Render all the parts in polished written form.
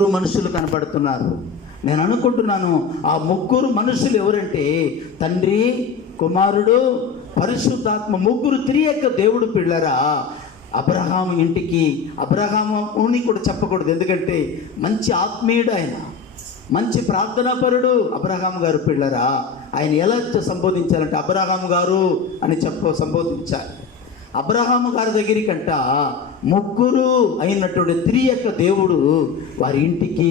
ముగ్గురు మనుషులు కనబడుతున్నారు. నేను అనుకుంటున్నాను ఆ ముగ్గురు మనుషులు ఎవరంటే తండ్రి, కుమారుడు, పరిశుద్ధాత్మ, ముగ్గురు త్రియక దేవుడు పిల్లరా. అబ్రహాము ఇంటికి, అబ్రహాముని కూడా చెప్పకూడదు ఎందుకంటే మంచి ఆత్మీయుడు ఆయన, మంచి ప్రార్థనాపరుడు అబ్రహాము గారు పిల్లరా. ఆయన ఎలా సంబోధించాలంటే అబ్రహాము గారు అని సంబోధించాలి. అబ్రహాము గారి దగ్గరికంట ముగ్గురు అయినటువంటి త్రియక దేవుడు వారి ఇంటికి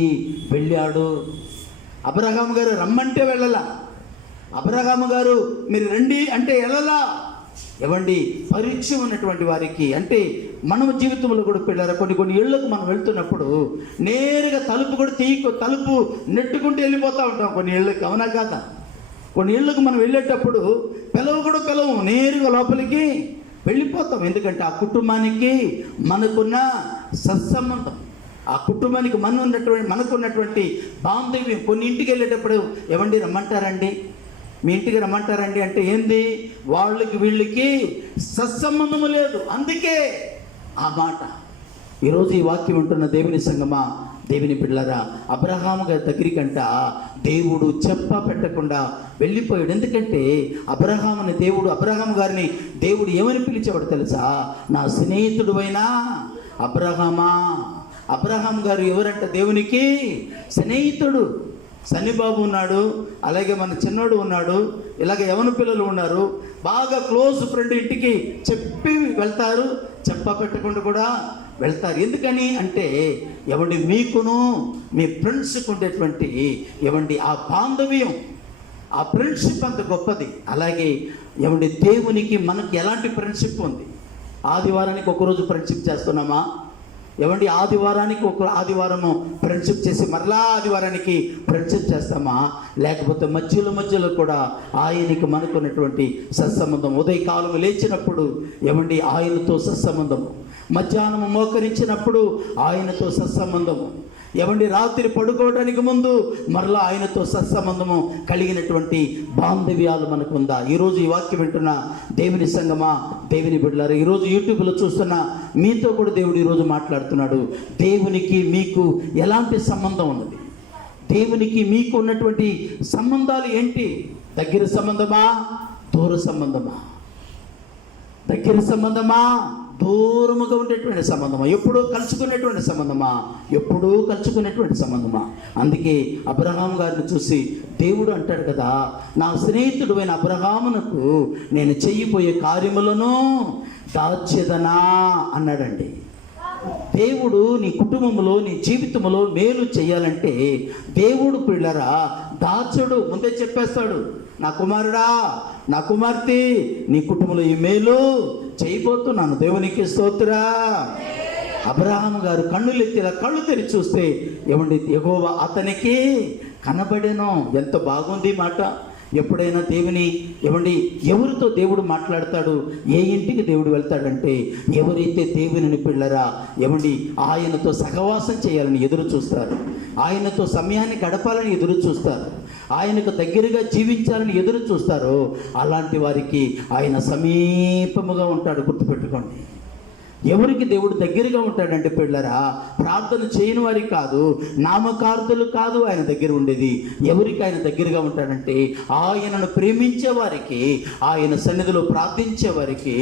వెళ్ళాడు. అబ్రహాము గారు రమ్మంటే వెళ్ళలా, అబ్రహాము గారు మీరు రండి అంటే వెళ్ళలా. ఏవండి, పరిచయం ఉన్నటువంటి వారికి అంటే మన జీవితంలో కూడా పిల్లరా కొన్ని ఇళ్లకు మనం వెళ్తున్నప్పుడు నేరుగా తలుపు కూడా తలుపు నెట్టుకుంటూ వెళ్ళిపోతూ ఉంటాం కొన్ని ఇళ్ళకి, అవునా కాదా? కొన్ని ఇళ్ళకు మనం వెళ్ళేటప్పుడు పిలవము, నేరుగా లోపలికి వెళ్ళిపోతాం. ఎందుకంటే ఆ కుటుంబానికి మనకున్న సత్సంబంధం, ఆ కుటుంబానికి మనకున్నటువంటి బాంధవ్యం. కొన్ని ఇంటికి వెళ్ళేటప్పుడు ఏమండి రమ్మంటారండి, మీ ఇంటికి రమ్మంటారండి అంటే ఏంది, వాళ్ళకి వీళ్ళకి సత్సంబంధము లేదు. అందుకే ఆ మాట. ఈరోజు ఈ వాక్యం ఉంటున్న దేవుని సంగమా, దేవుని బిడ్డలారా, అబ్రహాము గారి దగ్గరికంట దేవుడు పెట్టకుండా వెళ్ళిపోయాడు. ఎందుకంటే అబ్రహాము గారిని దేవుడు ఏమని పిలిచేవాడు తెలుసా? నా స్నేహితుడు అయినా అబ్రహామా. అబ్రహాం గారు ఎవరంట? దేవునికి స్నేహితుడు. సన్నిబాబు ఉన్నాడు, అలాగే మన చిన్నోడు ఉన్నాడు, ఇలాగ యవన పిల్లలు ఉన్నారు. బాగా క్లోజ్ ఫ్రెండ్ ఇంటికి చెప్పి వెళ్తారు, పెట్టకుండా కూడా వెళ్తారు. ఎందుకని అంటే ఏమండి, మీకును మీ ఫ్రెండ్స్కి ఉండేటువంటి ఏమండి ఆ బాంధవ్యం, ఆ ఫ్రెండ్షిప్ అంత గొప్పది. అలాగే ఏమండి దేవునికి మనకి ఎలాంటి ఫ్రెండ్షిప్ ఉంది? ఆదివారానికి ఒకరోజు ఫ్రెండ్షిప్ చేస్తున్నామా? ఏమండి ఆదివారము ఫ్రెండ్షిప్ చేసి మరలా ఆదివారానికి ఫ్రెండ్షిప్ చేస్తామా? లేకపోతే మధ్యలో కూడా ఆయనకి మనకున్నటువంటి సత్సంబంధం. ఉదయకాలం లేచినప్పుడు ఏమండి ఆయనతో సత్సంబంధము, మధ్యాహ్నం మోకరించినప్పుడు ఆయనతో సత్సంబంధము, ఏమండి రాత్రి పడుకోవడానికి ముందు మరలా ఆయనతో సత్సంబంధము కలిగినటువంటి బాంధవ్యాలు మనకు ఉందా? ఈరోజు ఈ వాక్యం వింటున్న దేవుని సంగమా, దేవుని బిడ్డలారా, ఈరోజు యూట్యూబ్లో చూస్తున్న మీతో కూడా దేవుడు ఈరోజు మాట్లాడుతున్నాడు. దేవునికి మీకు ఎలాంటి సంబంధం ఉన్నది? దేవునికి మీకు ఉన్నటువంటి సంబంధాలు ఏంటి? దగ్గర సంబంధమా, దూర సంబంధమా? దగ్గర సంబంధమా, దూరముగా ఉండేటువంటి సంబంధమా? ఎప్పుడూ కలుసుకునేటువంటి సంబంధమా? అందుకే అబ్రహాం గారిని చూసి దేవుడు అంటాడు కదా, నా స్నేహితుడు అయిన అబ్రహామునకు నేను చెయ్యిపోయే కార్యములను దాచెదనా అన్నాడండి. దేవుడు నీ కుటుంబంలో, నీ జీవితంలో మేలు చేయాలంటే దేవుడు పిల్లరా దాచడు, ముందే చెప్పేస్తాడు. నా కుమారుడా, నా కుమార్తె, నీ కుటుంబంలో ఈ మేలు చేయబోతున్నాను. దేవునికి స్తోత్రా. అబ్రహాము గారు కళ్ళు తెరిచి చూస్తే ఏమండి, యెహోవా అతనికి కనబడెను. ఎంత బాగుంది మాట. ఎప్పుడైనా దేవుని ఎవరితో దేవుడు మాట్లాడతాడు, ఏ ఇంటికి దేవుడు వెళ్తాడంటే ఎవరైతే దేవుని పిల్లరా ఆయనతో సహవాసం చేయాలని ఎదురు చూస్తారు, ఆయనతో సమయాన్ని గడపాలని ఎదురు చూస్తారు, ఆయనకు దగ్గరగా జీవించాలని ఎదురు చూస్తారో అలాంటి వారికి ఆయన సమీపముగా ఉంటాడు. గుర్తుపెట్టుకోండి. ఎవరికి దేవుడు దగ్గరగా ఉంటాడంటే పిల్లరా, ప్రార్థన చేయని వారికి కాదు, నామకార్థులు కాదు ఆయన దగ్గర ఉండేది. ఎవరికి ఆయన దగ్గరగా ఉంటాడంటే ఆయనను ప్రేమించే వారికి, ఆయన సన్నిధిలో ప్రార్థించే వారికి,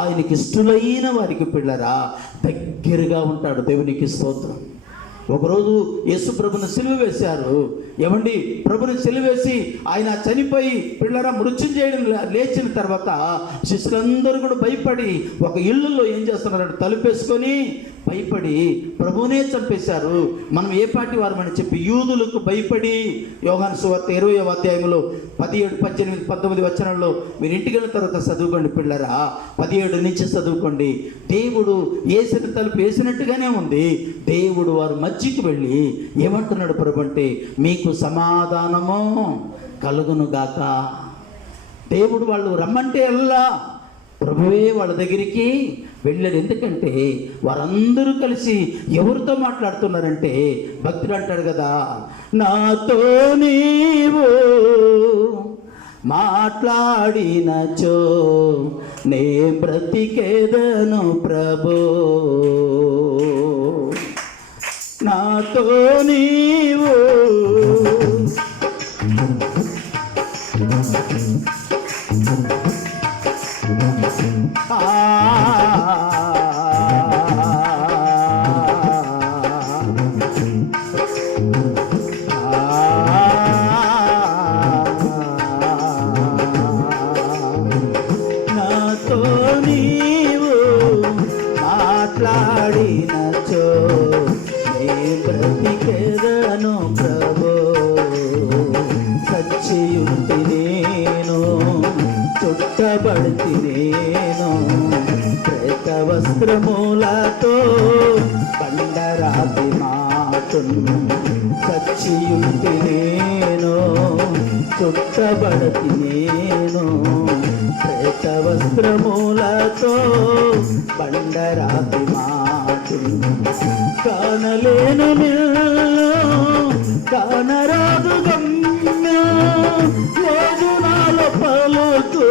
ఆయనకి ఇష్టలైన వారికి పిల్లరా దగ్గరగా ఉంటాడు. దేవునికి స్తోత్రం. ఒకరోజు యేసు ప్రభుని సిలువ వేశారు. ప్రభుని సిలువేసి ఆయన చనిపోయి పిల్లరా మృత్యుంజయుడు లేచిన తర్వాత శిష్యులందరూ కూడా భయపడి ఒక ఇళ్ళల్లో ఏం చేస్తున్నారంటే తలుపేసుకొని భయపడి ప్రభునే చంపేశారు. మనం ఏ పార్టీ వారమని చెప్పి యూదులకు భయపడి యోహాను సువార్త 20వ అధ్యాయంలో 17, 18, 19 వచనాల్లో మీరు ఇంటికి వెళ్ళిన తర్వాత చదువుకోండి పిల్లరా, 17 నుంచి చదువుకోండి. దేవుడు వేసిన తలుపు వేసినట్టుగానే ఉంది. దేవుడు వారు మధ్యకి వెళ్ళి ఏమంటున్నాడు ప్రభు అంటే, మీకు సమాధానము కలుగునుగాక. దేవుడు వాళ్ళు రమ్మంటే వెళ్ళా, ప్రభువే వాళ్ళ దగ్గరికి వెళ్ళాడు. ఎందుకంటే వారందరూ కలిసి ఎవరితో మాట్లాడుతున్నారంటే భక్తుడు అంటాడు కదా, నాతో నీవు మాట్లాడినచో నే బ్రతికేదను ప్రభు, నాతో నీవు నాతో నీవు మాట్లాడినచో నే బ్రతికెదను ప్రభు. సచ్చియుంటి నేను చుట్టబడితి నేను ప్రేత వస్త్రములతో బండరాతి మాటును. సచ్చియుంటి నేను చుట్టబడితి నేను ప్రేత వస్త్రములతో బండరాతి మాటును. కానలేను నిన్ను కానరాదు గమ్యం లేదు నాలో పలుకు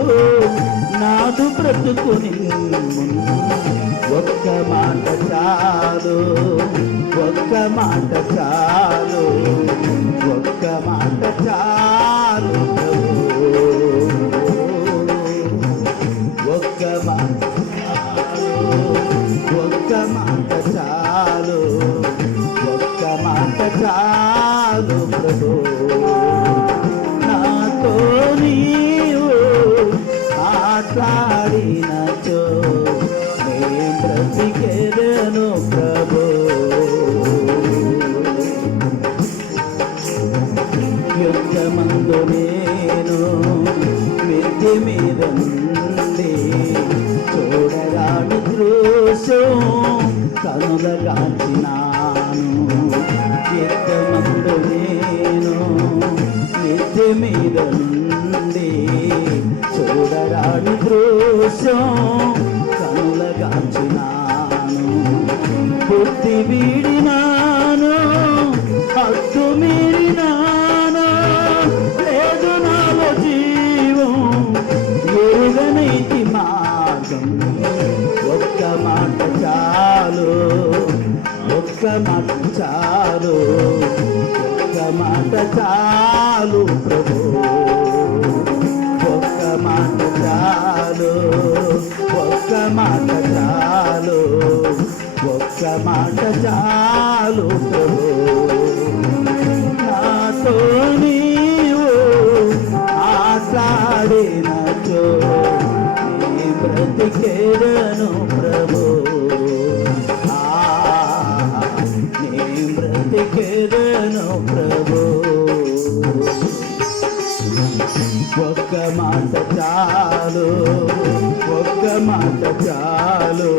నాదు బ్రతుకు నిన్ను. ఒక్క మాట చాలు ఒక్క మాట చాలు ఒక్క మాట చాలు ఒక్క మాట ఒక్క మాట చాలు ఒక్క మాట చాలు ప్రభు. నాతో నీవు మాట్లాడినచో నే బ్రతికెదను ప్రభు. యుద్ధమందు నేను మిద్ది మీద నుండి చూడరాని దృశ్యం కనులగాంచినాను. యుద్ధమందు నేను మిద్ది మీద నుండి చూడరాని దృశ్యం కనులగాంచినాను. బుద్ధి వీడినాను హద్దు మీరినాను లేదు నాలో జీవం ఎరుగనైతి మార్గం. ఒక్క మాట చాలు ఒక్క మాట చాలు ఒక్క మాట చాలు ప్రభు. ఒక్క మాట చాలు ఒక్క మాట చాలు ఒక్క మాట చాలు ప్రభు. నాతో నీవు మాట్లాడినచో నే బ్రతికెదను ప్రభు. నే బ్రతికెదను ప్రభు. ఒక్క మాట చాలు ఒక్క మాట చాలు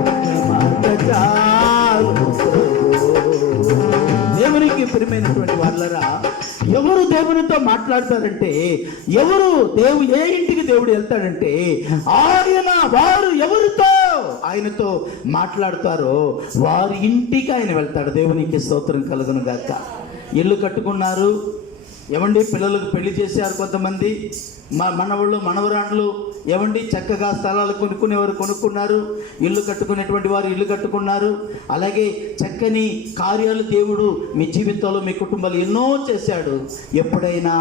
ఒక్క మాట చాలు దేవునికి ప్రియమైనటువంటి వాళ్ళరా, ఎవరు దేవునితో మాట్లాడతారంటే ఎవరు ఏ ఇంటికి దేవుడు వెళ్తాడంటే వారు ఎవరితో ఆయనతో మాట్లాడతారో వారి ఇంటికి ఆయన వెళ్తాడు. దేవునికి స్తోత్రం కలుగును గాక. ఇల్లు కట్టుకున్నారు ఏమండి, పిల్లలకు పెళ్లి చేశారు కొంతమంది, మనవాళ్ళు మనవరాండ్లు ఏమండి చక్కగా స్థలాలు కొనుక్కునేవారు కొనుక్కున్నారు, ఇల్లు కట్టుకునేటువంటి వారు ఇల్లు కట్టుకున్నారు. అలాగే చక్కని కార్యాలు దేవుడు మీ జీవితంలో మీ కుటుంబాలు ఎన్నో చేశాడు. ఎప్పుడైనా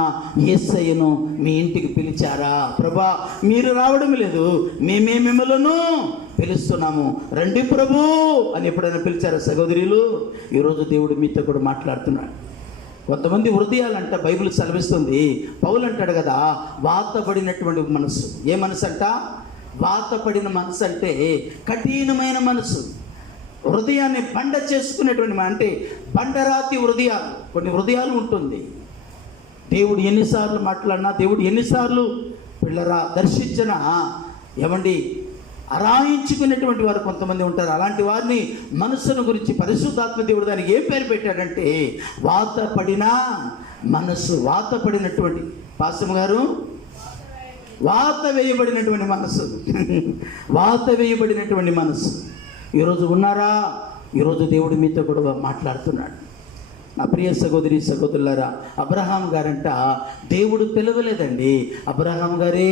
యేసయ్యను మీ ఇంటికి పిలిచారా? ప్రభా మీరు రావడం లేదు, మేమే మిమ్మలను పిలుస్తున్నాము, రండి ప్రభు అని ఎప్పుడైనా పిలిచారా సహోదరులు? ఈరోజు దేవుడు మీతో కూడా మాట్లాడుతున్నాడు. కొంతమంది హృదయాలంట బైబిల్ సెలవిస్తుంది, పౌలు అంటాడు కదా, వాతపడినటువంటి మనసు. ఏ మనసు అంట? వాతపడిన మనసు అంటే కఠినమైన మనసు. హృదయాన్ని బండ చేసుకునేటువంటి అంటే బండరాతి హృదయాలు. కొన్ని హృదయాలు ఉంటుంది. దేవుడు ఎన్నిసార్లు మాట్లాడినా, దేవుడు ఎన్నిసార్లు పిల్లరా దర్శించినా ఏమండి అరాయించుకునేటువంటి వారు కొంతమంది ఉంటారు. అలాంటి వారిని మనస్సును గురించి పరిశుద్ధాత్మ దేవుడు దానికి ఏం పేరు పెట్టాడంటే వాతపడిన మనస్సు. వాతపడినటువంటి పాస్టర్ గారు వాత వేయబడినటువంటి మనస్సు. వాత వేయబడినటువంటి మనస్సు. ఈరోజు ఉన్నారా? ఈరోజు దేవుడు మీతో కూడా మాట్లాడుతున్నాడు. నా ప్రియ సహోదరి సహోదరులారా, అబ్రహాం గారంట దేవుడు పిలవలేదండి. అబ్రహాం గారే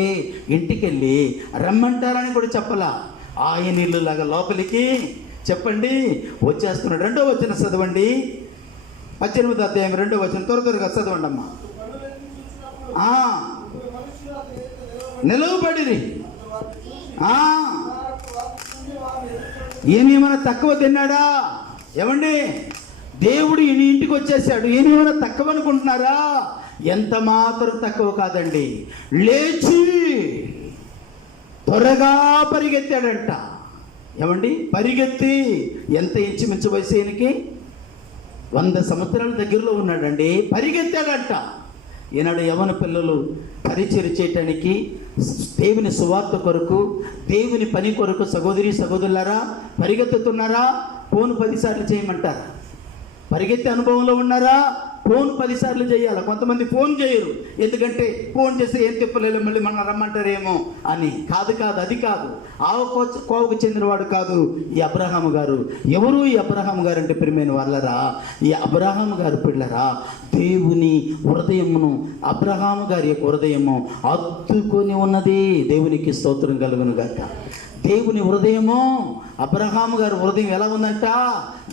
ఇంటికి వెళ్ళి రమ్మంటారని కూడా చెప్పలా. ఆయన ఇల్లులాగా లోపలికి చెప్పండి, వచ్చేస్తున్నాడు. 2వ వచనం చదవండి, 18వ అధ్యాయం 2వ వచనం. త్వరగా చదవండి అమ్మా. నిలవబడిరి. ఈయనేమైనా తక్కువ తిన్నాడా? ఏమండి, దేవుడు ఈయన ఇంటికి వచ్చేసాడు, ఈయనేమైనా తక్కువ అనుకుంటున్నారా? ఎంత మాత్రం తక్కువ కాదండి. లేచి త్వరగా పరిగెత్తాడంట. ఏమండి, పరిగెత్తి ఎంత ఇంచుమించు వయసు ఈయనకి 100 సంవత్సరాల దగ్గరలో ఉన్నాడండి. పరిగెత్తాడంట. ఈనాడు యవన పిల్లలు పరిచయం చేయటానికి, దేవుని సువార్త కొరకు, దేవుని పని కొరకు సహోదరి సహోదరులారా పరిగెత్తుతున్నారా? ఫోన్ 10 సార్లు చేయమంటారా? పరిగెత్తే అనుభవంలో ఉన్నారా? ఫోన్ 10 సార్లు చేయాలి. కొంతమంది ఫోన్ చేయరు, ఎందుకంటే ఫోన్ చేస్తే ఏం తిప్పలేదు, మళ్ళీ మన రమ్మంటారేమో అని. కాదు, అది కాదు. కోవకు చెందినవాడు కాదు ఈ అబ్రహాము గారు. ఎవరు ఈ అబ్రహాము గారు అంటే ప్రియమైన వాళ్ళరా, ఈ అబ్రహాము గారు పిల్లరా, దేవుని హృదయమును, అబ్రహాము గారి యొక్క హృదయము హత్తుకొని ఉన్నది. దేవునికి స్తోత్రం కలుగును గాక. దేవుని హృదయము, అబ్రహాము గారి హృదయం ఎలా ఉందంట?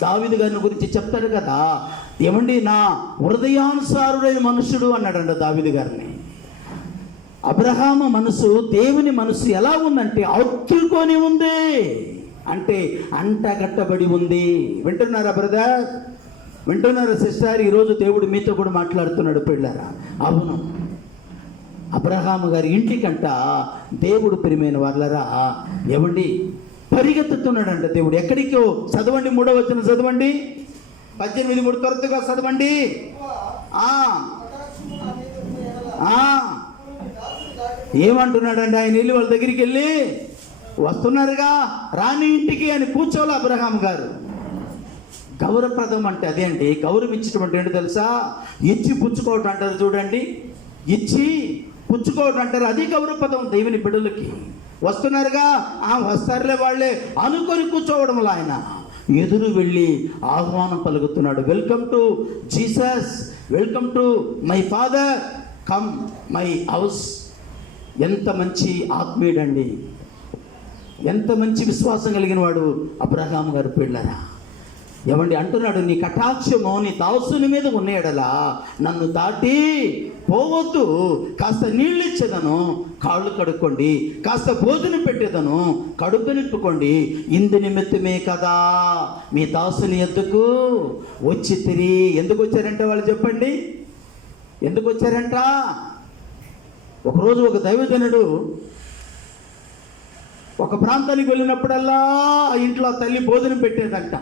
దావీదు గారిని గురించి చెప్తాడు కదా, ఏమండి, నా హృదయానుసారుడైన మనుషుడు అన్నాడంట దావీదు గారిని. అబ్రహాము మనసు, దేవుని మనసు ఎలా ఉందంటే హత్తుకొని ఉంది, అంటే అంటగట్టబడి ఉంది. వింటున్నారా బ్రదర్? వింటున్నారా సిస్టర్? ఈరోజు దేవుడు మీతో కూడా మాట్లాడుతున్నాడు పిల్లరా. అవును, అబ్రహాము గారి ఇంటికంట దేవుడు ప్రియమైన వాళ్ళరా ఏమండి పరిగెత్తుతున్నాడంట దేవుడు. ఎక్కడికో చదవండి, 3వ వచనం చదవండి, 18:3 త్వరగా చదవండి. ఏమంటున్నాడండి ఆయన? వెళ్ళి వాళ్ళ దగ్గరికి వెళ్ళి, వస్తున్నారుగా రాని ఇంటికి అని కూర్చోవాలి అబ్రహాం గారు. గౌరవప్రదం అంటే అదే అండి. గౌరవించడం అంటే ఏంటి తెలుసా? ఇచ్చి పుచ్చుకోవటం అంటారు చూడండి, ఇచ్చి పుచ్చుకోవటం అంటారు. అది గౌరవపదం దేవుని బిడ్డలకి. వస్తున్నారుగా, వస్తారులే వాళ్ళే అనుకొని కూర్చోవడంలో ఆయన ఎదురు వెళ్ళి ఆహ్వానం పలుకుతున్నాడు. Welcome to Jesus, welcome to my father, come my house. ఎంత మంచి ఆత్మీయుడండి, ఎంత మంచి విశ్వాసం కలిగిన వాడు అబ్రహాం గారు పిల్లరా. ఏమండి అంటున్నాడు, నీ కటాక్షము నీ దాసుని మీద ఉన్నయడలా నన్ను దాటి పోవద్దు. కాస్త నీళ్ళు ఇచ్చేదను, కాళ్ళు కడుక్కోండి, కాస్త భోజనం పెట్టేదను, కడుపు నింపుకోండి. ఇందు నిమిత్తమే కదా మీ దాసుని ఎద్దుకు వచ్చి తిరిగి. ఎందుకు వచ్చారంట వాళ్ళు? చెప్పండి, ఎందుకు వచ్చారంట? ఒకరోజు ఒక దైవజనుడు ఒక ప్రాంతానికి వెళ్ళినప్పుడల్లా ఆ ఇంట్లో తల్లి భోజనం పెట్టేదంట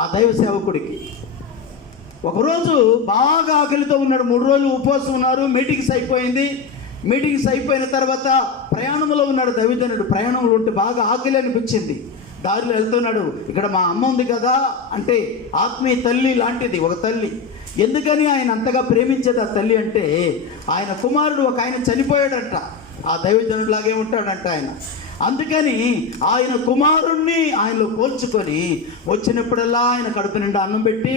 ఆ దైవ సేవకుడికి. ఒకరోజు బాగా ఆకలితో ఉన్నాడు, 3 రోజులు ఉపవాసం ఉన్నారు. మీటింగ్స్ అయిపోయింది. మీటింగ్స్ అయిపోయిన తర్వాత ప్రయాణంలో ఉన్నాడు దైవజనుడు. ప్రయాణంలో ఉంటే బాగా ఆకలి అనిపించింది. దారిలో వెళ్తున్నాడు. ఇక్కడ మా అమ్మ ఉంది కదా, అంటే ఆత్మీయ తల్లి లాంటిది ఒక తల్లి. ఎందుకని ఆయన అంతగా ప్రేమించేది ఆ తల్లి అంటే, ఆయన కుమారుడు ఒక ఆయన చనిపోయాడంట. ఆ దైవజనుడిలాగే ఉంటాడంట ఆయన. అందుకని ఆయన కుమారుణ్ణి ఆయనలో పోల్చుకొని వచ్చినప్పుడల్లా ఆయన కడుపు నిండా అన్నం పెట్టి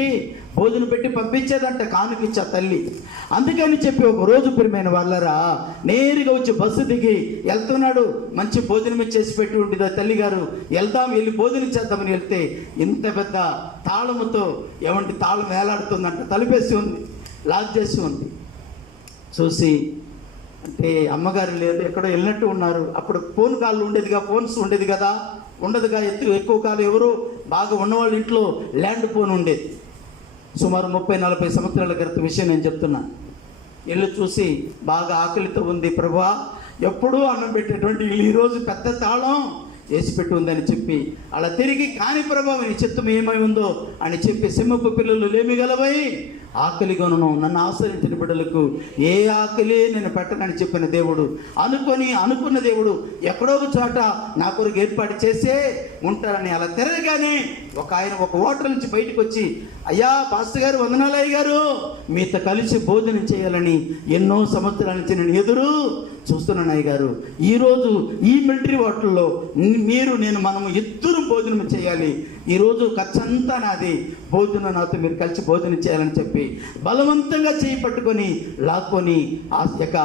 భోజనం పెట్టి పంపించేదంట, కానుకిచ్చా తల్లి. అందుకని చెప్పి ఒక రోజు ప్రియమైన వాళ్ళరా నేరుగా వచ్చి బస్సు దిగి వెళ్తున్నాడు. మంచి భోజనం చేసి పెట్టి ఉండేది తల్లి గారు. వెళ్దాం, వెళ్ళి భోజనం చేద్దామని వెళ్తే ఇంత పెద్ద తాళముతో ఏమంటే తాళం వేలాడుతుందంట, తలుపేసి ఉంది, లాక్ చేసి ఉంది. చూసి అంటే అమ్మగారు లేదు, ఎక్కడో వెళ్ళినట్టు ఉన్నారు. అప్పుడు ఫోన్ కాల్ ఉండేదిగా, ఫోన్స్ ఉండేది కదా, ఉండదుగా. ఎక్కువ కాలం ఎవరు బాగా ఉన్నవాళ్ళ ఇంట్లో ల్యాండ్ ఫోన్ ఉండేది. సుమారు 30-40 సంవత్సరాల క్రితం విషయం నేను చెప్తున్నా. ఇల్లు చూసి బాగా ఆకలితో ఉంది ప్రభువా, ఎప్పుడూ అన్నం పెట్టేటువంటి ఈరోజు పెద్ద తాళం వేసి పెట్టి ఉందని చెప్పి అలా తిరిగి, కాని ప్రభావం నీ చిత్తం ఏమై ఉందో అని చెప్పి, సింహపు పిల్లలు లేమిగలవై ఆకలిగాను నన్ను ఆశ్రయించిన బిడ్డలకు ఏ ఆకలి నేను పెట్టనని చెప్పిన దేవుడు, అనుకున్న దేవుడు ఎక్కడో ఒక చోట నా కొరకు ఏర్పాటు చేసే ఉంటారని అలా తిరగగానే ఆయన ఒక హోటల్ నుంచి బయటకు వచ్చి, అయ్యా పాస్టర్ గారు వందనాలు అయ్యారు, మీతో కలిసి భోజనం చేయాలని ఎన్నో సంవత్సరాల నుంచి నేను ఎదురు చూస్తున్నాను అయ్యగారు. ఈరోజు ఈ మిలిటరీ హోటల్లో మనము ఇద్దరు భోజనం చేయాలి, ఈరోజు ఖర్చంతా నాది, భోజనం నాతో మీరు కలిసి భోజనం చేయాలని చెప్పి బలవంతంగా చేయి పట్టుకొని లాక్కొని ఆ యొక్క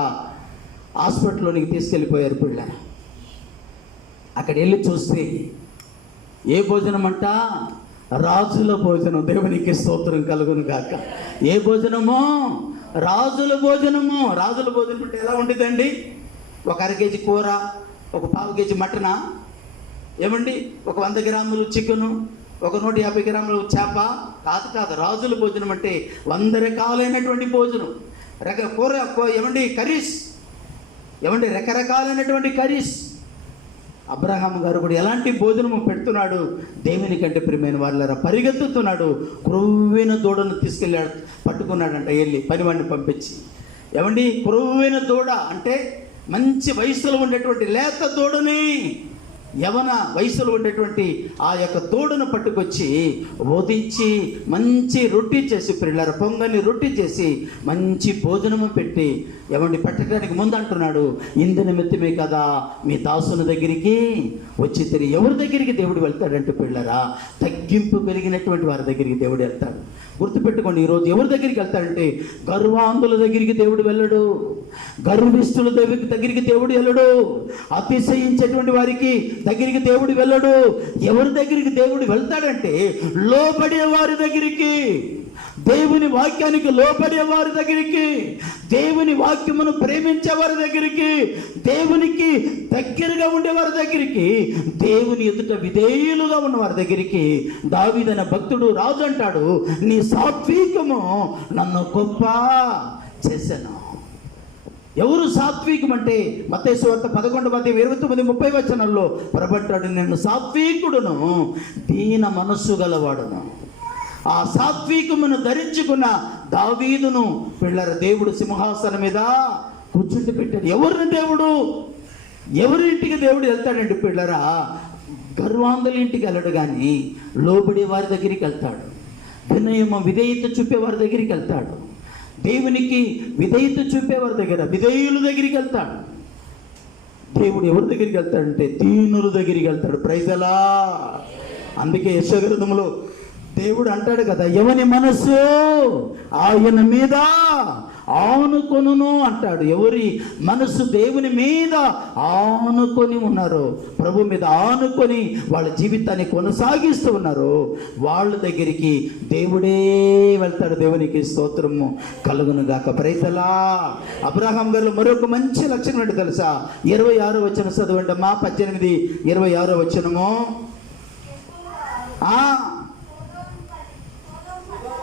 హాస్పిటల్లోనికి తీసుకెళ్ళిపోయారు పిల్ల. అక్కడ వెళ్ళి చూస్తే ఏ భోజనం అంట? రాజుల భోజనం. దేవునికి స్తోత్రం కలుగును గాక. ఏ భోజనమో? రాజుల భోజనము. రాజుల భోజనం అంటే ఎలా ఉండేదండి? ఒక 1/2 కేజీ కూర, ఒక 1/4 కేజీ మటన, ఏమండి, ఒక 100 గ్రాములు చికెను, ఒక 150 గ్రాములు చేప. కాదు. రాజుల భోజనం అంటే 100 రకాలైనటువంటి భోజనం. కూర, ఏమండి, కర్రీస్, ఏమండి, రకరకాలైనటువంటి కర్రీస్. అబ్రహాం గారు కూడా ఎలాంటి భోజనము పెడుతున్నాడు? దేవుని కంటే ప్రియమైన వాళ్ళరా, పరిగెత్తుతున్నాడు. క్రొవ్వైన దూడను తీసుకెళ్ళాడు, పట్టుకున్నాడంట వెళ్ళి పనివాడిని పంపించి. ఏమండి, క్రొవ్వైన దూడ అంటే మంచి వయసులో ఉండేటువంటి లేత దూడని, యవన వయసులో ఉండేటువంటి ఆ యొక్క దూడను పట్టుకొచ్చి వధించి మంచి రొట్టి చేసి, పిల్లల పొంగని రొట్టి చేసి మంచి భోజనము పెట్టి, ఏమండి, పెట్టడానికి ముందు అంటున్నాడు, ఇందు నిమిత్తమే కదా మీ దాసుని దగ్గరికి వచ్చి తిరిగి. ఎవరి దగ్గరికి దేవుడు వెళ్తాడంటే పిల్లరా, తగ్గింపు కలిగినటువంటి వారి దగ్గరికి దేవుడు వెళ్తాడు. గుర్తుపెట్టుకోండి, ఈరోజు ఎవరి దగ్గరికి వెళ్తాడంటే గర్వాంధుల దగ్గరికి దేవుడు వెళ్ళడు, గర్విష్ఠుల దగ్గరికి దేవుడు వెళ్ళడు, అతిశయించేటువంటి వారికి దగ్గరికి దేవుడు వెళ్ళడు. ఎవరి దగ్గరికి దేవుడు వెళ్తాడంటే లోబడే వారి దగ్గరికి, దేవుని వాక్యానికి లోబడే వారి దగ్గరికి, దేవుని వాక్యమును ప్రేమించే వారి దగ్గరికి, దేవునికి దగ్గరగా ఉండే వారి దగ్గరికి, దేవుని ఎదుట విధేయులుగా ఉన్న వారి దగ్గరికి. దావీదైన భక్తుడు రాజు అంటాడు, నీ సాత్వికము నన్ను గొప్ప చేశాను. ఎవరు సాత్వికం అంటే మత్తయి సువార్త 11:29-30 ప్రభంటాడు, నేను సాత్వికుడును, దీన మనస్సు గలవాడును. ఆ సాత్వికమును ధరించుకున్న దావీదును పిల్లల దేవుడు సింహాసనం మీద కూర్చుండి పెట్టాడు. ఎవరిని దేవుడు, ఎవరింటికి దేవుడు వెళ్తాడంటే పిల్లరా, గర్వాంధుల ఇంటికి వెళ్ళడు, కానీ లోబడి వారి దగ్గరికి వెళ్తాడు. వినయము విధేయత చూపే వారి దగ్గరికి వెళ్తాడు. దేవునికి విధేయత చూపేవారి దగ్గర, విధేయుల దగ్గరికి వెళ్తాడు. దేవుడు ఎవరి దగ్గరికి వెళ్తాడంటే దీనుల దగ్గరికి వెళ్తాడు. ప్రైజ్ అలా. అందుకే యెషయా గ్రంథంలో దేవుడు అంటాడు కదా, ఎవని మనస్సు ఆయన మీద ఆనుకొనును అంటాడు. ఎవరి మనస్సు దేవుని మీద ఆనుకొని ఉన్నారో, ప్రభు మీద ఆనుకొని వాళ్ళ జీవితాన్ని కొనసాగిస్తూ ఉన్నారో, వాళ్ళ దగ్గరికి దేవుడే వెళ్తాడు. దేవునికి స్తోత్రము కలుగును గాక. ప్రైతలా. అబ్రహాం గారు మరొక మంచి లక్షణం ఏంటో తెలుసా? 26వ వచనం చదవండి అమ్మా. 18:26 వచనము.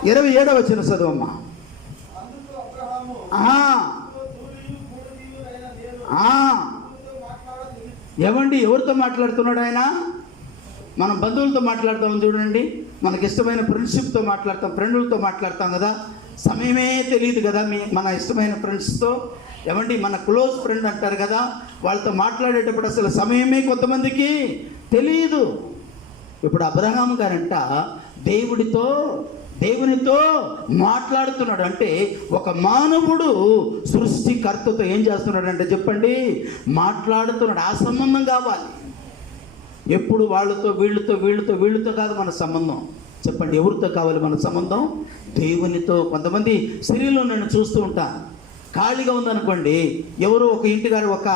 27వ వచనం చదవమ్మా. ఏమండి, ఎవరితో మాట్లాడుతున్నాడు ఆయన? మనం బంధువులతో మాట్లాడతాం చూడండి, మనకి ఇష్టమైన ఫ్రెండ్షిప్తో మాట్లాడతాం, ఫ్రెండ్లతో మాట్లాడతాం కదా, సమయమే తెలియదు కదా మన ఇష్టమైన ఫ్రెండ్స్తో. ఏమండి, మన క్లోజ్ ఫ్రెండ్ అంటారు కదా, వాళ్ళతో మాట్లాడేటప్పుడు అసలు సమయమే కొంతమందికి తెలియదు. ఇప్పుడు అబ్రహాం గారంట దేవునితో మాట్లాడుతున్నాడు. అంటే ఒక మానవుడు సృష్టికర్తతో ఏం చేస్తున్నాడు అంటే చెప్పండి, మాట్లాడుతున్నాడు. ఆ సంబంధం కావాలి. ఎప్పుడు వాళ్ళతో వీళ్ళతో కాదు మన సంబంధం. చెప్పండి, ఎవరితో కావాలి మన సంబంధం? దేవునితో. కొంతమంది సిరిలో నన్ను చూస్తూ ఉంటాను, ఖాళీగా ఉందనుకోండి, ఎవరో ఒక ఇంటికాడ ఒక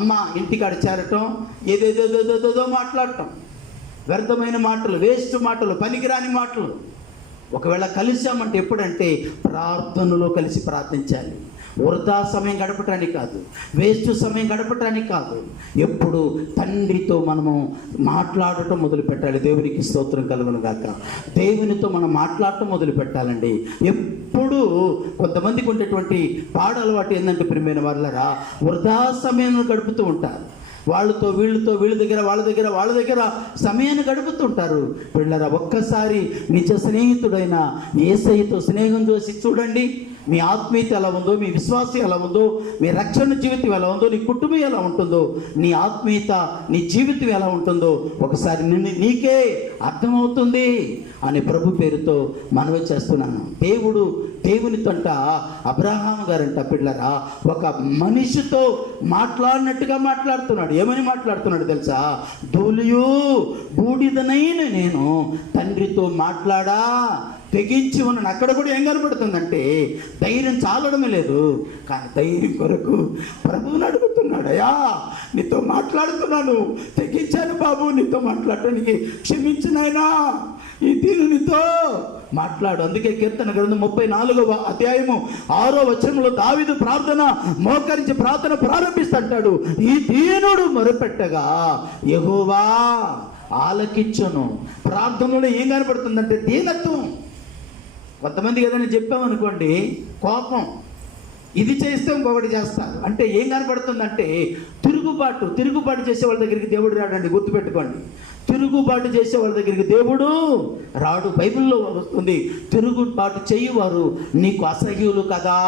అమ్మ ఇంటికాడ చేరటం, ఏదేదో మాట్లాడటం, వ్యర్థమైన మాటలు, వేస్ట్ మాటలు, పనికిరాని మాటలు. ఒకవేళ కలిసామంటే ఎప్పుడంటే ప్రార్థనలో కలిసి ప్రార్థించాలి. వృధా సమయం గడపటానికి కాదు, వేస్ట్ సమయం గడపటానికి కాదు. ఎప్పుడు తండ్రితో మనము మాట్లాడటం మొదలు పెట్టాలి. దేవునికి స్తోత్రం కలుగును గాక. దేవునితో మనం మాట్లాడటం మొదలు పెట్టాలండి. ఎప్పుడు కొంతమందికి ఉండేటువంటి పాడ అలవాటు ఏంటంటే ప్రియమైన వాళ్ళరా, వృధా సమయం గడుపుతూ ఉంటారు. వాళ్ళతో వీళ్ళ దగ్గర సమయాన్ని గడుపుతుంటారు. పిల్లరా, ఒక్కసారి నిజ స్నేహితుడైన యేసయ్యతో స్నేహం చేసి చూడండి. మీ ఆత్మీయత ఎలా ఉందో, మీ విశ్వాసం ఎలా ఉందో, మీ రక్షణ జీవితం ఎలా ఉందో, నీ కుటుంబం ఎలా ఉంటుందో, నీ ఆత్మీయత, నీ జీవితం ఎలా ఉంటుందో ఒకసారి నీకే అర్థమవుతుంది అని ప్రభు పేరుతో మనవి చేస్తున్నాను. దేవునితో అంట అబ్రహాం గారంట పిల్లరా, ఒక మనిషితో మాట్లాడినట్టుగా మాట్లాడుతున్నాడు. ఏమని మాట్లాడుతున్నాడు తెలుసా? ధూళియు బూడిదనైన నేను తండ్రితో మాట్లాడా తెగించి ఉన్నాను. అక్కడ కూడా ఏం కనపడుతుందంటే ధైర్యం చాలడమే లేదు. కానీ ధైర్యం కొరకు ప్రభువుని అడుగుతున్నాడు, అయ్యా నీతో మాట్లాడుతున్నాను, తెగించాను బాబు, నీతో మాట్లాడటానికి క్షమించు నాయనా, ఈ దీనునితో మాట్లాడు. అందుకే కీర్తన గ్రంథం 34వ అధ్యాయము 6వ వచనంలో దావీదు ప్రార్థన మోకరించి ప్రార్థన ప్రారంభిస్తాడు, ఈ దీనుడు మొరపెట్టగా యెహోవా ఆలకించును. ప్రార్థనలో ఏం కనపడుతుందంటే దీనత్వం. కొంతమంది ఏదైనా చెప్పామనుకోండి, కోపం, ఇది చేస్తే ఇంకొకటి చేస్తారు. అంటే ఏం కనపడుతుందంటే తిరుగుబాటు చేసే వాళ్ళ దగ్గరికి దేవుడు రాడండి, గుర్తుపెట్టుకోండి. తిరుగుబాటు చేసే వాళ్ళ దగ్గరికి దేవుడు రాడు. బైబిల్లో వస్తుంది, తిరుగుబాటు చేయువారు నీకు అసహ్యులు కదా.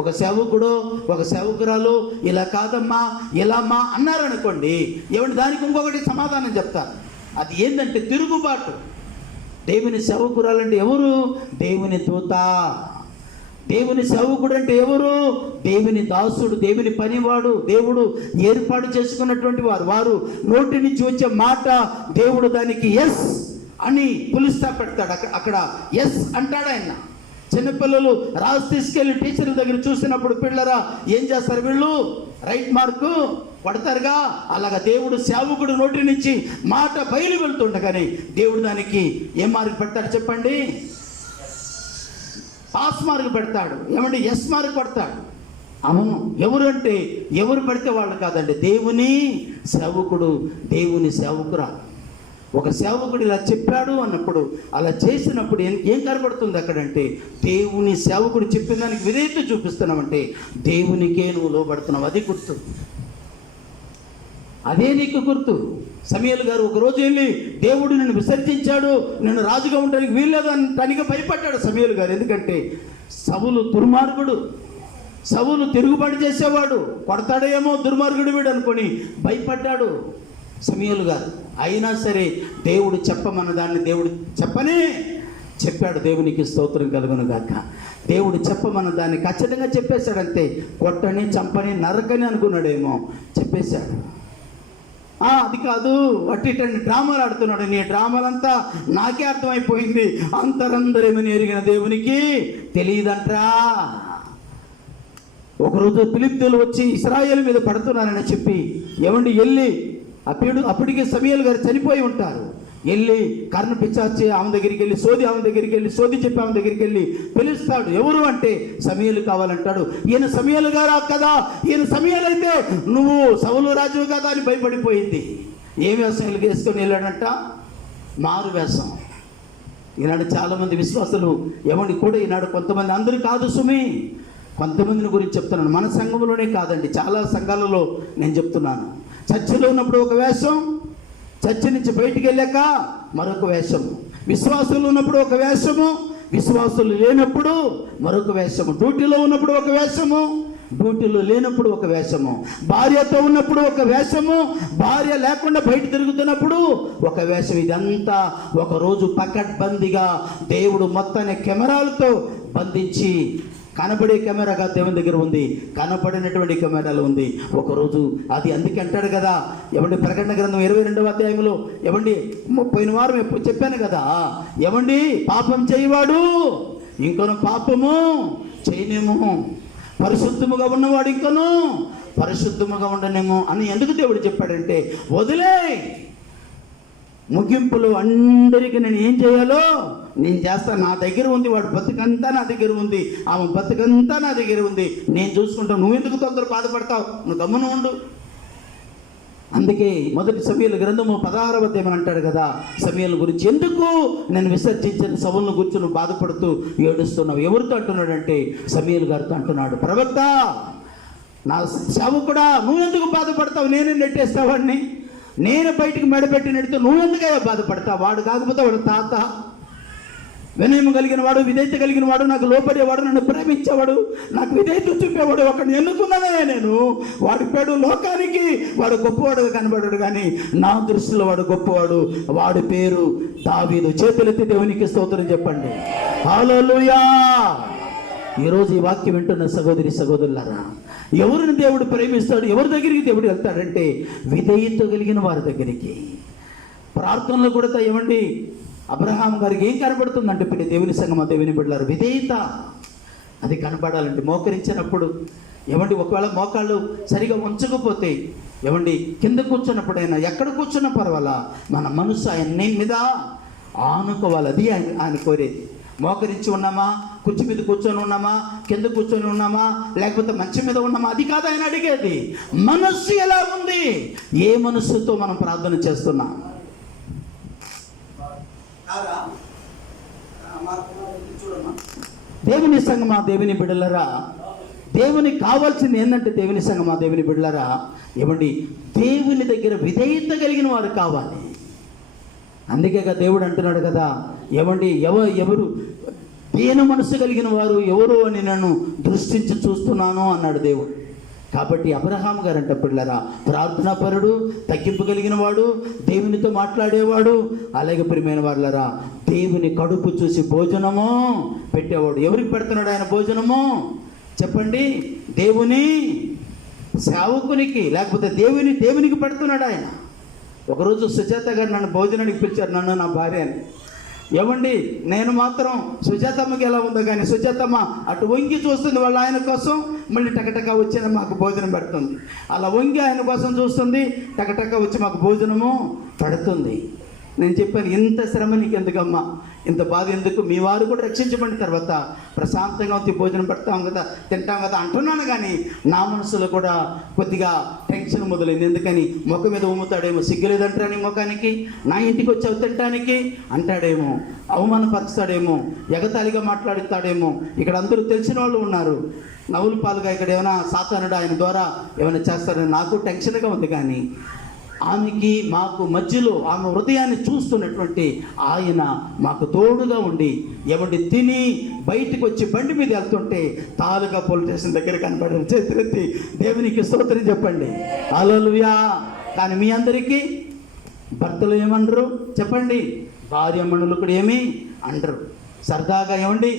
ఒక సేవకుడు ఒక సేవకురాలు ఇలా కాదమ్మా ఇలామ్మా అన్నారనుకోండి, ఏమంటే దానికి ఇంకొకటి సమాధానం చెప్తారు. అది ఏంటంటే తిరుగుబాటు. దేవుని సేవకురాలంటే ఎవరు? దేవుని దూత. దేవుని సేవకుడు అంటే ఎవరు? దేవుని దాసుడు, దేవుని పనివాడు, దేవుడు ఏర్పాటు చేసుకున్నటువంటి వారు నోటి నుంచి వచ్చే మాట దేవుడు దానికి ఎస్ అని పులుస్తా పెడతాడు. అక్కడ ఎస్ అంటాడు ఆయన. చిన్నపిల్లలు రాజు తీసుకెళ్ళి టీచర్ల దగ్గర చూసినప్పుడు పిల్లరా ఏం చేస్తారు, వీళ్ళు రైట్ మార్కు కొడతారుగా. అలాగా దేవుడు సేవకుడు నోటి నుంచి మాట బయలు వెళ్తుండగానే దేవుడు దానికి ఏ మార్క్ పెడతాడు చెప్పండి? పాస్ మార్క్ పెడతాడు. ఏమంటే ఎస్ మార్క్ పెడతాడు. అవును, ఎవరు అంటే ఎవరు పడితే వాళ్ళు కాదండి, దేవుని సేవకుడు, దేవుని సేవకురా. ఒక సేవకుడు ఇలా చెప్పాడు అన్నప్పుడు, అలా చేసినప్పుడు ఏం కనబడుతుంది అక్కడంటే, దేవుని సేవకుడు చెప్పిన దానికి విధేయత చూపిస్తున్నామంటే దేవునికే నువ్వు లోబడుతున్నావు. అది గుర్తు, అదే నీకు గుర్తు. సమూయేలు గారు ఒకరోజు వెళ్ళి దేవుడు నిన్ను విసర్జించాడు, నేను రాజుగా ఉండడానికి వీల్లేదు అని తనకి భయపడ్డాడు సమూయేలు గారు. ఎందుకంటే సౌలు దుర్మార్గుడు, సౌలు తిరుగుబాటు చేసేవాడు, కొడతాడేమో దుర్మార్గుడు వీడు అనుకొని భయపడ్డాడు సమూయేలు గారు. అయినా సరే దేవుడు చెప్పమన్న దాన్ని దేవుడు చెప్పాడు. దేవునికి స్తోత్రం కలుగును గాక. దేవుడు చెప్పమన్న దాన్ని ఖచ్చితంగా చెప్పేశాడంతే. కొట్టని, చంపని, నరకని అనుకున్నాడేమో, చెప్పేశాడు. అది కాదు, అట్టిటన్ని డ్రామాలు ఆడుతున్నాడు. నీ డ్రామాలంతా నాకే అర్థమైపోయింది, అంతరందరేమని ఎరిగిన దేవునికి తెలియదంట్రా. ఒకరోజు ఫిలిష్తీయులు వచ్చి ఇశ్రాయేలు మీద పడుతున్నారని చెప్పి ఏమండి వెళ్ళి అప్పటికే సమూయేలు గారు చనిపోయి ఉంటారు. వెళ్ళి కర్ణ పిచ్చాచి ఆమె దగ్గరికి వెళ్ళి సోది చెప్పి ఆమె దగ్గరికి వెళ్ళి పిలుస్తాడు. ఎవరు అంటే సమూయేలు కావాలంటాడు. ఈయన సమూయేలు గారా కదా, ఈయన సమూయేలు అయితే నువ్వు సౌలు రాజు కదా అని భయపడిపోయింది. ఏ వేషం వేసుకొని వెళ్ళాడంట? మారు వేషం. ఈనాడు చాలామంది విశ్వాసులు ఏమండి కూడా ఈనాడు కొంతమంది, అందరూ కాదు సుమి, కొంతమందిని గురించి చెప్తున్నాను. మన సంఘంలోనే కాదండి, చాలా సంఘాలలో నేను చెప్తున్నాను. చర్చిలో ఉన్నప్పుడు ఒక వేషం, చర్చి నుంచి బయటికి వెళ్ళాక మరొక వేషము. విశ్వాసులు ఉన్నప్పుడు ఒక వేషము, విశ్వాసులు లేనప్పుడు మరొక వేషము. డ్యూటీలో ఉన్నప్పుడు ఒక వేషము, డ్యూటీలో లేనప్పుడు ఒక వేషము. భార్యతో ఉన్నప్పుడు ఒక వేషము, భార్య లేకుండా బయట తిరుగుతున్నప్పుడు ఒక వేషం. ఇదంతా ఒకరోజు పకడ్బందీగా దేవుడు మొత్తాన్ని కెమెరాలతో బంధించి, కనబడే కెమెరాగా దేవుని దగ్గర ఉంది, కనబడినటువంటి కెమెరాలు ఉంది. ఒకరోజు అది అందుకే అంటాడు కదా, ఏమండి ప్రకటన గ్రంథం 22వ అధ్యాయంలో, ఏమండి పోయిన వారం ఎప్పుడు చెప్పాను కదా, ఏమండి పాపం చేయవాడు ఇంకొను పాపము చేయనేమో, పరిశుద్ధముగా ఉన్నవాడు ఇంకొను పరిశుద్ధముగా ఉండనేమో అని ఎందుకు దేవుడు చెప్పాడంటే, వదిలే ముగింపులో అందరికీ నేను ఏం చేయాలో నేను చేస్తాను. నా దగ్గర ఉంది, వాడు బతుకంతా నా దగ్గర ఉంది, ఆమె బతుకంతా నా దగ్గర ఉంది, నేను చూసుకుంటాను. నువ్వెందుకు తొందర బాధపడతావు, నువ్వు గమ్మున ఉండు. అందుకే మొదటి సమూయేలు గ్రంథము 16వ అధ్యాయం అంటాడు కదా, సమూయేలు గురించి, ఎందుకు నేను విసర్జించిన సౌలును గురించి నువ్వు బాధపడుతూ ఏడుస్తున్నావు? ఎవరితో అంటున్నాడంటే సమూయేలు గారితో అంటున్నాడు. ప్రవక్త, నా సేవకుడా, నువ్వెందుకు బాధపడతావు? నేనే నెట్టేస్తావాడిని, నేను బయటికి మెడపెట్టి నెడితే నువ్వెందుకయ్యా బాధపడతావు? వాడు కాకపోతే వాడు తాత, వినయం కలిగిన వాడు, విధేయత కలిగిన వాడు, నాకు లోపడేవాడు, నన్ను ప్రేమించేవాడు, నాకు విధేయత చూపేవాడు ఒకడిని ఎన్నుకున్నానే నేను. వాడి పేరు లోకానికి వాడు గొప్పవాడుగా కనబడాడు, కానీ నా దృష్టిలో వాడు గొప్పవాడు. వాడి పేరు దావీదు. చేతులెత్తి దేవునికి స్తోత్రం చెప్పండి. హల్లెలూయా. ఈరోజు ఈ వాక్యం వింటున్న సహోదరి సహోదరులారా, ఎవరిని దేవుడు ప్రేమిస్తాడు, ఎవరి దగ్గరికి దేవుడు వెళ్తాడంటే విధేయత కలిగిన వారి దగ్గరికి. ప్రార్థనలో కూడా ఏమండి అబ్రహాం గారికి ఏం కనబడుతుందంటే, దేవుని సంగమా, దేవుని బిడ్డలారు, విధేయత. అది కనపడాలంటే మోకరించినప్పుడు ఏమండి, ఒకవేళ మోకాళ్ళు సరిగా ఉంచకపోతే ఏమండి, కింద కూర్చున్నప్పుడైనా ఎక్కడ కూర్చున్నా పర్వాలా మన మనసు ఆయన మీద ఆనుకోవాలి. అది ఆయన కోరేది. మోకరించి ఉన్నామా, కుర్చీ మీద కూర్చొని ఉన్నామా, కింద కూర్చొని ఉన్నామా, లేకపోతే మంచం మీద ఉన్నామా, అది కాదు ఆయన అడిగేది. మనస్సు ఎలా ఉంది, ఏ మనస్సుతో మనం ప్రార్థన చేస్తున్నాం. దేవుని సంగమా, దేవుని బిడ్డలరా, దేవునికి కావాల్సింది ఏంటంటే, దేవుని సంగమా, దేవుని బిడ్డలరా, ఏమండి, దేవుని దగ్గర విధేయత కలిగిన వారు కావాలి. అందుకేగా దేవుడు అంటున్నాడు కదా, ఏమండి, ఎవరు దీన మనసు కలిగిన వారు ఎవరు అని నన్ను దృష్టించి చూస్తున్నాను అన్నాడు దేవుడు. కాబట్టి అబ్రహాం గారు అంటే పిల్లరా, ప్రార్థనాపరుడు, తగ్గింపు కలిగిన వాడు, దేవునితో మాట్లాడేవాడు, అలాగే ప్రియమైన వాళ్ళరా, దేవుని కడుపు చూసి భోజనము పెట్టేవాడు. ఎవరికి పెడుతున్నాడు ఆయన భోజనము చెప్పండి? దేవుని సేవకునికి, లేకపోతే దేవునికి పెడుతున్నాడు ఆయన. ఒకరోజు సుజాత గారు నన్ను భోజనానికి పిలిచారు, నన్ను, నా భార్యని. ఏమండి, నేను మాత్రం సుజాతమ్మకి ఎలా ఉందో కానీ సుజాతమ్మ అటు వంగి చూస్తుంది వాళ్ళ ఆయన కోసం, మళ్ళీ టకటక వచ్చి మాకు భోజనం పెడుతుంది. అలా వంగి ఆయన కోసం చూస్తుంది, టకటక వచ్చి మాకు భోజనము పెడుతుంది. నేను చెప్పాను, ఇంత శ్రమ నీకు ఎందుకమ్మా, ఇంత బాధ ఎందుకు, మీ వారు కూడా రక్షించబడిన తర్వాత ప్రశాంతంగా భోజనం పెడతాం కదా, తింటాం కదా అంటున్నాను. కానీ నా మనసులో కూడా కొద్దిగా టెన్షన్ మొదలైంది. ఎందుకని, ముఖం మీద ఉమ్ముతాడేమో, సిగ్గులేదంటారని ముఖానికి, నా ఇంటికి వచ్చి తింటానికి అంటాడేమో, అవమానపరుస్తాడేమో, ఎగతాళిగా మాట్లాడుతాడేమో. ఇక్కడ అందరూ తెలిసిన వాళ్ళు ఉన్నారు, నవ్వుల పాలుగా ఇక్కడ ఏమైనా సాతానుడు ఆయన ద్వారా ఏమైనా చేస్తారని నాకు టెన్షన్గా ఉంది. కానీ ఆమెకి మాకు మధ్యలో ఆమె హృదయాన్ని చూస్తున్నటువంటి ఆయన మాకు తోడుగా ఉండి, ఏమంటే తిని బయటికి వచ్చి బండి మీద వెళ్తుంటే తాలూకా పోలీస్ స్టేషన్ దగ్గర కనపడారు. చేతులెత్తి దేవునికి స్తోత్రం చెప్పండి, హల్లెలూయా. కానీ మీ అందరికీ భర్తలు ఏమనరు చెప్పండి, భార్యామణులు కూడా ఏమీ అనరు. సరదాగా ఏమండి,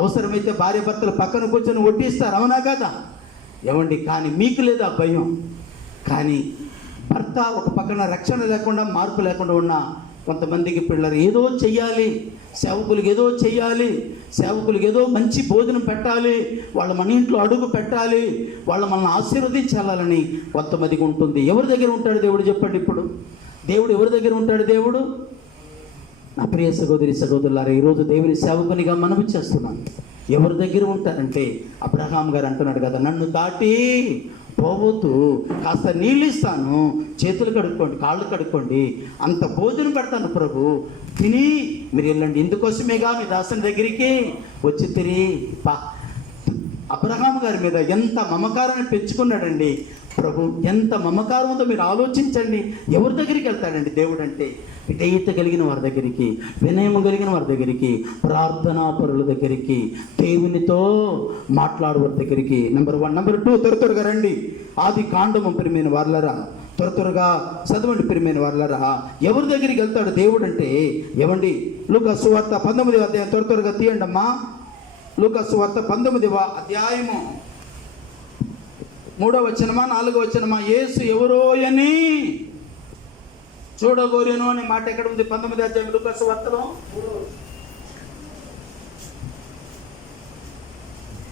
అవసరమైతే భార్య భర్తలు పక్కన కూర్చొని వడ్డిస్తారు, అవునా కదా ఏమండి. కానీ మీకు లేదు ఆ భయం. కానీ భర్త ఒక పక్కన రక్షణ లేకుండా, మార్పు లేకుండా ఉన్న కొంతమందికి పిల్లలు ఏదో చెయ్యాలి, సేవకులకు ఏదో చెయ్యాలి, సేవకులకు ఏదో మంచి భోజనం పెట్టాలి, వాళ్ళ మన ఇంట్లో అడుగు పెట్టాలి, వాళ్ళు మనల్ని ఆశీర్వదించాలని కొంతమందికి ఉంటుంది. ఎవరి దగ్గర ఉంటాడు దేవుడు చెప్పండి? ఇప్పుడు దేవుడు ఎవరి దగ్గర ఉంటాడు? దేవుడు నా ప్రియ సహోదరి సహోదరులారా, ఈరోజు దేవుని సేవకునిగా మనవి చేస్తున్నాను. ఎవరి దగ్గర ఉంటారంటే, అబ్రహాం గారు అంటున్నాడు కదా, నన్ను దాటి పోవద్దు, కాస్త నీళ్ళు ఇస్తాను, చేతులు కడుక్కోండి, కాళ్ళు కడుక్కోండి, అంత భోజనం పెడతాను ప్రభు, తిని మీరు వెళ్ళండి. ఇందుకోసమేగా మీ దాసుని దగ్గరికి వచ్చి తిరిగి అబ్రహాం గారి మీద ఎంత మమకారాన్ని పెంచుకున్నాడండి ప్రభు, ఎంత మమకారం ఉందో మీరు ఆలోచించండి. ఎవరి దగ్గరికి వెళ్తాడండి దేవుడు అంటే? విధేయత కలిగిన వారి దగ్గరికి, వినయం కలిగిన వారి దగ్గరికి, ప్రార్థనా పరుల దగ్గరికి, దేవునితో మాట్లాడవారి దగ్గరికి. నెంబర్ 1. నెంబర్ 2, త్వరగా రండి. ఆది కాండము ప్రియమైన వారలరా, త్వరగా చదవండి ప్రియమైన వారలరా. ఎవరి దగ్గరికి వెళ్తాడు దేవుడు అంటే? ఏమండి, లూకా సువార్త 19వ అధ్యాయం త్వరగా తీయండి అమ్మా. లూకా సువార్త 19వ అధ్యాయము 3వ వచనమా 4వ వచనమా? యేసు ఎవరో అని చూడగోరేను అనే మాట ఎక్కడ ఉంది? 19వ అధ్యాయం లూకా సువార్తలో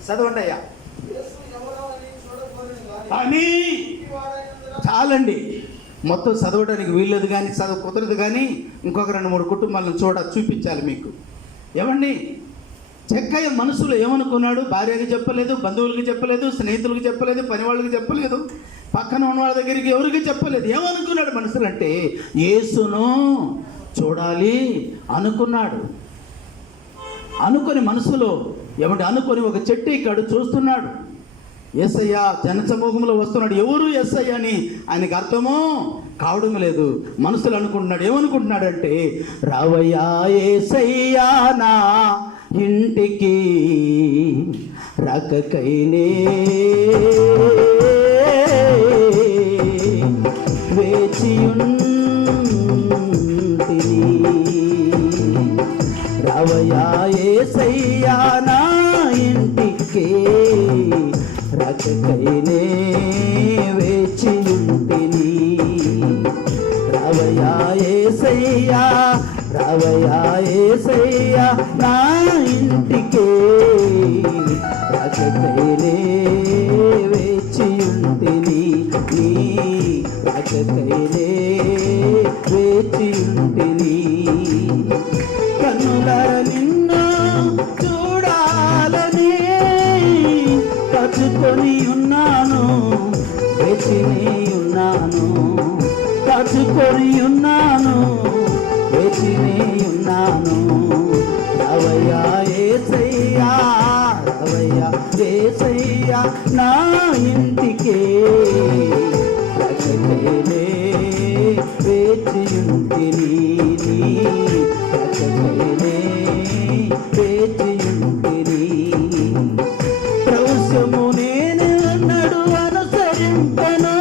చదవండి అయ్యా. అని చాలండి, మొత్తం చదవడానికి వీల్లేదు, కానీ చదువు కుదరదు. కానీ ఇంకొక 2-3 కుటుంబాలను చూపించాలి మీకు. ఏమండి, చెక్కయ్య మనసులో ఏమనుకున్నాడు? భార్యకి చెప్పలేదు, బంధువులకి చెప్పలేదు, స్నేహితులకి చెప్పలేదు, పని వాళ్ళకి చెప్పలేదు, పక్కన ఉన్న వాళ్ళ దగ్గరికి ఎవరికి చెప్పలేదు. ఏమనుకున్నాడు మనసులో అంటే, యేసును చూడాలి అనుకున్నాడు. అనుకొని మనసులో ఏమంటే అనుకొని ఒక చెట్టు ఇక్కడ చూస్తున్నాడు. యేసయ్య జనసమూహంలో వస్తున్నాడు. ఎవరు యేసయ్య అని ఆయనకు అర్థమో కావడం లేదు. మనసులో అనుకుంటున్నాడు. ఏమనుకుంటున్నాడంటే, రావయ్యా యేసయ్యా నా ఇంటికి రాకకైనే వేచియుంటిని, రావయ్యా యేసయ్యా నా ఇంటికి రాకకైనే వేచియుంటిని, రావయ్యా యేసయ్యా, రావయ్యా యేసయ్యా నా ఇంటికి రక్షకైలే వేచి ఉంటిని. కన్నులార నిన్ను చూడాలని కచుకొని ఉన్నాను, వేచినే ఉన్నాను, కచుకొని ఉన్నాను, వేచినే ఉన్నాను. రవయ్యా యేసయ్యా, రవయ్యా యేసయ్యా నా ఇంటికే, రక్షకైలే వేచి ఉంటిని, రక్షకైలే వేచి ఉంటిని. ప్రవశము నేను నడు అనుసరింపను,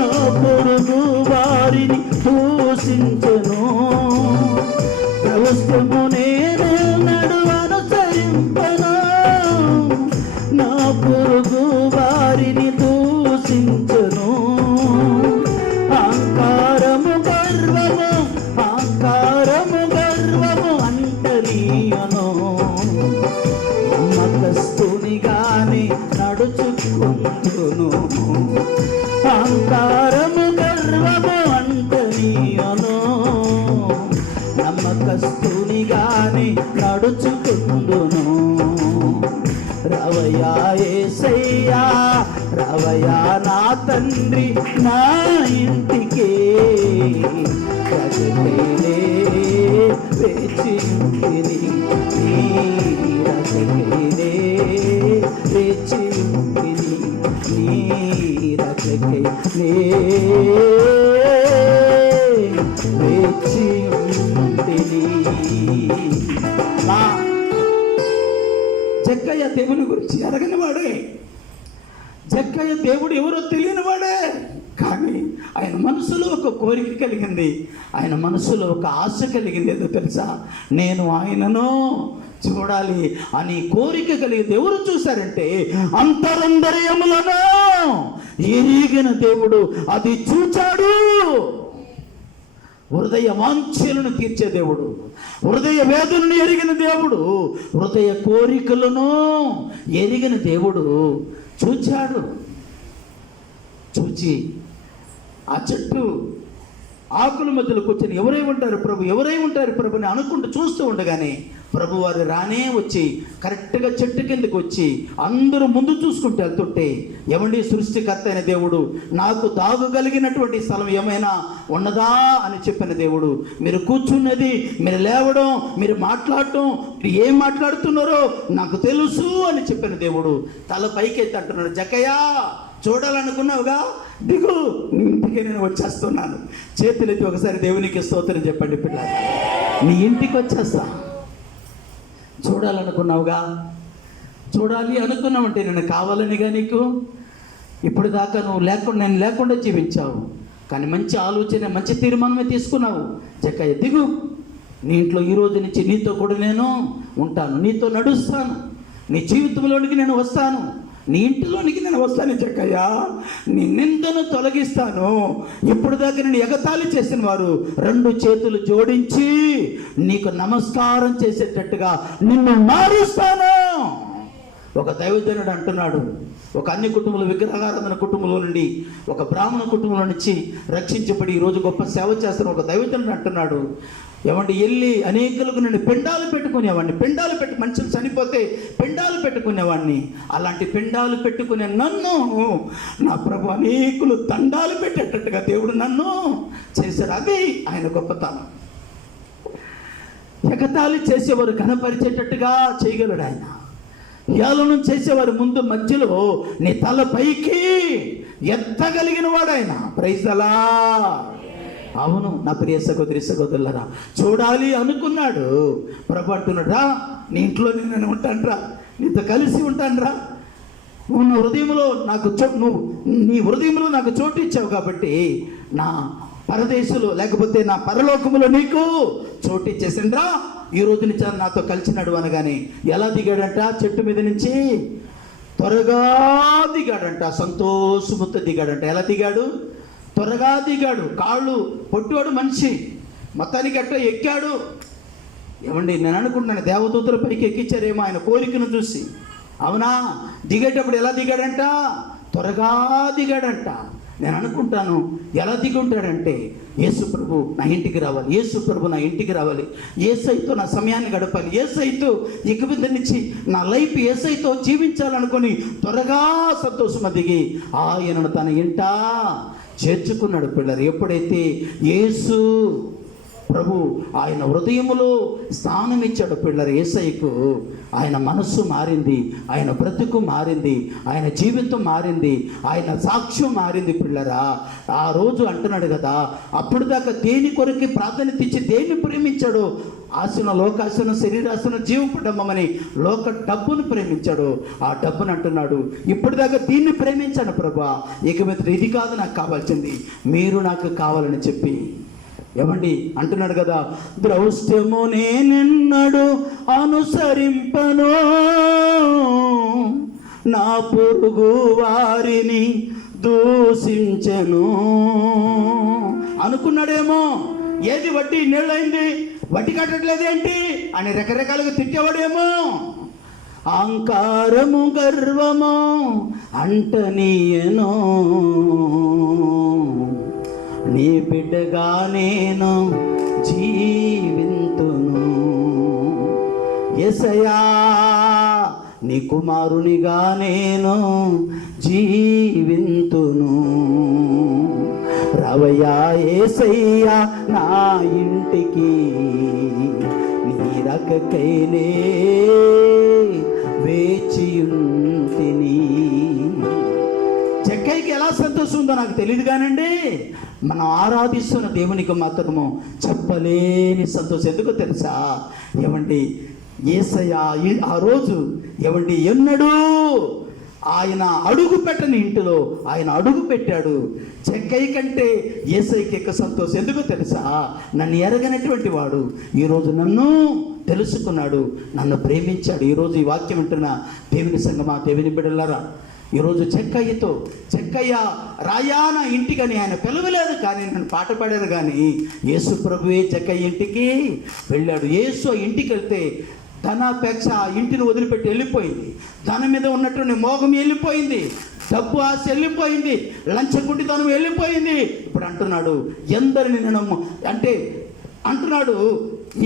నా పొరుగు వారిని దూషించెను. ప్రవశము నేను నడు అనుసరింపను, నా పొరుగు వారిని దూషించెను. అహంకారము గర్వము, అహంకారము గర్వము అంటనీయను. నమ్మకస్తునిగానే నడుచుకుంటును. అహంకారము గర్వము అంటనీయను. నమ్మకస్తునిగానే నడుచుకుందును. రవయ్యా యేసయ్యా, రవయ్యా నా తండ్రి నా ఇంటికే, రక్షకైలే వేచి ఉంటిని, రక్షకైలే వేచి ఉంటిని, రక్షకైలే వేచి ఉంటిని. జక్కయ్య దేవుని గురించి ఎరగని వాడే, జక్కయ్య దేవుడు ఎవరో తెలియని వాడే. కానీ ఆయన మనసులో ఒక కోరిక కలిగింది, ఆయన మనసులో ఒక ఆశ కలిగింది. ఏదో తెలుసా, నేను ఆయనను చూడాలి అని కోరిక కలిగింది. ఎవరు చూశారంటే అంతరంతర్యములను ఎరిగిన దేవుడు అది చూచాడు. హృదయ వాంఛలను తీర్చే దేవుడు, హృదయ వేదనను ఎరిగిన దేవుడు, హృదయ కోరికలను ఎరిగిన దేవుడు చూచాడు. చూచి ఆ చెట్టు ఆకుల మధ్యలో కూర్చొని ఎవరై ఉంటారు ప్రభు, ఎవరై ఉంటారు ప్రభు అని అనుకుంటూ చూస్తూ ఉండగానే ప్రభు వారు రానే వచ్చి కరెక్ట్గా చెట్టు కిందకి వచ్చి అందరూ ముందు చూసుకుంటూ వెళ్తుంటే, ఏమండి సృష్టికర్త అయిన దేవుడు, నాకు దాగగలిగినటువంటి స్థలం ఏమైనా ఉన్నదా అని చెప్పిన దేవుడు, మీరు కూర్చున్నది, మీరు లేవడం, మీరు మాట్లాడటం, మీరు ఏం మాట్లాడుతున్నారో నాకు తెలుసు అని చెప్పిన దేవుడు తల పైకెత్తి అంటున్నాడు, జక్కయ్య చూడాలనుకున్నావుగా, దిగు, నీ ఇంటికి నేను వచ్చేస్తున్నాను. చేతులెత్తి ఒకసారి దేవునికి స్తోత్రం చెప్పండి పిల్లలు. నీ ఇంటికి వచ్చేస్తా. చూడాలనుకున్నావుగా, చూడాలి అనుకున్నావంటే నేను కావాలనిగా నీకు. ఇప్పుడు దాకా నువ్వు నేను లేకుండా జీవించావు, కానీ మంచి ఆలోచన, మంచి తీర్మానమే తీసుకున్నావు. జక్కయ్య దిగు, నీ ఇంట్లో ఈ రోజు నుంచి నీతో కూడా నేను ఉంటాను, నీతో నడుస్తాను, నీ జీవితంలోనికి నేను వస్తాను, నీ ఇంటిలోనికి నేను వస్తాను జక్కయ్య, నీ నిందను తొలగిస్తాను. ఇప్పుడు దాకా నేను ఎగతాళి చేసిన వారు రెండు చేతులు జోడించి నీకు నమస్కారం చేసేటట్టుగా నిన్ను మారుస్తాను. ఒక దైవజనుడు అంటున్నాడు, ఒక అన్ని కుటుంబాల విగ్రహారాధన కుటుంబంలో నుండి, ఒక బ్రాహ్మణ కుటుంబంలో నుంచి రక్షించబడి ఈరోజు గొప్ప సేవ చేస్తున్న ఒక దైవజనుడు అంటున్నాడు, ఏమంటే వెళ్ళి అనేకులకు నేను పిండాలు పెట్టుకునేవాడిని, పిండాలు పెట్టి మనుషులు చనిపోతే పిండాలు పెట్టుకునేవాడిని, అలాంటి పిండాలు పెట్టుకునే నన్ను నా ప్రభు అనేకులు దండాలు పెట్టేటట్టుగా దేవుడు నన్ను చేశాడు. అది ఆయన గొప్పతనం. ఎగతాళి చేసేవారు కనపరిచేటట్టుగా చేయగలడు ఆయన. ఏళనం చేసేవారు ముందు మధ్యలో నీ తల పైకి ఎత్తగలిగిన వాడు ఆయన. Praise the Lord. అవును నా ప్రియ సహోదరి సహోదరులారా, చూడాలి అనుకున్నాడు. ప్రభు అంటున్నాడు, రా, నీ ఇంట్లో నేను ఉంటాను రా, నీతో కలిసి ఉంటాను రా, నువ్వు నా హృదయంలో నువ్వు నీ హృదయంలో నాకు చోటు ఇచ్చావు కాబట్టి నా పరదేశంలో లేకపోతే నా పరలోకములో నీకు చోటు ఇచ్చేసింది రా, ఈ రోజు నుంచి నాతో కలిసినాడు అనగానే ఎలా దిగాడంట, చెట్టు మీద నుంచి త్వరగా దిగాడంట, సంతోషముతో దిగాడంట. ఎలా దిగాడు? త్వరగా దిగాడు. కాళ్ళు పొట్టివాడు మనిషి, మొత్తానికి అట్లా ఎక్కాడు. ఏమండి నేను అనుకుంటున్నాను దేవదూతల పైకి ఎక్కించారేమో ఆయన కోరికను చూసి. అవునా? దిగేటప్పుడు ఎలా దిగాడంట? త్వరగా దిగాడంట. నేను అనుకుంటాను, ఎలా దిగి ఉంటాడంటే, యేసు ప్రభు నా ఇంటికి రావాలి, యేసు ప్రభు నా ఇంటికి రావాలి, యేసయ్యతో నా సమయాన్ని గడపాలి, యేసయ్యతో ఇక మీద నుంచి నా లైఫ్ యేసయ్యతో జీవించాలనుకొని త్వరగా సంతోషం దిగి ఆయనను తన ఇంట చేర్చుకున్నాడు పిల్లలు. ఎప్పుడైతే యేసు ప్రభు ఆయన హృదయములో స్థానం ఇచ్చాడు పిల్లలు యేసయ్యకు, ఆయన మనస్సు మారింది, ఆయన బ్రతుకు మారింది, ఆయన జీవితం మారింది, ఆయన సాక్ష్యం మారింది పిల్లరా. ఆ రోజు అంటున్నాడు కదా, అప్పుడు దాకా దేని కొరకు ప్రాధాన్యత ఇచ్చి దేన్ని ప్రేమించాడు? ఆశను, లోకాశను, శరీరాశను, జీవపడమ్మని లోక డబ్బును ప్రేమించాడు. ఆ డబ్బును అంటున్నాడు, ఇప్పటిదాకా దీన్ని ప్రేమించాను ప్రభా, ఇక మీద ఇది కాదు నాకు కావాల్సింది, మీరు నాకు కావాలని చెప్పి ఏమండి అంటున్నాడు కదా, ద్రౌష్ట్యము నేనెన్నడు అనుసరింపను, నా పొరుగు వారిని దూషించెను. అనుకున్నాడేమో, ఏది వడ్డీ నీళ్ళైంది, వడ్డీ కట్టట్లేదేంటి అని రకరకాలుగా తిట్టేవాడేమో. అహంకారము గర్వము అంటనీయను, నీ బిడ్డగా నేను జీవింతును, యేసయ్యా నీ కుమారునిగా నేను జీవింతును, రవయ్యా యేసయ్యా నా ఇంటికి, నీ రకకైనే వేచియుంటిని. చెక్కైకి ఎలా సంతోషం ఉందో నాకు తెలియదు కానండి, మనం ఆరాధిస్తున్న దేవునికి మాత్రము చెప్పలేని సంతోషం. ఎందుకో తెలుసా ఏమండి, యేసయ్య ఆ రోజు ఏమండి ఎన్నడూ ఆయన అడుగు పెట్టని ఇంటిలో ఆయన అడుగు పెట్టాడు. చెక్కయ్య కంటే యేసయ్యకి ఎక్కువ సంతోషం. ఎందుకో తెలుసా, నన్ను ఎరగనటువంటి వాడు ఈరోజు నన్ను తెలుసుకున్నాడు, నన్ను ప్రేమించాడు. ఈరోజు ఈ వాక్యం వింటున్న దేవుని సంగమా, దేవుని బిడ్డలారా, ఈరోజు చెక్కయ్య రాయాన ఇంటికని ఆయన పిలవలేదు, కానీ నేను పాట పాడాను. కానీ యేసు ప్రభువే చెక్కయ్య ఇంటికి వెళ్ళాడు. యేసు ఇంటికి వెళ్తే ధనాపేక్ష ఇంటిని వదిలిపెట్టి వెళ్ళిపోయింది, ధనం మీద ఉన్నటువంటి మోహం వెళ్ళిపోయింది, డబ్బు ఆశ వెళ్ళిపోయింది, లంచగుండితనం వెళ్ళిపోయింది. ఇప్పుడు అంటున్నాడు, ఎందరిని నేను అంటే అంటున్నాడు,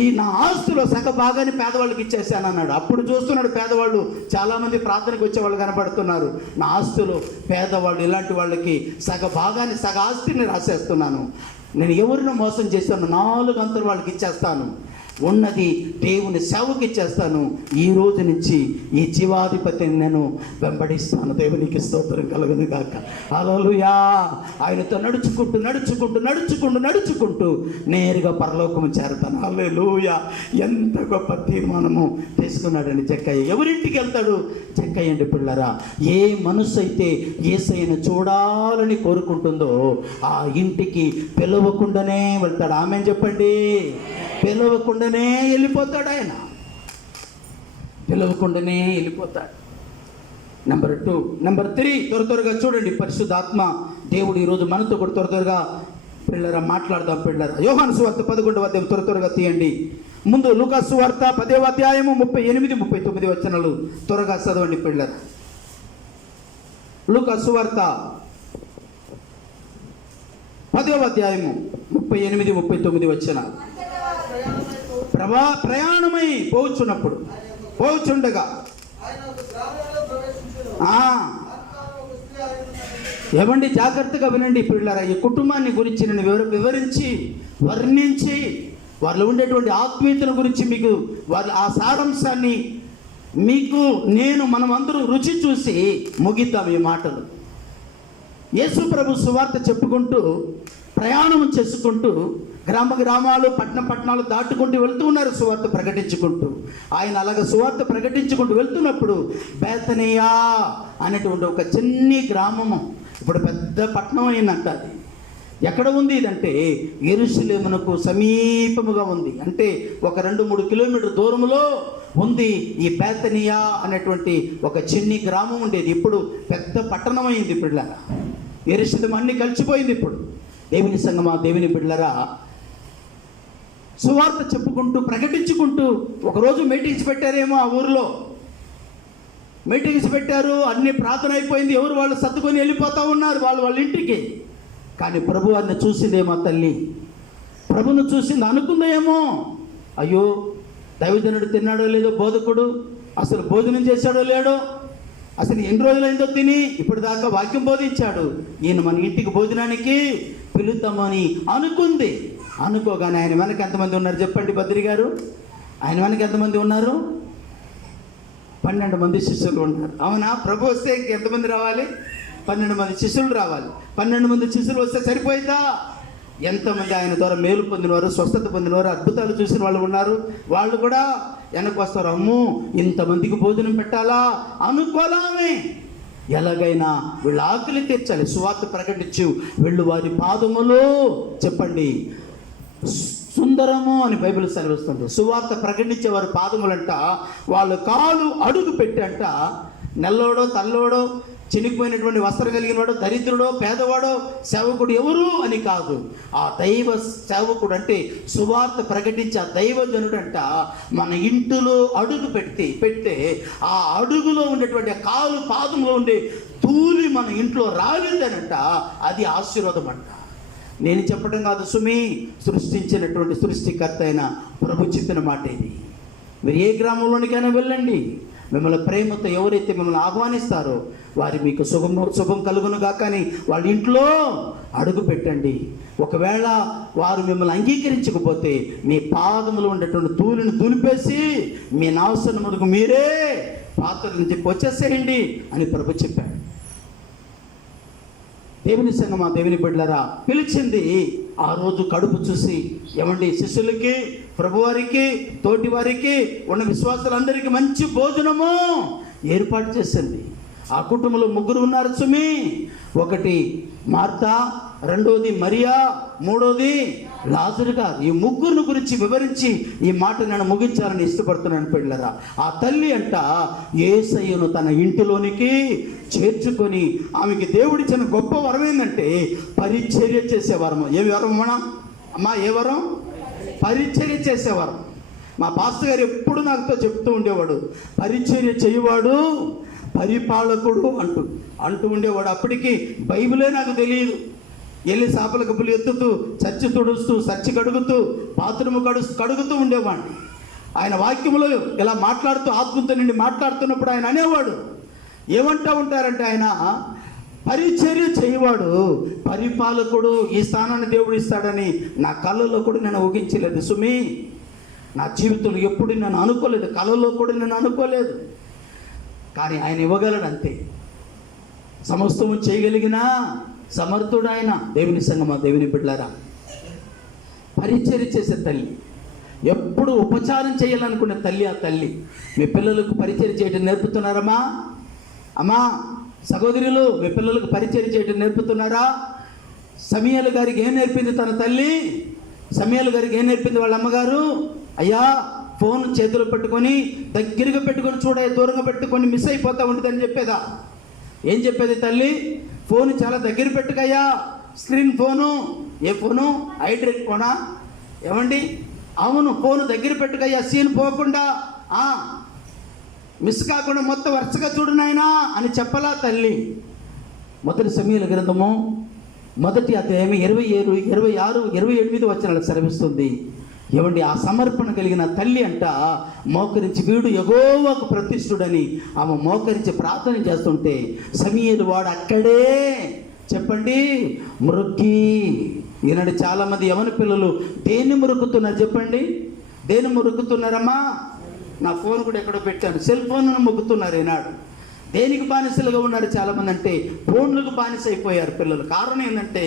ఈ నా ఆస్తులో సగ భాగాన్ని పేదవాళ్ళకి ఇచ్చేసాను అన్నాడు. అప్పుడు చూస్తున్నాడు పేదవాళ్ళు చాలామంది ప్రార్థనకు వచ్చేవాళ్ళు కనబడుతున్నారు. నా ఆస్తులో పేదవాళ్ళు ఇలాంటి వాళ్ళకి సగ భాగాన్ని, సగ ఆస్తిని రాసేస్తున్నాను, నేను ఎవరిని మోసం చేశాను, 4 అంతలు వాళ్ళకి ఇచ్చేస్తాను, ఉన్నది దేవుని సేవకి ఇచ్చేస్తాను, ఈ రోజు నుంచి ఈ జీవాధిపతిని నేను వెంబడిస్తాను. దేవునికి స్తోత్రం కలుగును గాక. హల్లెలూయా. ఆయనతో నడుచుకుంటూ నేరుగా పరలోకము చేరతాను. హల్లెలూయా. ఎంత గొప్ప తీర్మానము తీసుకున్నాడండి చెక్కయ్య. ఎవరింటికి వెళ్తాడు చెక్కయ్య అండి పిల్లరా? ఏ మనసు అయితే యేసయ్యను చూడాలని కోరుకుంటుందో ఆ ఇంటికి పిలవకుండానే వెళ్తాడు. ఆమేన్ చెప్పండి. పిలవకుండానే వెళ్ళిపోతాడు ఆయన, పిలవకుండానే వెళ్ళిపోతాడు. నెంబర్ 2. నెంబర్ 3, త్వరగా చూడండి. పరిశుద్ధాత్మ దేవుడు ఈరోజు మనతో కూడా త్వరగా పిల్లరా మాట్లాడదాం. పిల్లరా యోహాను సువార్త 11వ అధ్యాయం త్వరగా తీయండి. ముందు లూకా సువార్త 10వ అధ్యాయము 38, 39 వచనాలు త్వరగా చదవండి పిల్లరా. లూకా సువార్త 10వ అధ్యాయము 38, 39 వచనాలు. ప్రయాణమై పోచుండగా ఏమండి జాగ్రత్తగా వినండి పిల్లరా. ఈ కుటుంబాన్ని గురించి నేను వివరించి వర్ణించి వాళ్ళు ఉండేటువంటి ఆత్మీయతను గురించి మీకు వాళ్ళ ఆ సారాంశాన్ని మీకు మనమందరూ రుచి చూసి ముగిద్దాం ఈ మాటలు. యేసు ప్రభు సువార్త చెప్పుకుంటూ ప్రయాణం చేసుకుంటూ గ్రామాలు పట్టణాలు దాటుకుంటూ వెళ్తూ ఉన్నారు సువార్త ప్రకటించుకుంటూ. ఆయన అలాగ సువార్త ప్రకటించుకుంటూ వెళ్తున్నప్పుడు బేతనియా అనేటువంటి ఒక చిన్ని గ్రామము ఇప్పుడు పెద్ద పట్టణం అయిందంట. అది ఎక్కడ ఉంది ఇదంటే యెరూషలేమునకు సమీపముగా ఉంది. అంటే ఒక 2-3 కిలోమీటర్ దూరంలో ఉంది ఈ బేతనియా అనేటువంటి ఒక చిన్ని గ్రామం ఉండేది. ఇప్పుడు పెద్ద పట్టణం అయింది. ఇప్పుడు యెరూషలేము అన్నీ కలిసిపోయింది. ఇప్పుడు దేవుని సంగమా, దేవుని బిడ్డలారా, సువార్త చెప్పుకుంటూ ప్రకటించుకుంటూ ఒకరోజు మీటింగ్స్ పెట్టారేమో ఆ ఊరిలో. మీటింగ్స్ పెట్టారు, అన్ని ప్రార్థన అయిపోయింది, ఎవరు వాళ్ళు సర్దుకొని వెళ్ళిపోతూ ఉన్నారు వాళ్ళ ఇంటికి. కానీ ప్రభు వారిని చూసిందేమో తల్లి, ప్రభును చూసింది అనుకుందేమో, అయ్యో దైవజనుడు తిన్నాడో లేదో, బోధకుడు అసలు భోజనం చేశాడో లేడో, అసలు ఎన్ని రోజులైందో తిని ఇప్పటిదాకా వాక్యం బోధించాడు, ఈయన మన ఇంటికి భోజనానికి పిలుద్దామని అనుకుంది. అనుకోగానే ఆయన వెనక ఎంతమంది ఉన్నారు చెప్పండి బద్రి గారు? ఆయన వెనక ఎంతమంది ఉన్నారు? 12 మంది శిష్యులు ఉన్నారు. అవునా? ప్రభు వస్తే ఎంతమంది రావాలి? 12 మంది శిష్యులు రావాలి. 12 మంది శిష్యులు వస్తే సరిపోయిందా? ఎంతమంది ఆయన ద్వారా మేలు పొందినవారు, స్వస్థత పొందినవారు, అద్భుతాలు చూసిన వాళ్ళు ఉన్నారు. వాళ్ళు కూడా వెనక్కి వస్తారు. అమ్మో ఇంతమందికి భోజనం పెట్టాలా అనుకోలామే, ఎలాగైనా వీళ్ళ ఆకలి తీర్చాలి, సువార్త ప్రకటించు, వీళ్ళు వారి పాదములు చెప్పండి సుందరము అని బైబిల్ సెలవిస్తుంది. సువార్త ప్రకటించే వారి పాదములంట, వాళ్ళు కాలు అడుగు పెట్టంట, నెల్లోడో తల్లోడో చినిగిపోయినటువంటి వస్త్రం కలిగిన వాడు, దరిద్రుడో పేదవాడో సేవకుడు ఎవరు అని కాదు, ఆ దైవ సేవకుడు అంటే సువార్త ప్రకటించే ఆ దైవజనుడు అంట మన ఇంటిలో అడుగు పెడితే ఆ అడుగులో ఉండేటువంటి కాలు పాదంలో ఉండే ధూళి మన ఇంట్లో రాలిందనంట, అది ఆశీర్వాదం అంట. నేను చెప్పడం కాదు సుమి, సృష్టించినటువంటి సృష్టికర్త అయిన ప్రభు చెప్పిన మాట ఇది. మీరు ఏ గ్రామంలోనికైనా వెళ్ళండి, మిమ్మల్ని ప్రేమతో ఎవరైతే మిమ్మల్ని ఆహ్వానిస్తారో వారి మీకు శుభం కలుగునుగా, కానీ వాళ్ళ ఇంట్లో అడుగు పెట్టండి. ఒకవేళ వారు మిమ్మల్ని అంగీకరించకపోతే మీ పాదములు ఉండేటువంటి ధూళిని దులిపేసి మీ నావసరములకు మీరే పాత్రలు నుంచి వచ్చేసేయండి అని ప్రభు చెప్పాడు. దేవుని సంగమా, దేవుని బిడ్డలారా, పిలిచింది ఆ రోజు కడుపు చూసి. ఏమండి, శిష్యులకి, ప్రభువారికి, తోటి వారికి ఉన్న విశ్వాసాలందరికీ మంచి భోజనము ఏర్పాటు చేసింది. ఆ కుటుంబంలో 3 ఉన్నారు సుమి. ఒకటి మార్తా, రెండోది మరియా, మూడోది లాజరు గారు. ఈ 3 గురించి వివరించి ఈ మాట నేను ముగించాలని ఇష్టపడుతున్నాను పిల్లరా. ఆ తల్లి అంట యేసయ్యను తన ఇంటిలోనికి చేర్చుకొని, ఆమెకి దేవుడిచ్చిన గొప్ప వరం ఏంటంటే పరిచర్య చేసే వరము. ఏ వరం అమ్మా? ఏ వరం? పరిచర్య చేసేవారు. మా పాస్టర్ గారు ఎప్పుడు నాతో చెప్తూ ఉండేవాడు, పరిచర్య చేయవాడు పరిపాలకుడు అంటూ ఉండేవాడు. అప్పటికి బైబిలే నాకు తెలియదు. వెళ్ళి చేపల కప్పులు ఎత్తుతూ, చచ్చి తుడుస్తూ, చచ్చి కడుగుతూ, బాత్రూమ్ కడుగుతూ ఉండేవాడిని. ఆయన వాక్యములో ఇలా మాట్లాడుతూ, ఆత్మతో నుండి మాట్లాడుతున్నప్పుడు ఆయన అనేవాడు, ఏమంటా ఉంటారంటే ఆయన పరిచర్య చేయవాడు పరిపాలకుడు, ఈ స్థానాన్ని దేవుడు ఇస్తాడని నా కళ్ళలో కూడా నేను ఊహించలేదు సుమి. నా జీవితంలో ఎప్పుడు నేను అనుకోలేదు, కళలో కూడా నేను అనుకోలేదు. కానీ ఆయన ఇవ్వగలడు అంతే. సమస్తము చేయగలిగిన సమర్థుడు ఆయన. దేవుని సంగమా, దేవుని బిడ్డలారా, పరిచర్య చేసే తల్లి, ఎప్పుడు ఉపచారం చేయాలనుకునే తల్లి ఆ తల్లి. మీ పిల్లలకు పరిచర్య చేయడం నేర్పుతున్నారమ్మా? అమ్మా సహోదరులు, మీ పిల్లలకు పరిచర్య చేయడం నేర్పుతున్నారా? సమూయేలు గారికి ఏం నేర్పింది తన తల్లి? సమూయేలు గారికి ఏం నేర్పింది వాళ్ళ అమ్మగారు? అయ్యా ఫోన్ చేతులు పెట్టుకొని దగ్గరగా పెట్టుకొని చూడ, దూరంగా పెట్టుకొని మిస్ అయిపోతా ఉంటుందని చెప్పేదా? ఏం చెప్పేది తల్లి? ఫోన్ చాలా దగ్గర పెట్టుకయ్యా, స్క్రీన్ ఫోను. ఏ ఫోను? హైడ్రిక్ ఫోనా? ఏమండి? అవును, ఫోను దగ్గర పెట్టుకయ్యా, సీన్ పోకుండా, మిస్ కాకుండా మొత్తం వరుసగా చూడు నాయనా అని చెప్పలా తల్లి. మొదటి సమూయేలు గ్రంథము 1వ అధ్యాయం 27, 26, 28 వచనాలకు సెలవిస్తుంది. ఏమండి, ఆ సమర్పణ కలిగిన తల్లి అంట మోకరించి, వీడు యెహోవాకు ప్రతిష్ఠుడని ఆమె మోకరించి ప్రార్థన చేస్తుంటే సమూయేలు వాడు అక్కడే చెప్పండి మృక్కి. ఈనాడు చాలామంది యవన పిల్లలు దేన్ని మురుకుతున్నారు చెప్పండి? దేన్ని మురుకుతున్నారమ్మా? నా ఫోన్ కూడా ఎక్కడో పెట్టాను, సెల్ ఫోన్ను మొక్కుతున్నారు ఈనాడు. దేనికి బానిసలుగా ఉన్నారు చాలామంది అంటే ఫోన్లకు బానిస అయిపోయారు పిల్లలు. కారణం ఏంటంటే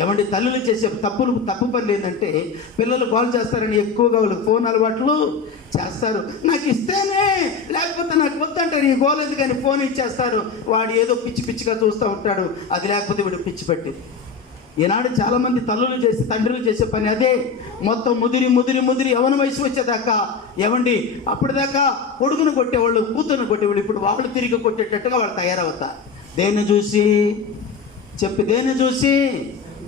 ఏమండి, తల్లులు చేసే తప్పు పనులు ఏంటంటే పిల్లలు గోల్ చేస్తారని ఎక్కువగా వాళ్ళకి ఫోన్ అలవాట్లు చేస్తారు. నాకు ఇస్తేనే, లేకపోతే నాకు వద్దంటారు. ఈ గోల్ ఎందుకని ఫోన్ ఇచ్చేస్తారు. వాడు ఏదో పిచ్చి పిచ్చిగా చూస్తూ ఉంటాడు, అది లేకపోతే వీడు పిచ్చి పెట్టి. ఈనాడు చాలామంది తండ్రులు చేసే పని అదే. మొత్తం ముదిరి యవన వయసు వచ్చేదాకా ఏమండి, అప్పటిదాకా కొడుకును కొట్టేవాళ్ళు, కూతురును కొట్టేవాళ్ళు, ఇప్పుడు వాళ్ళు తిరిగి కొట్టేటట్టుగా వాళ్ళు తయారవుతారు. దేన్ని చూసి దేన్ని చూసి?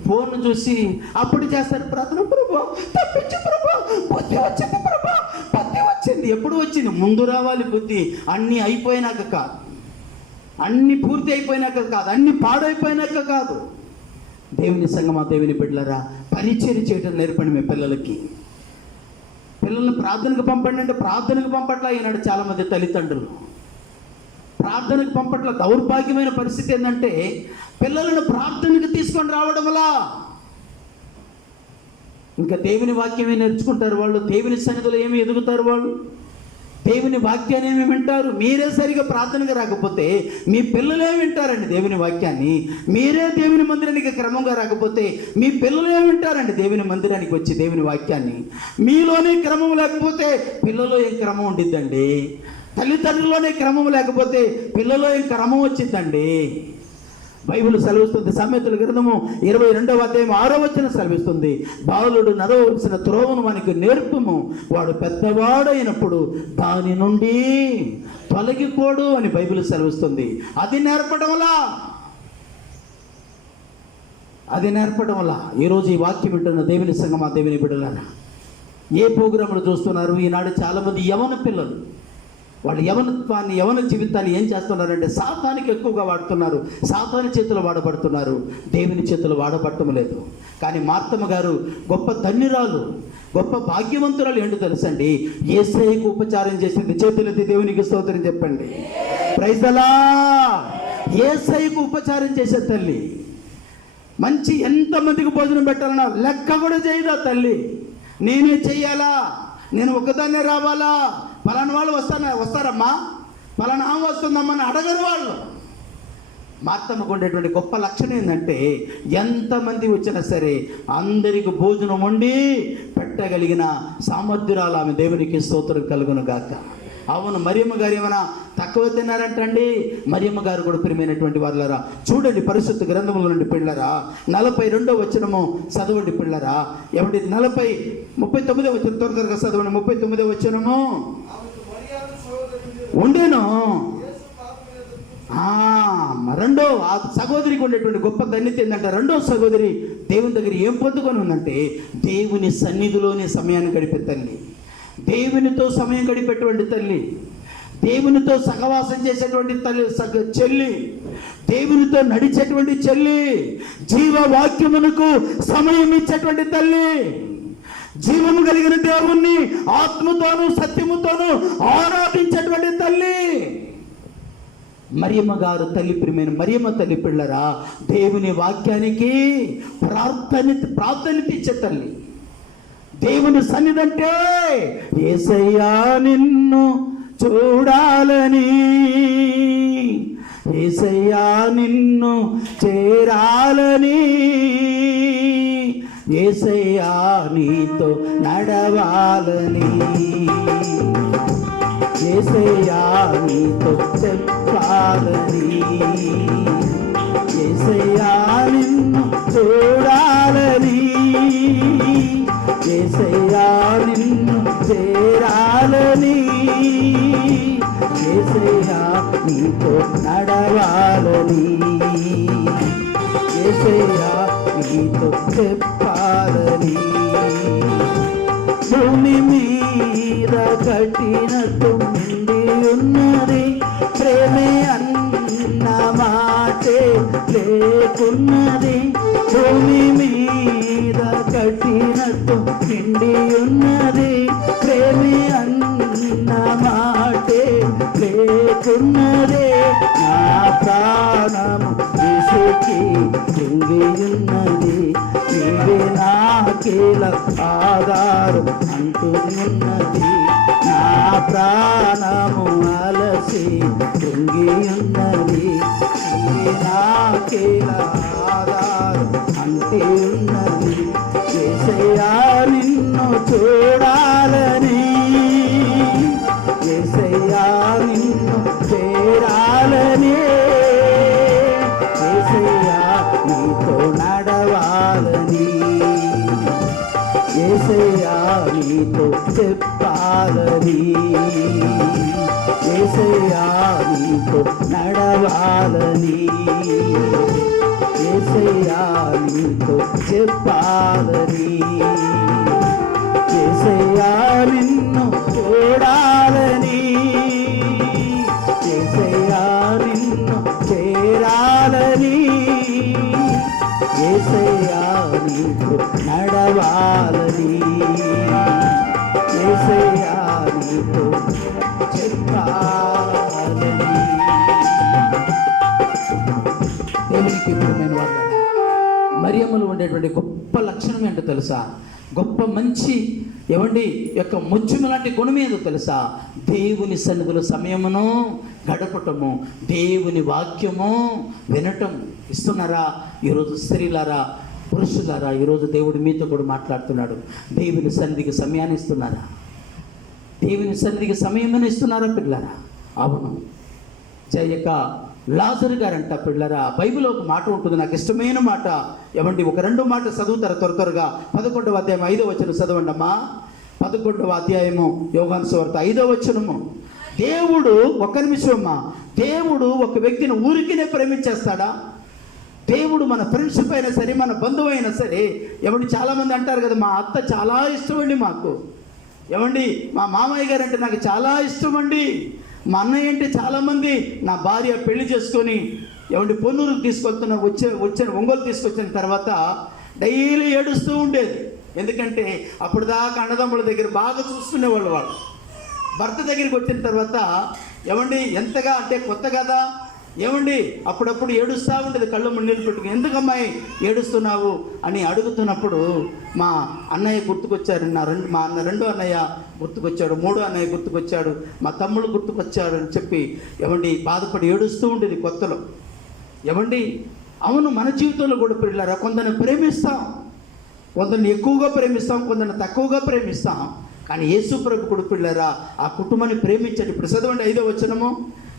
ఫోన్ను చూసి. అప్పుడు చేస్తారు ప్రార్థన, ప్రభు తప్పించు ప్రభు, బుద్ధి వచ్చింది ప్రభు, బుద్ధి వచ్చింది. ఎప్పుడు వచ్చింది? ముందు రావాలి బుద్ధి. అన్నీ అయిపోయినాక కాదు, అన్నీ పూర్తి అయిపోయినాక కాదు, అన్నీ పాడైపోయినాక కాదు. దేవుని సంగమా, దేవుని బిడ్డలారా, పరిచర్య చేయటం నేర్పండి మీ పిల్లలకి. పిల్లల్ని ప్రార్థనకు పంపండి అంటే ప్రార్థనకు పంపట్ల ఈనాడు చాలామంది తల్లిదండ్రులు. ప్రార్థనకు పంపట్ల. దౌర్భాగ్యమైన పరిస్థితి ఏంటంటే పిల్లలను ప్రార్థనకు తీసుకొని రావడం వల్ల ఇంకా దేవుని వాక్యమే నేర్చుకుంటారు వాళ్ళు, దేవుని సన్నిధిలో ఏమి ఎదుగుతారు వాళ్ళు, దేవుని వాక్యాన్ని ఏమి వింటారు. మీరే సరిగా ప్రార్థనగా రాకపోతే మీ పిల్లలు ఏమి వింటారండి దేవుని వాక్యాన్ని? మీరే దేవుని మందిరానికి క్రమంగా రాకపోతే మీ పిల్లలు ఏమి వింటారండి దేవుని మందిరానికి వచ్చి దేవుని వాక్యాన్ని? మీలోనే క్రమం లేకపోతే పిల్లలు ఏం క్రమం ఉండిద్దండి? తల్లిదండ్రుల్లోనే క్రమం లేకపోతే పిల్లలో ఏం క్రమం వచ్చిందండి? బైబిల్ సెలవిస్తుంది, సామెతల గ్రంథము 22వ అధ్యాయం 6వ వచనం సెలవిస్తుంది, బాలుడు నడవలసిన త్రోవను వానికి నేర్పుము, వాడు పెద్దవాడైనప్పుడు దాని నుండి తొలగిపోడు అని బైబిల్ సెలవిస్తుంది. అది నేర్పడం వల్ల ఈరోజు ఈ వాక్యం వింటున్న దేవుని సంగమా, దేవుని బిడ్డలారా, ఏ ప్రోగ్రాములు చూస్తున్నారు? ఈనాడు చాలామంది యవన పిల్లలు వాళ్ళు యవనత్వాన్ని, యవన జీవితాన్ని ఏం చేస్తున్నారంటే సాతానికి ఎక్కువగా వాడుతున్నారు, సాతాని చేతులు వాడబడుతున్నారు, దేవుని చేతులు వాడబడటం లేదు. కానీ మార్తమ్మ గారు గొప్ప ధన్యురాలు, గొప్ప భాగ్యవంతురాలు. ఏంటో తెలుసండి? యేసయ్యకు ఉపచారం చేసింది. చేతులెత్తి దేవునికి స్తోత్రం చెప్పండి. Praise the Lord. యేసయ్యకు ఉపచారం చేసే తల్లి. మంచి ఎంతమందికి భోజనం పెట్టాలన్నా లెక్క కూడా చేయదా తల్లి. నేనే చెయ్యాలా, నేను ఒకదాన్నే రావాలా, పలానా వాళ్ళు వస్తారమ్మా, పలానా ఆమె వస్తుందమ్మా అని అడగరు వాళ్ళు. మార్తమ్మకు ఉండేటువంటి గొప్ప లక్షణం ఏంటంటే ఎంతమంది వచ్చినా సరే అందరికి భోజనం వండి పెట్టగలిగిన సామర్థ్యురాలు ఆమె. దేవునికి స్తోత్రం కలుగును గాక. అవును, మరియమ్మ గారు ఏమైనా తక్కువ తిన్నారంటండి? మరియమ్మ గారు కూడా ప్రియమైనటువంటి వాళ్ళరా, చూడండి పరిశుద్ధ గ్రంథముల నుండి పిల్లరా, 42వ వచనము చదవండి పిల్లరా. ఏమంటే 39వ వచనం త్వరగా చదవండి. 39వ వచనము ఉండేను. రెండో ఆ సహోదరికి ఉండేటువంటి గొప్ప ధన్యత ఏంటంటే, రెండో సహోదరి దేవుని దగ్గర ఏం పొందుకొని ఉందంటే దేవుని సన్నిధిలోనే సమయాన్ని గడిపే తల్లి, దేవునితో సమయం గడిపేటువంటి తల్లి, దేవునితో సహవాసం చేసేటువంటి తల్లి, చెల్లి, దేవునితో నడిచేటువంటి చెల్లి, జీవవాక్యమునకు సమయం ఇచ్చేటువంటి తల్లి, జీవము కలిగిన దేవుణ్ణి ఆత్మతోనూ సత్యముతోనూ ఆరాధించేటువంటి తల్లి మరియమ్మ గారు. తల్లి, ప్రియమైన మరియమ్మ తల్లి పిల్లరా, దేవుని వాక్యానికి ప్రార్థన ఇచ్చే తల్లి. దేవుని సన్నిధంటే యేసయ్యా నిన్ను చూడాలని, యేసయ్యా నిన్ను చేరాలని, యేసయ్యా నీతో నడవాలని, యేసయ్యా నీతో చెప్పాలని, యేసయ్యా నిన్ను చూడాలని, యేసయ్యా నిన్ను చేరాలని, యేసయ్యా నీతో నడవాలని, యేసయ్యా నీతో చెప్పాలని. భూమి మీద కఠినతో నిండి ఉన్నది, ప్రేమే అన్న మాటే లేకున్నది. భూమి మీద కఠినతో నిండి ఉన్నది, ప్రేమే అన్న మాటే లేకున్నది. నా ప్రాణము విసుకి కృంగియున్నది, నీవే నాకేల ఆధారం అంటున్నది. నా ప్రాణము అలసి కృంగియున్నది, నీవే నాకేల ఆధారం అంటే ఉన్నది. యేసయ్యా నిన్ను చూడాలని, యేసయ్యా నిన్ను చేరాలని, యేసయ్యా నీతో నడవాలని, యేసయ్యా నీతో చెప్పాలని, యేసయ్యా నీతో నడవాలని, యేసయ్యా నీతో చెప్పాలని, యేసయ్యా నిన్ను చూడాలని, యేసయ్యా నిన్ను చేరాలని, యేసయ్యా దేవునికి ప్రియమైన వారు, మరియమ్మలో ఉండేటువంటి గొప్ప లక్షణం ఏంటో తెలుసా? గొప్ప మంచి ఏమండి యొక్క ముత్యము లాంటి గుణం ఏదో తెలుసా? దేవుని సన్నిధిలో సమయమును గడపటము, దేవుని వాక్యము వినటం. ఇస్తున్నారా ఈరోజు స్త్రీలారా, పురుషులారా? ఈరోజు దేవుడు మీతో కూడా మాట్లాడుతున్నాడు. దేవుని సన్నిధికి సమయాన్ని ఇస్తున్నారా? దేవుని సన్నిధికి సమయమని ఇస్తున్నారా పిల్లరా? అవును. చేయక లాజరు గారంట పిల్లరా, బైబిల్లో ఒక మాట ఉంటుంది, నాకు ఇష్టమైన మాట. ఏమండి, ఒక 2 మాట చదువుతారు త్వరగా. 11వ అధ్యాయం 5వ వచనం చదవండి అమ్మా. 11వ అధ్యాయము యోహాను సువార్త 5వ వచనము. దేవుడు, ఒక్క నిమిషం అమ్మా, దేవుడు ఒక వ్యక్తిని ఊరికినే ప్రేమించేస్తాడా? దేవుడు మన ఫ్రెండ్షిప్ అయినా సరే, మన బంధువు అయినా సరే, ఏమండి చాలామంది అంటారు కదా, మా అత్త చాలా ఇష్టం అండి మాకు, ఏమండి మా మామయ్య గారు అంటే నాకు చాలా ఇష్టం అండి, మా అన్నయ్య అంటే చాలామంది, నా భార్య పెళ్లి చేసుకొని ఏమండి పొన్నూరుకు వచ్చే ఒంగోలు తీసుకొచ్చిన తర్వాత డైలీ ఏడుస్తూ ఉండేది. ఎందుకంటే అప్పుడు దాకా అన్నదమ్ముల దగ్గర బాగా చూసుకునేవాళ్ళు. వాళ్ళు భర్త దగ్గరికి వచ్చిన తర్వాత ఏమండి ఎంతగా అంటే కొత్త కదా, ఏమండి అప్పుడప్పుడు ఏడుస్తూ ఉండేది, కళ్ళు నీళ్ళు పెట్టుకుని. ఎందుకమ్మాయి ఏడుస్తున్నావు అని అడుగుతున్నప్పుడు మా అన్నయ్య గుర్తుకొచ్చారు, మా రెండో అన్నయ్య గుర్తుకొచ్చాడు, మూడో అన్నయ్య గుర్తుకొచ్చాడు, మా తమ్ముడు గుర్తుకొచ్చాడు అని చెప్పి ఏమండి బాధపడి ఏడుస్తూ ఉండేది కొత్తలో. ఏమండి అవును, మన జీవితంలో కూడా పిల్లరా కొందరిని ప్రేమిస్తాం, కొందరిని ఎక్కువగా ప్రేమిస్తాం, కొందరిని తక్కువగా ప్రేమిస్తాం. కానీ యేసు ప్రభు కూడా పిల్లరా ఆ కుటుంబాన్ని ప్రేమించండి. ఇప్పుడు చదవండి 5వ వచనము,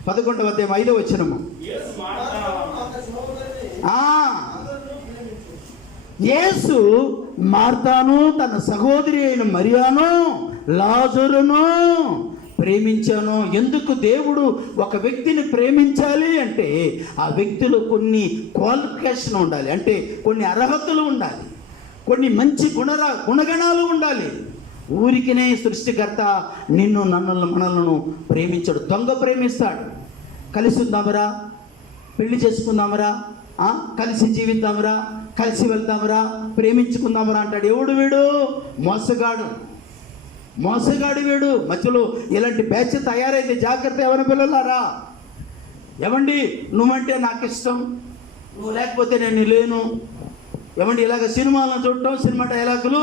11వ అధ్యాయం 5వ వచనము. యేసు మార్తాను, తన సహోదరి అయిన మరియాను, లాజరును ప్రేమించాను. ఎందుకు దేవుడు ఒక వ్యక్తిని ప్రేమించాలి అంటే ఆ వ్యక్తిలో కొన్ని క్వాలిఫికేషన్ ఉండాలి, అంటే కొన్ని అర్హతలు ఉండాలి, కొన్ని మంచి గుణగణాలు ఉండాలి. ఊరికినే సృష్టికర్త నిన్ను మనలను ప్రేమించాడు. దొంగ ప్రేమిస్తాడు. కలిసి ఉందామరా, పెళ్లి చేసుకుందామరా, కలిసి జీవిద్దామరా, కలిసి వెళ్దామరా, ప్రేమించుకుందామరా అంటాడు. ఎవడు వీడు? మోసగాడు వీడు. మధ్యలో ఇలాంటి బ్యాచ్ తయారైతే జాగ్రత్త. ఎవరి పిల్లలారా, ఏమండి నువ్వంటే నాకు ఇష్టం, నువ్వు లేకపోతే నేను లేను. ఏమండి ఇలాగ సినిమాలను చూడటం, సినిమా డైలాగులు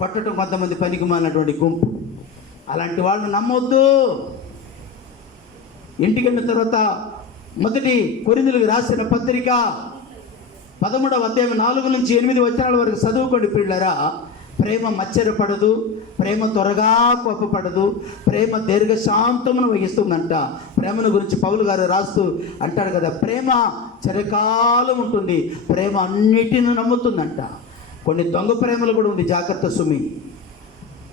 కొట్టడం కొంతమంది పనికి మాలినటువంటి గుంపు. అలాంటి వాళ్ళని నమ్మొద్దు. ఇంటికి వెళ్ళిన తర్వాత 1 కొరింథీయులకు రాసిన పత్రిక 13వ అధ్యాయం 4 నుంచి 8 వచనాల వరకు చదువుకోండి పిల్లరా. ప్రేమ మచ్చరపడదు, ప్రేమ త్వరగా కోపపడదు, ప్రేమ దీర్ఘశాంతమును వహిస్తుందంట. ప్రేమను గురించి పౌలు గారు రాస్తూ అంటాడు కదా, ప్రేమ చిరకాలం ఉంటుంది, ప్రేమ అన్నిటిని నమ్ముతుందంట. కొన్ని దొంగ ప్రేమలు కూడా ఉంది, జాగ్రత్త సుమి.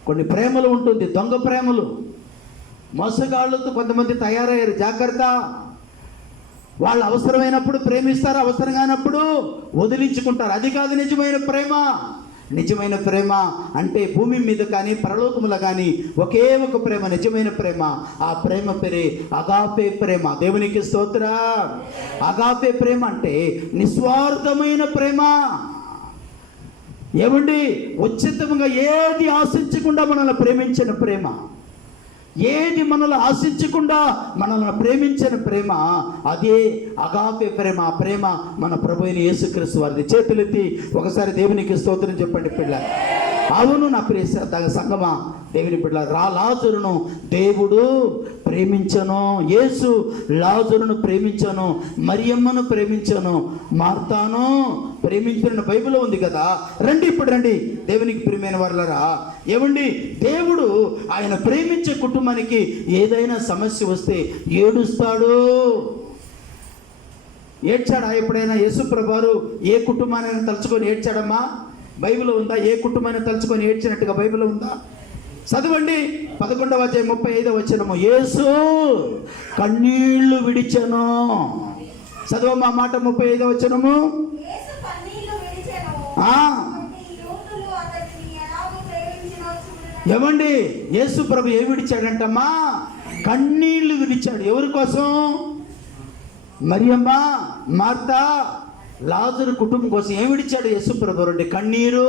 కొన్ని ప్రేమలు ఉంటుంది, దొంగ ప్రేమలు. మోసగాళ్ళతో కొంతమంది తయారయ్యారు, జాగ్రత్త. వాళ్ళు అవసరమైనప్పుడు ప్రేమిస్తారు, అవసరం కానప్పుడు వదిలించుకుంటారు. అది కాదు నిజమైన ప్రేమ. నిజమైన ప్రేమ అంటే భూమి మీద కానీ పరలోకముల కానీ ఒకే ఒక ప్రేమ, నిజమైన ప్రేమ. ఆ ప్రేమ పేరే అగాపే ప్రేమ. దేవునికి స్తోత్రం. అగాపే ప్రేమ అంటే నిస్వార్థమైన ప్రేమ. ఏమండి ఉచితంగా ఏది ఆశించకుండా మనల్ని ప్రేమించిన ప్రేమ, ఏది మనల్ని ఆశించకుండా మనల్ని ప్రేమించిన ప్రేమ, అదే అగాపే ప్రేమ. ఆ ప్రేమ మన ప్రభు అయిన యేసుక్రీస్తు వారిది. చేతులెత్తి ఒకసారి దేవునికి స్తోత్రం చెప్పండి పిల్ల. అవును నా ప్రియ సంగమా, దేవుని బిడ్డ, లాజరును దేవుడు ప్రేమించను. యేసు లాజరును ప్రేమించను, మరియమ్మను ప్రేమించను, మార్తాను ప్రేమించిన బైబిల్లో ఉంది కదా. రండి ఇప్పుడు రండి దేవునికి ప్రియమైన వారలారా. ఏమండి దేవుడు ఆయన ప్రేమించే కుటుంబానికి ఏదైనా సమస్య వస్తే ఏడుస్తాడు. ఏడ్చాడా ఎప్పుడైనా యేసు ప్రభువారు ఏ కుటుంబాన్ని తలుచుకొని ఏడ్చాడమ్మా? బైబిల్లో ఉందా? ఏ కుటుంబాన్ని తలుచుకొని ఏడ్చినట్టుగా బైబిల్లో ఉందా? చదవండి 11వ అధ్యాయం 35వ వచనము. యేసు కన్నీళ్లు విడిచెను. చదవమ్మా మాట 35వ వచనము. ఏమండి యేసు ప్రభు ఏమి విడిచాడంటమ్మా? కన్నీళ్లు విడిచాడు. ఎవరి కోసం? మరియమ్మ, మార్తా, లాజరు కుటుంబం కోసం ఏం విడిచాడు యేసు ప్రభు అంటే కన్నీరు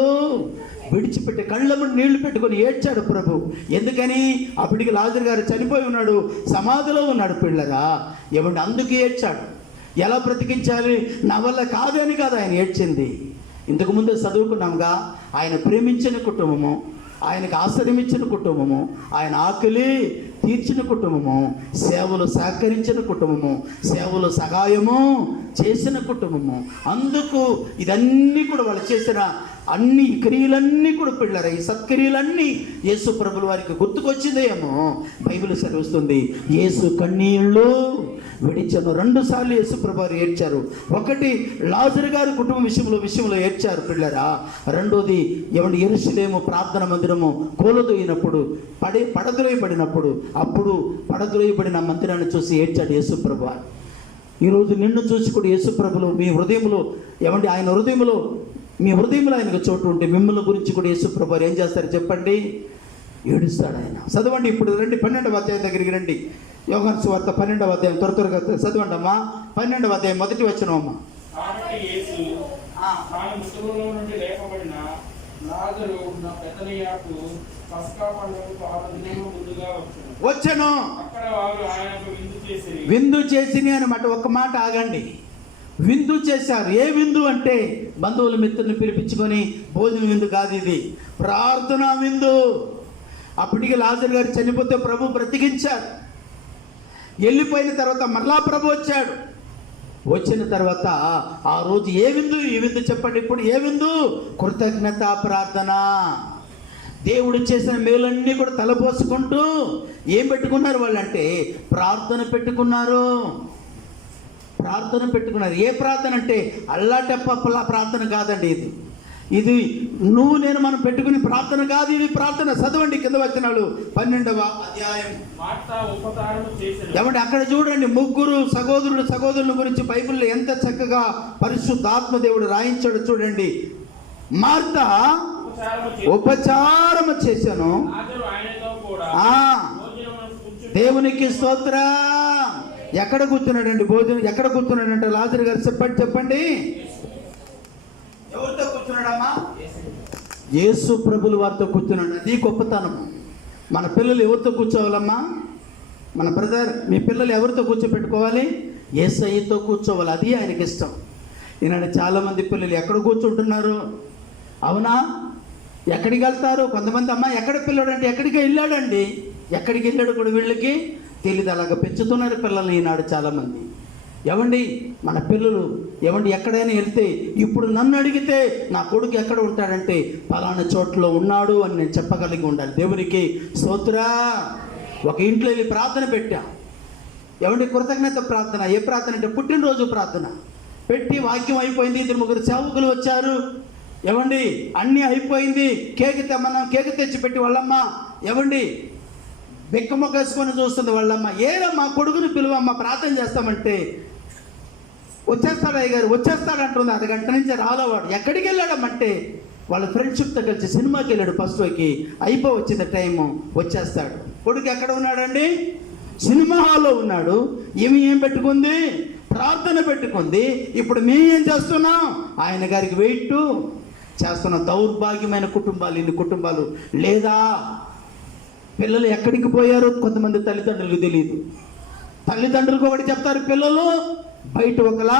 విడిచిపెట్టి కళ్ళము నీళ్లు పెట్టుకొని ఏడ్చాడు ప్రభు. ఎందుకని? అప్పటికి లాజరు గారు చనిపోయి ఉన్నాడు, సమాధిలో ఉన్నాడు పిల్లరా. ఏమంటే అందుకు ఏడ్చాడు. ఎలా బ్రతికించాలి? నా వల్ల కాదని కాదు ఆయన ఏడ్చింది. ఇంతకుముందు చదువుకున్నాంగా, ఆయన ప్రేమించిన కుటుంబము, ఆయనకు ఆశ్రయం ఇచ్చిన కుటుంబము, ఆయన ఆకలి తీర్చిన కుటుంబము, సేవలు సహకరించిన కుటుంబము, సేవలు సహాయము చేసిన కుటుంబము. అందుకు ఇదన్నీ కూడా వాళ్ళు చేసిన అన్ని క్రియలన్నీ కూడా పిల్లరా, ఈ సత్క్రియలన్నీ యేసు ప్రభుల వారికి గుర్తుకొచ్చిందేమో బైబిల్ సెలవిస్తుంది. యేసు కన్నీళ్ళు విడిచను. 2 సార్లు యేసు ప్రభు వారు ఏడ్చారు. ఒకటి లాజరు గారి కుటుంబం విషయంలో ఏడ్చారు పిల్లరా. రెండోది ఏమంటే యెరూషలేము ప్రార్థన మందిరము కూలదోయినప్పుడు, పడద్రోయబడినప్పుడు, అప్పుడు పడద్రోయబడిన మందిరాన్ని చూసి ఏడ్చాడు యేసు ప్రభు. ఈరోజు నిన్ను చూసి కూడా యేసు ప్రభులు మీ హృదయంలో ఏమంటే ఆయన హృదయంలో, మీ హృదయంలో ఆయనకు చోటు ఉంటే మిమ్మల్ని గురించి కూడా యేసు ప్రభు ఏం చేస్తారు చెప్పండి? ఏడుస్తాడు ఆయన. చదవండి ఇప్పుడు రండి, 12వ అధ్యాయం దగ్గరికి రండి. యోహాను సువార్త 12వ అధ్యాయం త్వరగా చదవండి అమ్మా. 12వ అధ్యాయం మొదటి వచనం అమ్మా. వచ్చను విందు చేసిని అనమాట. ఒక్క మాట ఆగండి. విందు చేశారు. ఏ విందు అంటే బంధువుల మిత్రులను పిలిపించుకొని భోజన విందు కాదు, ఇది ప్రార్థనా విందు. అప్పటికి లాజరు గారు చనిపోతే ప్రభు బ్రతికించారు. వెళ్ళిపోయిన తర్వాత మరలా ప్రభు వచ్చాడు. వచ్చిన తర్వాత ఆ రోజు ఏ విందు? ఈ విందు చెప్పండి ఇప్పుడు. ఏ విందు? కృతజ్ఞత ప్రార్థన. దేవుడు చేసిన మేలన్నీ కూడా తలపోసుకుంటూ ఏం పెట్టుకున్నారు వాళ్ళంటే? ప్రార్థన పెట్టుకున్నారు. ఏ ప్రార్థన అంటే అల్లాటప్పలా ప్రార్థన కాదండి. ఇది నువ్వు నేను మనం పెట్టుకుని ప్రార్థన కాదు, ఇది ప్రార్థన. చదవండి కింద వచనాలు 12వ అధ్యాయం. ఏమంటే అక్కడ చూడండి, 3 సహోదరుల గురించి బైబిల్లో ఎంత చక్కగా పరిశుద్ధాత్మ దేవుడు రాయించాడు చూడండి. మార్త ఉపచారము చేశాను. దేవునికి స్తోత్రం. ఎక్కడ కూర్చున్నాడండి? భోజనం ఎక్కడ కూర్చున్నాడంటే లాజరు గారు చెప్పండి. ఎవరితో కూర్చున్నాడమ్మా? యేసు ప్రభుల వారితో కూర్చున్నాడు. అది గొప్పతనం. మన పిల్లలు ఎవరితో కూర్చోవాలమ్మా? మన బ్రదర్, మీ పిల్లలు ఎవరితో కూర్చోపెట్టుకోవాలి? యేసయ్యతో కూర్చోవాలి. అది ఆయనకి ఇష్టం. ఈనాడు చాలామంది పిల్లలు ఎక్కడ కూర్చుంటున్నారు? అవునా? ఎక్కడికి వెళ్తారు? కొంతమంది అమ్మ ఎక్కడ పిల్లడు అంటే ఎక్కడికి వెళ్ళాడండి. ఎక్కడికి వెళ్ళాడు కూడా వీళ్ళకి తెలియదు. అలాగ పెంచుతున్నారు పిల్లల్ని ఈనాడు చాలామంది. ఏమండి మన పిల్లలు ఏమండి ఎక్కడైనా వెళ్తే, ఇప్పుడు నన్ను అడిగితే నా కొడుకు ఎక్కడ ఉంటాడంటే పలానా చోట్లో ఉన్నాడు అని నేను చెప్పగలిగి ఉండాలి. దేవునికి స్తోత్రం. ఒక ఇంట్లో వెళ్ళి ప్రార్థన పెట్టాం. ఏమండి కృతజ్ఞత ప్రార్థన. ఏ ప్రార్థన అంటే పుట్టినరోజు ప్రార్థన పెట్టి వాక్యం అయిపోయింది. 2-3 సేవకులు వచ్చారు. ఏమండి అన్నీ అయిపోయింది. కేక్ తెచ్చి పెట్టి వాళ్ళమ్మ ఏమండి బెక్కమ్మ వేసుకొని చూస్తుంది వాళ్ళమ్మ. ఏరమ్మా కొడుకుని పిలువమ్మ ప్రార్థన చేస్తామంటే వచ్చేస్తాడు అయ్యగారు, వచ్చేస్తాడంటుంది. అరగంట నుంచి రాలేవాడు. ఎక్కడికి వెళ్ళాడమంటే వాళ్ళ ఫ్రెండ్షిప్తో కలిసి సినిమాకి వెళ్ళాడు. ఫస్ట్ షోకి అయిపోయి వచ్చింది టైము, వచ్చేస్తాడు. కొడుకు ఎక్కడ ఉన్నాడండి? సినిమా హాల్లో ఉన్నాడు. ఏం పెట్టుకుంది? ప్రార్థన పెట్టుకుంది. ఇప్పుడు మేము ఏం చేస్తున్నాం? ఆయన గారికి వెయిట్ చేస్తున్నాం. దౌర్భాగ్యమైన కుటుంబాలు, ఇన్ని కుటుంబాలు. లేదా పిల్లలు ఎక్కడికి పోయారో కొంతమంది తల్లిదండ్రులకు తెలియదు. తల్లిదండ్రులకు ఒకటి చెప్తారు, పిల్లలు బయట ఒకలా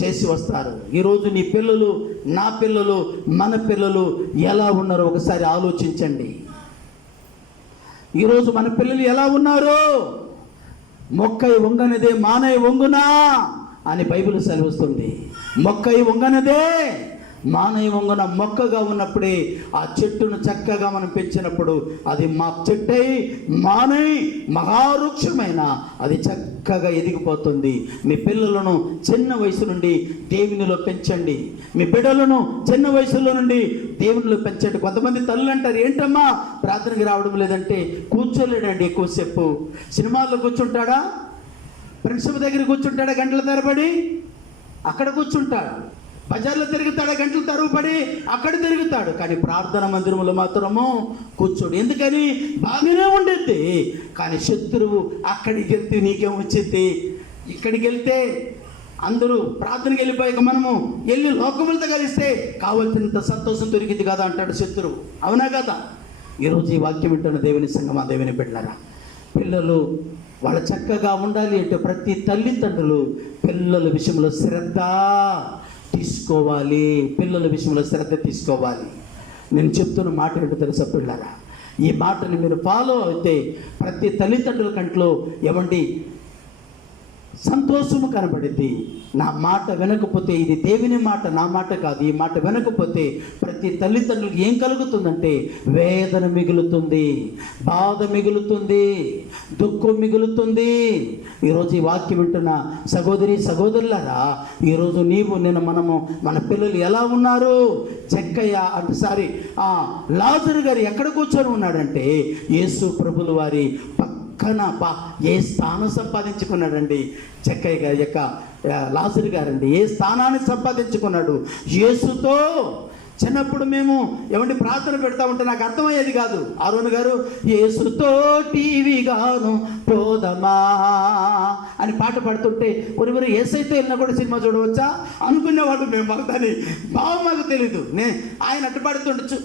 చేసి వస్తారు. ఈరోజు నీ పిల్లలు, నా పిల్లలు, మన పిల్లలు ఎలా ఉన్నారో ఒకసారి ఆలోచించండి. ఈరోజు మన పిల్లలు ఎలా ఉన్నారు? మొక్కై వంగనదే మానై వంగునా అని బైబిల్ సెలవుస్తుంది. మొక్కై వంగనదే మానై వంగున. మొక్కగా ఉన్నప్పుడే ఆ చెట్టును చక్కగా మనం పెంచినప్పుడు అది మా చెట్టై మానై మహావృక్షమైన అది చక్కగా ఎదిగిపోతుంది. మీ పిల్లలను చిన్న వయసు నుండి దేవునిలో పెంచండి. మీ బిడ్డలను చిన్న వయసులో నుండి దేవునిలో పెంచండి. కొంతమంది తల్లులు అంటారు, ఏంటమ్మా ప్రార్థనకి రావడం లేదంటే కూర్చోలేడండి ఎక్కువసేపు. సినిమాల్లో కూర్చుంటాడా? ఫ్రెండ్షిప్ దగ్గర కూర్చుంటాడా గంటల తరబడి? అక్కడ కూర్చుంటాడు. బజార్లో తిరుగుతాడు గంటల తరబడి, అక్కడ తిరుగుతాడు. కానీ ప్రార్థన మందిరంలో మాత్రము కూర్చోడు. ఎందుకని? బాగానే ఉండేది. కానీ శత్రువు అక్కడికి వెళ్తే నీకేం వచ్చింది? ఇక్కడికి వెళ్తే అందరూ ప్రార్థనకి వెళ్ళిపోయాక మనము వెళ్ళి లోకములతో కలిస్తే కావలసినంత సంతోషం దొరికింది కదా అంటాడు శత్రువు. అవునా కదా? ఈరోజు ఈ వాక్యం వింటున్న దేవుని సంగమా, దేవుని బిడ్డలారా, పిల్లలు వాళ్ళు చక్కగా ఉండాలి అంటే ప్రతి తల్లిదండ్రులు పిల్లల విషయంలో శ్రద్ధ తీసుకోవాలి. పిల్లల విషయంలో శ్రద్ధ తీసుకోవాలి. నేను చెప్తున్న మాట ఏంటో తెలుసా పిల్లరా? ఈ మాటని మీరు ఫాలో అయితే ప్రతి తల్లిదండ్రుల కంట్లో ఏమండి సంతోషము కనబడింది. నా మాట వినకపోతే, ఇది దేవుని మాట, నా మాట కాదు, ఈ మాట వినకపోతే ప్రతి తల్లిదండ్రులకు ఏం కలుగుతుందంటే వేదన మిగులుతుంది, బాధ మిగులుతుంది, దుఃఖం మిగులుతుంది. ఈరోజు ఈ వాక్యం వింటున్న సహోదరి సహోదరులారా, ఈరోజు మనము మన పిల్లలు ఎలా ఉన్నారు? చెక్కయ్య అంటే లాజరు గారు ఎక్కడ కూర్చొని ఉన్నాడంటే యేసు ప్రభుల వారి పక్కన ఏ స్థానం సంపాదించుకున్నాడండి? చెక్కయ్య గారి యొక్క లాజరు గారండి ఏ స్థానాన్ని సంపాదించుకున్నాడు? యేసుతో. చిన్నప్పుడు మేము ఏమంటే ప్రార్థన పెడతా ఉంటే నాకు అర్థమయ్యేది కాదు. అరుణ్ గారు యేసుతో టీవీ గాను పోదమా అని పాట పాడుతుంటే ఒరివరు ఏసైతో వెళ్ళినా కూడా సినిమా చూడవచ్చా అనుకునేవాడు మేము. మాకు దాని భావం మాకు తెలీదు. ఆయన అట్టు పాడుతుండొచ్చు,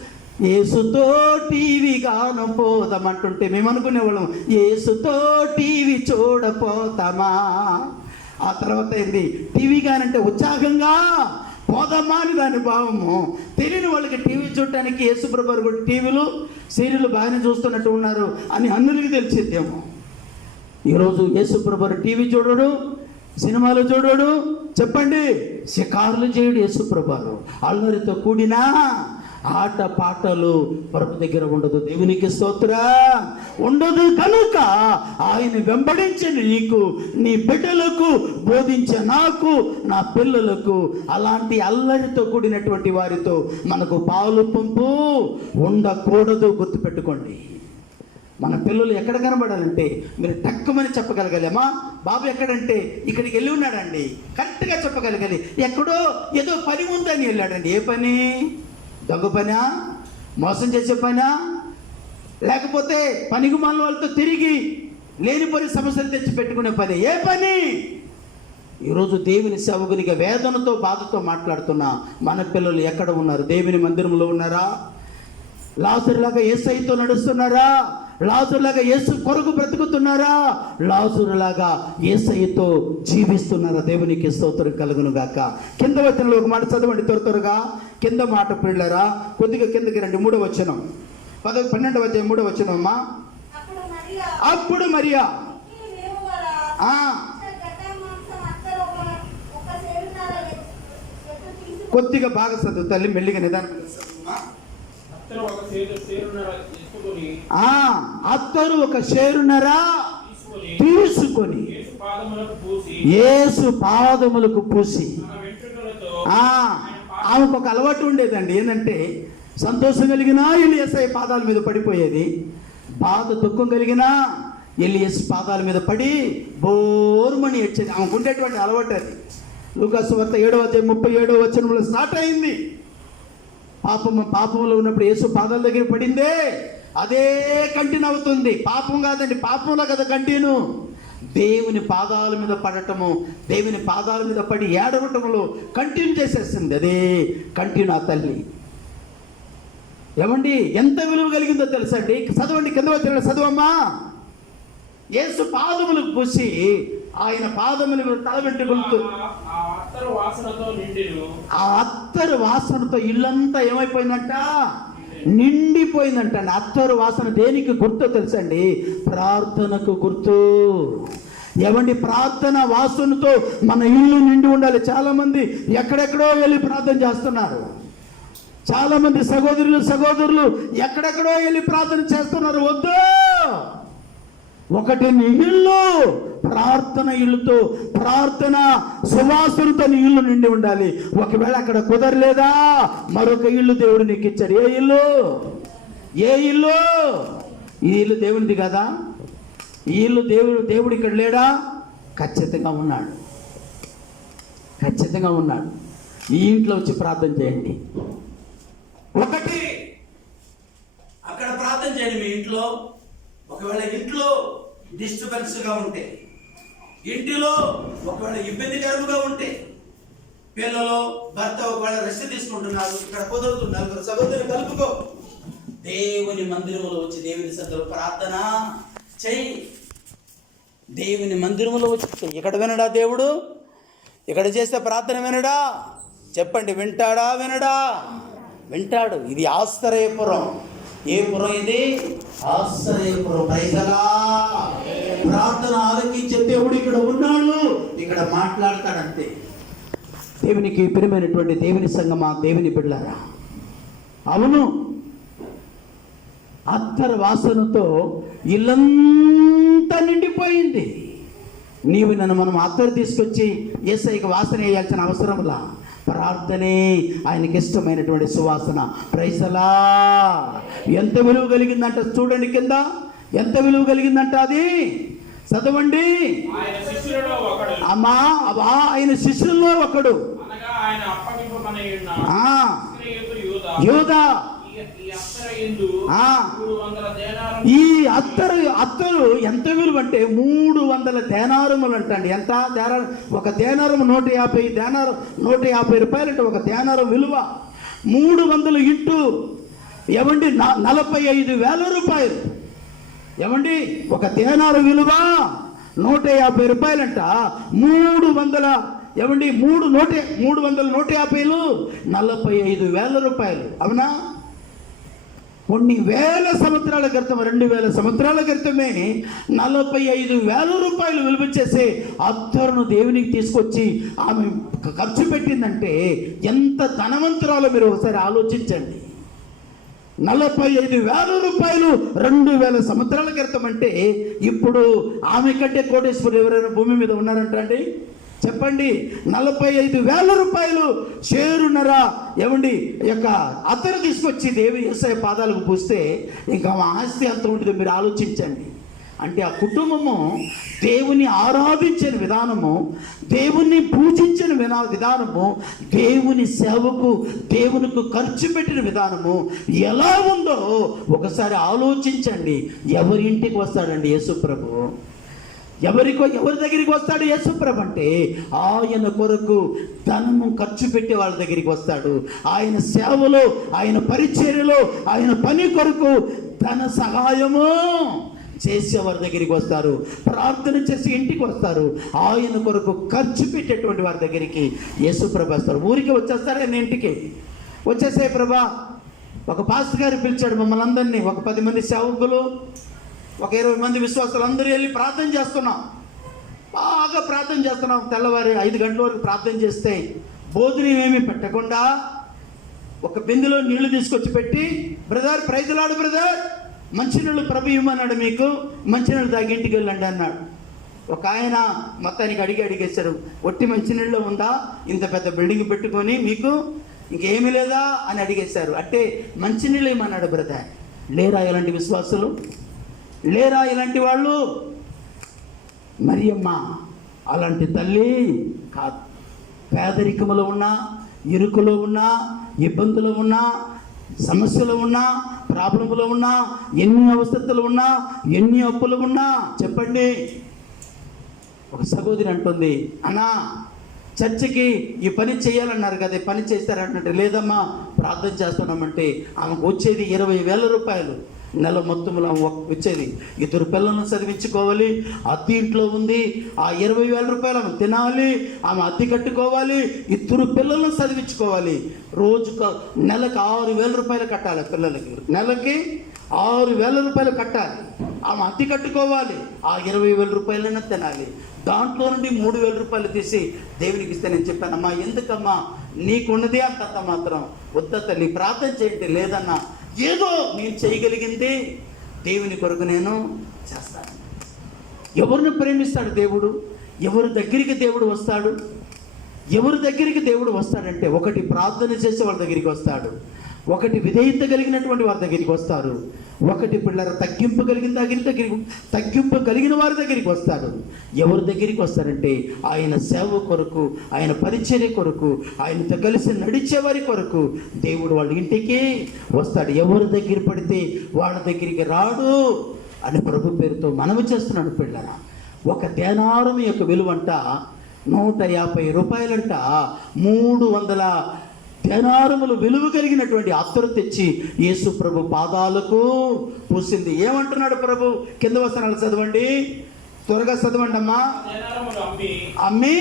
యేసుతో టీవీ గాను పోదామంటుంటే మేము అనుకునేవాళ్ళం యేసుతో టీవీ చూడపోతామా. ఆ తర్వాత ఏంది? టీవీ గానంటే ఉత్సాహంగా పోదామా అని దాని భావము. తెలియని వాళ్ళకి టీవీ చూడటానికి యేసుప్రభు గారు కూడా టీవీలు సీరియల్ బాగానే చూస్తున్నట్టు ఉన్నారు అని అన్నులకి తెలిసిద్దేమో. ఈరోజు యేసుప్రభు గారు టీవీ చూడడు, సినిమాలు చూడడు, చెప్పండి, షికారులు చేయడు. యేసుప్రభు గారు అల్లరితో కూడిన ఆట పాటలు ప్రభు దగ్గర ఉండదు. దేవునికి స్తోత్రం. ఉండదు కనుక ఆయన వెంబడించిన నీకు, నీ బిడ్డలకు, బోధించే నాకు, నా పిల్లలకు అలాంటి అల్లరితో కూడినటువంటి వారితో మనకు పాలు పంపు ఉండకూడదు. గుర్తుపెట్టుకోండి. మన పిల్లలు ఎక్కడ కనబడాలంటే మీరు టక్కుమని చెప్పగలగాలేమా? బాబు ఎక్కడంటే ఇక్కడికి వెళ్ళి ఉన్నాడండి, కరెక్ట్గా చెప్పగలగాలి. ఎక్కడో ఏదో పని ఉందని వెళ్ళాడండి. ఏ పని? దొంగ పనా? మోసం చేసే పనా? లేకపోతే పనికిమాలిన వాళ్ళతో తిరిగి లేనిపోని సమస్యలు తెచ్చి పెట్టుకునే పని? ఏ పని? ఈరోజు దేవుని సేవకునిగా వేదనతో బాధతో మాట్లాడుతున్న మన పిల్లలు ఎక్కడ ఉన్నారు? దేవుని మందిరంలో ఉన్నారా? లాజరులాగా యేసయ్యతో నడుస్తున్నారా? లాజరులాగా యేసు కొరకు బ్రతుకుతున్నారా? లాజరులాగా యేసయ్యతో జీవిస్తున్నారా? దేవునికి స్తోత్రం కలుగును గాక. కింద వచనంలో ఒక మాట చదవండి త్వరగా. కింద మాట పిల్లరా, కొద్దిగా కిందకి రండి. 3వ వచనం, 12వ అధ్యాయం 3వ వచనం అమ్మా. అప్పుడు మరియా కొద్దిగా బాగా చదువు తల్లి, మెల్లిగా నిదానం. అత్తరు ఒక షేరున్నర తీసుకొని యేసు పాదములకు పూసి. ఆమెకు ఒక అలవాటు ఉండేదండి. ఏంటంటే సంతోషం కలిగినా వెళ్ళి యేసయ్య పాదాల మీద పడిపోయేది, బాధ దుఃఖం కలిగినా వెళ్ళి యేసు పాదాల మీద పడి బోరుమని ఏడ్చేది. ఆమెకు ఉండేటువంటి అలవాటు అది. లూకాసు వార్త 7వ అధ్యాయం 37వ వచనంలో స్టార్ట్ అయింది. పాపంలో ఉన్నప్పుడు యేసు పాదాల దగ్గర పడిందే అదే కంటిన్యూ అవుతుంది. పాపం కాదండి, పాపంలో కదా కంటిన్యూ. దేవుని పాదాల మీద పడటము, దేవుని పాదాల మీద పడి ఏడవటంలో కంటిన్యూ చేసేస్తుంది. అదే కంటిన్యూ. ఆ తల్లి ఏమండి ఎంత విలువ కలిగిందో తెలుసండి. చదవండి, కింద వచ్చిన చదవమ్మా. యేసు పాదములకు పూసి ఆయన పాదముల మీద తల వెంట్రుకలతో, ఆ అత్తరు వాసనతో ఇల్లంతా ఏమైపోయిందంట? నిండిపోయిందంట. అత్తరు వాసన దేనికి గుర్తు తెలుసండి? ప్రార్థనకు గుర్తు. ఏమండి ప్రార్థన వాసనతో మన ఇల్లు నిండి ఉండాలి. చాలా మంది ఎక్కడెక్కడో వెళ్ళి ప్రార్థన చేస్తున్నారు. చాలా మంది సహోదరులు ఎక్కడెక్కడో వెళ్ళి ప్రార్థన చేస్తున్నారు. వద్దు. ఒకటి నీ ఇల్లు ప్రార్థన ఇల్లుతో, ప్రార్థన సువాసనతో నీ ఇల్లు నిండి ఉండాలి. ఒకవేళ అక్కడ కుదరలేదా మరొక ఇల్లు దేవుడు నీకు ఇచ్చాడు. ఏ ఇల్లు? ఈ ఇల్లు దేవునిది కదా. ఈ ఇల్లు దేవుడు ఇక్కడ లేడా? ఖచ్చితంగా ఉన్నాడు. ఈ ఇంట్లో వచ్చి ప్రార్థన చేయండి. ఒకటి అక్కడ ప్రార్థన చేయండి మీ ఇంట్లో. ఒకవేళ ఇంట్లో డిస్టర్బెన్స్గా ఉంటే ఇంటిలో ఒకవేళ ఇబ్బందికరంగా ఉంటే, పిల్లలు భర్త ఒకవేళ రెస్ట్ తీసుకుంటున్నారు, ఇక్కడ కుదరదు, నలుగురు సహోదరులు కలుపుకో, దేవుని మందిరంలో వచ్చి దేవుని సన్నిధిలో ప్రార్థన చెయ్యి. దేవుని మందిరంలో వచ్చి చెయ్యి. ఇక్కడ వినడా దేవుడు? ఇక్కడ చేస్తే ప్రార్థన వినడా? చెప్పండి, వింటాడా వినడా? వింటాడు. ఇది ఆశ్రయపురం. ఏ పురం ఇది? ఆశ్రయపురం. ప్రైజలా. ప్రార్థన ఆలకించే దేవుడు ఇక్కడ ఉన్నాడు, ఇక్కడ మాట్లాడతాడంతే. దేవునికి ప్రియమైనటువంటి దేవుని సంగమా, దేవుని బిడ్డలారా, అవును, అత్తరు వాసనతో ఇల్లంతా నిండిపోయింది. నీవు నన్ను మనం అత్తరు తీసుకొచ్చి యేసయ్యకి వాసన వేయాల్సిన అవసరంలా. ప్రార్థనే ఆయనకి ఇష్టమైనటువంటి సువాసన. ప్రైజలా. ఎంత విలువ కలిగిందంట చూడండి, కింద ఎంత విలువ కలిగిందంట. అది చదవండి. అమ్మా, ఆయన శిష్యుల్లో ఒకడు, యూదా. ఈ అత్తరు ఎంత విలువ అంటే 300 దేనారములు అంటండి. ఎంత దేనారం? ఒక దేనారం 150 రూపాయలు అంటే ఒక దేనారం విలువ 300 ఇంటూ ఏమండి 45,000 రూపాయలు. ఏమండి, ఒక దేనారం విలువ 150 రూపాయలంట. 300 ఏమండి 300 150 45,000 రూపాయలు. అవునా? కొన్ని వేల సంవత్సరాల క్రితం, 2000 సంవత్సరాల క్రితమే 45,000 రూపాయలు విలువ చేసే అత్తరును దేవునికి తీసుకొచ్చి ఆమె ఖర్చు పెట్టిందంటే ఎంత ధనవంతురాలో మీరు ఒకసారి ఆలోచించండి. 45,000 రూపాయలు 2000 సంవత్సరాల క్రితం అంటే ఇప్పుడు ఆమె కంటే కోటేశ్వరుడు ఎవరైనా భూమి మీద ఉన్నారంటండి? చెప్పండి. 45,000 రూపాయలు షేరున్నర ఏమండి యొక్క అత్తరు తీసుకొచ్చి దేవి యేసయ్య పాదాలకు పూస్తే ఇంకా ఆస్తి ఎంత ఉంటుందో మీరు ఆలోచించండి. అంటే ఆ కుటుంబము దేవుని ఆరాధించిన విధానము, దేవుణ్ణి పూజించిన విధానము, దేవుని సేవకు దేవునికి ఖర్చు పెట్టిన విధానము ఎలా ఉందో ఒకసారి ఆలోచించండి. ఎవరి ఇంటికి వస్తాడండి యేసుప్రభు? ఎవరి దగ్గరికి వస్తాడు యేసుప్రభు అంటే? ఆయన కొరకు ధనము ఖర్చు పెట్టే వాళ్ళ దగ్గరికి వస్తాడు. ఆయన సేవలో, ఆయన పరిచర్యలో, ఆయన పని కొరకు ధన సహాయము చేసేవారి దగ్గరికి వస్తారు. ప్రార్థన చేసి ఇంటికి వస్తారు. ఆయన కొరకు ఖర్చు పెట్టేటువంటి వారి దగ్గరికి యేసుప్రభు వస్తారు. ఊరికి వచ్చేస్తారు. ఆయన ఇంటికి వచ్చేసే ప్రభా, ఒక పాస్టర్ గారు పిలిచాడు మమ్మల్ని అందరినీ, ఒక 10 మంది సేవకులు, ఒక 20 మంది విశ్వాసాలు అందరూ వెళ్ళి ప్రార్థన చేస్తున్నాం. బాగా ప్రార్థన చేస్తున్నాం. తెల్లవారి 5 గంటల వరకు ప్రార్థన చేస్తే భోజనం ఏమీ పెట్టకుండా ఒక బిందెలో నీళ్లు తీసుకొచ్చి పెట్టి, బ్రదర్ ప్రైజులాడు బ్రదర్, మంచినీళ్ళు ప్రభు ఇవ్వమన్నాడు, మీకు మంచినీళ్ళు తాగి ఇంటికి వెళ్ళండి అన్నాడు. ఒక ఆయన మొత్తానికి అడిగేశారు, ఒట్టి మంచినీళ్ళు ఉందా? ఇంత పెద్ద బిల్డింగ్ పెట్టుకొని మీకు ఇంకేమీ లేదా అని అడిగేశారు. అంటే మంచినీళ్ళు ఇవ్వమన్నాడు. బ్రదర్, లేరా ఇలాంటి విశ్వాసులు? లేరా ఇలాంటి వాళ్ళు? మరియమ్మ అలాంటి తల్లి కాదు. పేదరికములో ఉన్నా, ఇరుకులో ఉన్నా, ఇబ్బందులు ఉన్నా, సమస్యలు ఉన్నా, ప్రాబ్లంలో ఉన్నా, ఎన్ని అవస్థలు ఉన్నా, ఎన్ని అప్పులు ఉన్నా, చెప్పండి, ఒక సహోదరి అంటుంది, అన్నా చర్చికి ఈ పని చేయాలన్నారు కదా, పని చేస్తారంటే, లేదమ్మా ప్రార్థన చేస్తున్నామంటే ఆమెకు వచ్చేది 20,000 రూపాయలు నెల మొత్తంలో వచ్చేది. 2 పిల్లలను చదివించుకోవాలి, అద్దె ఇంట్లో ఉంది, ఆ 20,000 రూపాయలు ఆమె తినాలి, ఆమె అద్దె కట్టుకోవాలి, 2 పిల్లలను చదివించుకోవాలి. నెలకు 6,000 రూపాయలు కట్టాలి. పిల్లలకి నెలకి 6,000 రూపాయలు కట్టాలి. ఆమె అద్దె కట్టుకోవాలి, ఆ 20,000 రూపాయలైనా తినాలి. దాంట్లో నుండి 3,000 రూపాయలు తీసి దేవునికి ఇస్తే నేను చెప్పానమ్మా, ఎందుకమ్మా నీకున్నది అంత మాత్రం వద్ద తల్లి, ప్రార్థన చేయండి. లేదన్నా, ఏదో నేను చేయగలిగింది దేవుని కొరకు నేను చేస్తాను. ఎవరిని ప్రేమిస్తాడు దేవుడు? ఎవరి దగ్గరికి దేవుడు వస్తాడు? ఎవరి దగ్గరికి దేవుడు వస్తాడంటే, ఒకటి ప్రార్థన చేసే వాళ్ళ దగ్గరికి వస్తాడు, ఒకటి విధేయత కలిగినటువంటి వారి దగ్గరికి వస్తారు, ఒకటి పిల్లల తగ్గింపు కలిగిన వారి దగ్గరికి వస్తాడు. ఎవరి దగ్గరికి వస్తారంటే ఆయన సేవ కొరకు, ఆయన పరిచర్య కొరకు, ఆయనతో కలిసి నడిచే వారి కొరకు దేవుడు వాళ్ళ ఇంటికి వస్తాడు. ఎవరి దగ్గర పడితే వాళ్ళ దగ్గరికి రాడు అని ప్రభు పేరుతో మనవి చేస్తున్నాడు. పిల్లరా, ఒక దేనారం యొక్క విలువంట 150 రూపాయలంట. 300 దేనారములు విలువ కలిగినటువంటి అత్తరు తెచ్చి యేసు ప్రభు పాదాలకు పూసింది. ఏమంటున్నాడు ప్రభు? కింద వచనాలు చదవండి, త్వరగా చదవండి అమ్మా. అమ్మి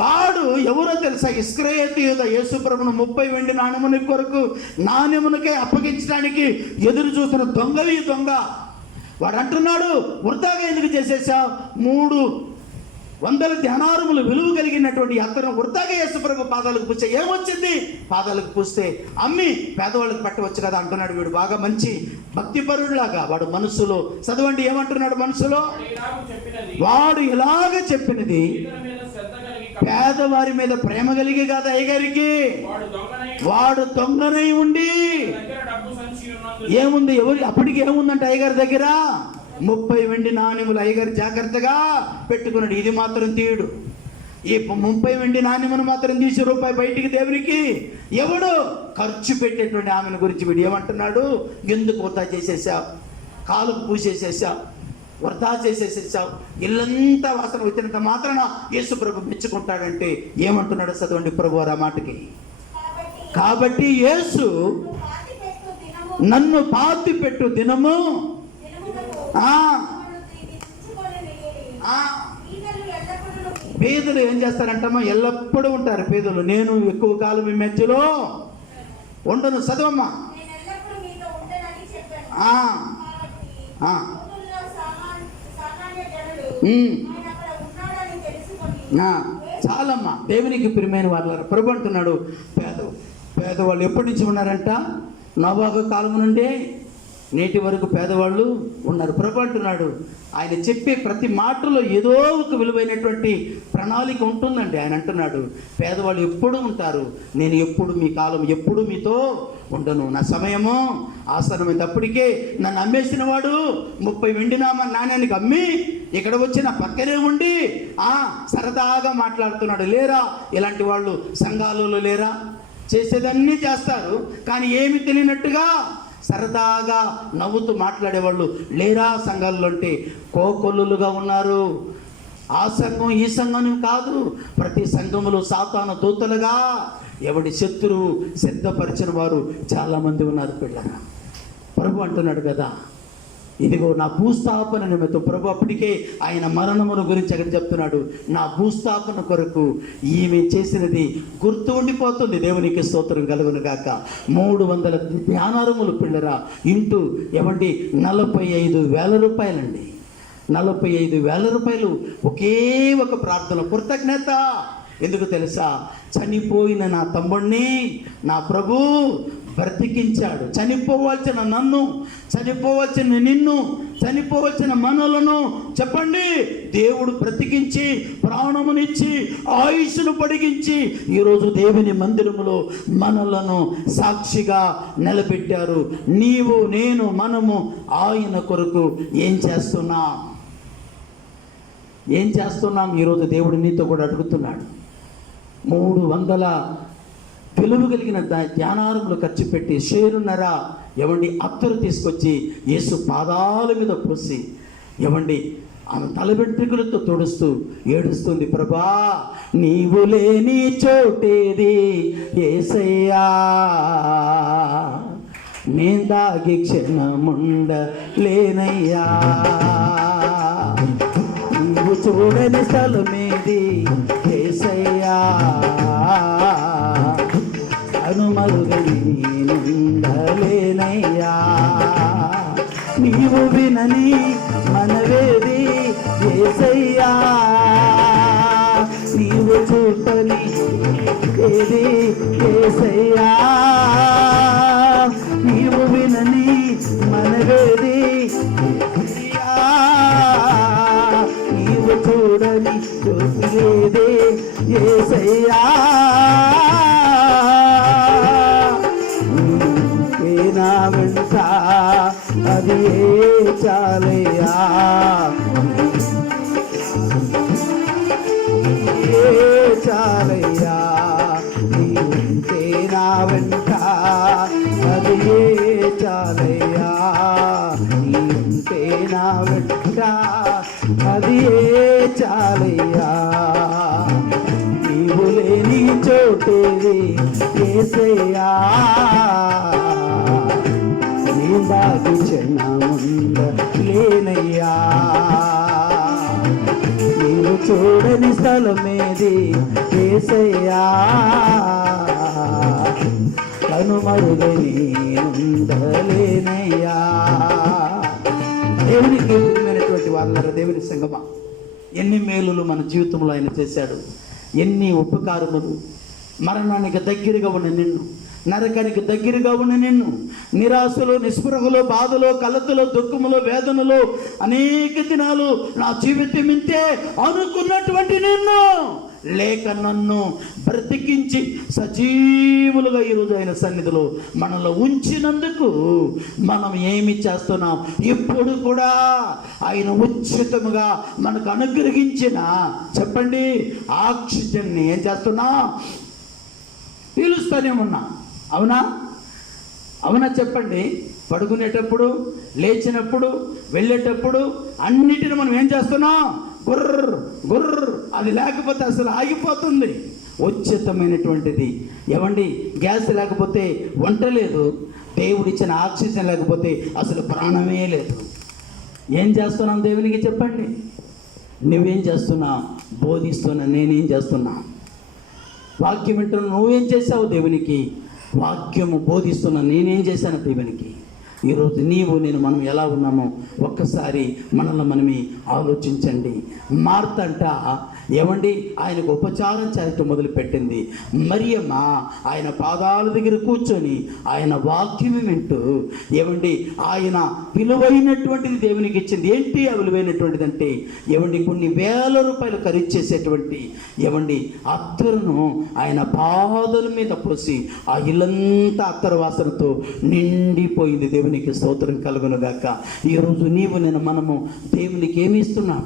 వాడు ఎవరో తెలుసా? ఇస్కరియోతు యూదా యేసు ప్రభును 30 వెండి నాణెముల కొరకు నాణెమునకే అప్పగించడానికి ఎదురు చూస్తున్న దొంగవి దొంగ. వాడు అంటున్నాడు, వృధాగా ఎందుకు చేసేసావు? 300 దేనారములు విలువ కలిగినటువంటి అత్తరును వృధాగా యేసు ప్రభు పాదాలకు పూస్తే ఏమొచ్చింది? పాదాలకు పూస్తే అమ్మి పేదవాళ్ళకి పెట్టవచ్చు కదా అంటున్నాడు. వీడు బాగా మంచి భక్తిపరుడులాగా వాడు మనసులో చదవండి, ఏమంటున్నాడు మనసులో? వాడు ఇలాగ చెప్పినది పేదవారి మీద ప్రేమ కలిగి కాదు అయ్యగారికి. వాడు దొంగనై ఉండి ఏముంది? అప్పటికి ఏముందంటే అయ్యగారి దగ్గర 30 వెండి నాణెములు అయ్యగారు జాగ్రత్తగా పెట్టుకున్నాడు. ఇది మాత్రం తీయుడు. ఈ 30 వెండి నాణ్యమును మాత్రం తీసి రూపాయి బయటికి దేవునికి ఎవడు? ఖర్చు పెట్టేటువంటి ఆమెను గురించి వీడు ఏమంటున్నాడు? ఎందుకు వృధా చేసేసావు? కాలుకు పూసేసేసావు, వృధా చేసేసేసావు, ఇల్లంతా వాసన వచ్చినంత మాత్రాన యేసు ప్రభు మెచ్చుకుంటాడంటే ఏమంటున్నాడు? చదవండి ప్రభు ఆ మాటకి. కాబట్టి యేసు నన్ను పాతి పెట్టు దినము పేదలు ఏం చేస్తారంటమ్మా? ఎల్లప్పుడూ ఉంటారు పేదలు. నేను ఎక్కువ కాలం ఈ మధ్యలో ఉండను. చదవమ్మా. చాలమ్మా. దేవునికి ప్రియమైన వాళ్ళ ప్రభు అంటున్నాడు, పేదవాళ్ళు ఎప్పటి నుంచి ఉన్నారంట? నోవాహు కాలం నుండే నేటి వరకు పేదవాళ్ళు ఉన్నారు. ప్రభు అంటున్నాడు, ఆయన చెప్పే ప్రతి మాటలో ఏదో ఒక విలువైనటువంటి ప్రణాళిక ఉంటుందండి. ఆయన అంటున్నాడు, పేదవాళ్ళు ఎప్పుడు ఉంటారు, నేను ఎప్పుడు మీ కాలం ఎప్పుడు మీతో ఉండను, నా సమయము ఆసనమైనప్పటికే నన్ను అమ్మేసిన వాడు 30 వెండి నాణ్యానికి అమ్మి ఇక్కడ వచ్చి నా పక్కనే ఉండి సరదాగా మాట్లాడుతున్నాడు. లేరా ఇలాంటి వాళ్ళు సంఘాలలో? లేరా? చేసేదన్నీ చేస్తారు, కానీ ఏమి తెలియనట్టుగా సరదాగా నవ్వుతూ మాట్లాడేవాళ్ళు లేరా సంఘాల్లో? అంటే కోకొల్లులుగా ఉన్నారు. ఆ సంఘం ఈ సంఘం కాదు, ప్రతి సంఘములో సాతాను దూతలుగా ఎవడి శత్రువు సిద్ధపరిచిన వారు చాలామంది ఉన్నారు. పిల్లరా, ప్రభు అంటున్నాడు కదా, ఇదిగో నా భూస్థాపన నిమిత్తం. ప్రభు అప్పటికే ఆయన మరణమును గురించి అక్కడ చెప్తున్నాడు. నా భూస్థాపన కొరకు ఈమె చేసినది గుర్తు ఉండిపోతుంది. దేవునికి స్తోత్రం కలుగును గాక. 300 ధ్యానారములు పిల్లరా ఇంటూ ఏమండి 45,000 రూపాయలండి. 45,000 రూపాయలు ఒకే ఒక ప్రార్థన, కృతజ్ఞత. ఎందుకు తెలుసా? చనిపోయిన నా తమ్ముడిని నా ప్రభు బ్రతికించాడు. చనిపోవలసిన నన్ను, చనిపోవలసిన నిన్ను, చనిపోవలసిన మనలను చెప్పండి దేవుడు బ్రతికించి ప్రాణమునిచ్చి ఆయుష్ను పొడిగించి ఈరోజు దేవుని మందిరములో మనలను సాక్షిగా నిలబెట్టారు. నీవు నేను మనము ఆయన కొరకు ఏం చేస్తున్నాం? ఈరోజు దేవుడు నీతో కూడా అడుగుతున్నాడు. 300 విలువ కలిగిన ధ్యానారములు ఖర్చు పెట్టి షేరున్నర ఏమండి అత్తరు తీసుకొచ్చి యేసు పాదాల మీద పోసి ఏమండి ఆమె తల వెంట్రుకలతో తుడుస్తూ ఏడుస్తుంది. ప్రభా, నీవు లేని చోటేది యేసయ్యా, నేను దాగి క్షణముండలేనయ్యా, నీవు చూడని స్థలమేది యేసయ్యా, అనుమరుగని ఉండలేనయ్యా, నీవు వినని మనవేది యేసయ్యా, నీవు చూడని ఏది యేసయ్యా, నీవు వినని మనవేది యేసయ్యా, నీవు చూడని చూసేదే యేసయ్యా, నా వెంట అది చాలయ్యా, చాలయ్యా, నీవుంటే నా వెంట అది చాలయ్యా, నీవుంటే నా వెంట అది చాలయ్యా. నీవు లేని చోటేది యేసయ్యా, నీ దాగి లేనయ్యా. నీవు చూడని స్థలమేది యేసయ్యా, కనుమరుగని ఉండలేనయ్యా. దేవునికి ప్రియమైనటువంటి వాళ్ళ దేవుని సంగమా, ఎన్ని మేలులు మన జీవితంలో ఆయన చేశాడు, ఎన్ని ఉపకారములు. మరణానికి దగ్గరగా ఉన్న నిన్ను, నరకానికి దగ్గరగా ఉన్న నిన్ను, నిరాశలో, నిస్పృహలో, బాధలో, కలతలో, దుఃఖములో, వేదనలో అనేక దినాలు నా జీవితం ఇంతే అనుకున్నటువంటి నిన్ను లేక నన్ను బ్రతికించి సజీవులుగా ఈరోజు ఆయన సన్నిధిలో మనలో ఉంచినందుకు మనం ఏమి చేస్తున్నాం? ఇప్పుడు కూడా ఆయన ఉచితముగా మనకు అనుగ్రహించిన చెప్పండి ఆక్సిజన్ని ఏం చేస్తున్నాం? పీలుస్తూనే ఉన్నా. అవునా? అవునా చెప్పండి. పడుకునేటప్పుడు, లేచినప్పుడు, వెళ్ళేటప్పుడు అన్నిటిని మనం ఏం చేస్తున్నాం? గుర్ర గుర్ర. అది లేకపోతే అసలు ఆగిపోతుంది. ఉచితమైనటువంటిది. ఏమండి, గ్యాస్ లేకపోతే వంట లేదు, దేవుడిచ్చిన ఆక్సిజన్ లేకపోతే అసలు ప్రాణమే లేదు. ఏం చేస్తున్నాం దేవునికి చెప్పండి? నువ్వేం చేస్తున్నావు? బోధిస్తున్నా. నేనేం చేస్తున్నా? వాక్యం వింటున్నా. నువ్వేం చేసావు దేవునికి? వాక్యము బోధిస్తున్నా. నేనేం చేశాను దేవునికి? ఈరోజు నీవు నేను మనం ఎలా ఉన్నామో ఒక్కసారి మనల్ని మనమే ఆలోచించండి. మార్త అంట ఏమండి ఆయనకు ఉపచారం చేయటం మొదలుపెట్టింది. మరియమ్మ ఆయన పాదాల దగ్గర కూర్చొని ఆయన వాక్యం వింటూ ఏమండి ఆయన విలువైనటువంటిది దేవునికి ఇచ్చింది. ఏంటి ఆ విలువైనటువంటిది అంటే ఏమండి కొన్ని వేల రూపాయలు ఖరీదు చేసేటువంటి ఏమండి అత్తరును ఆయన పాదాల మీద పోసి ఆ ఇల్లంతా అత్తరు వాసనతో నిండిపోయింది. దేవునికి స్తోత్రం కలుగును గాక. ఈరోజు నీవు నేను మనము దేవునికి ఏమి ఇస్తున్నాం?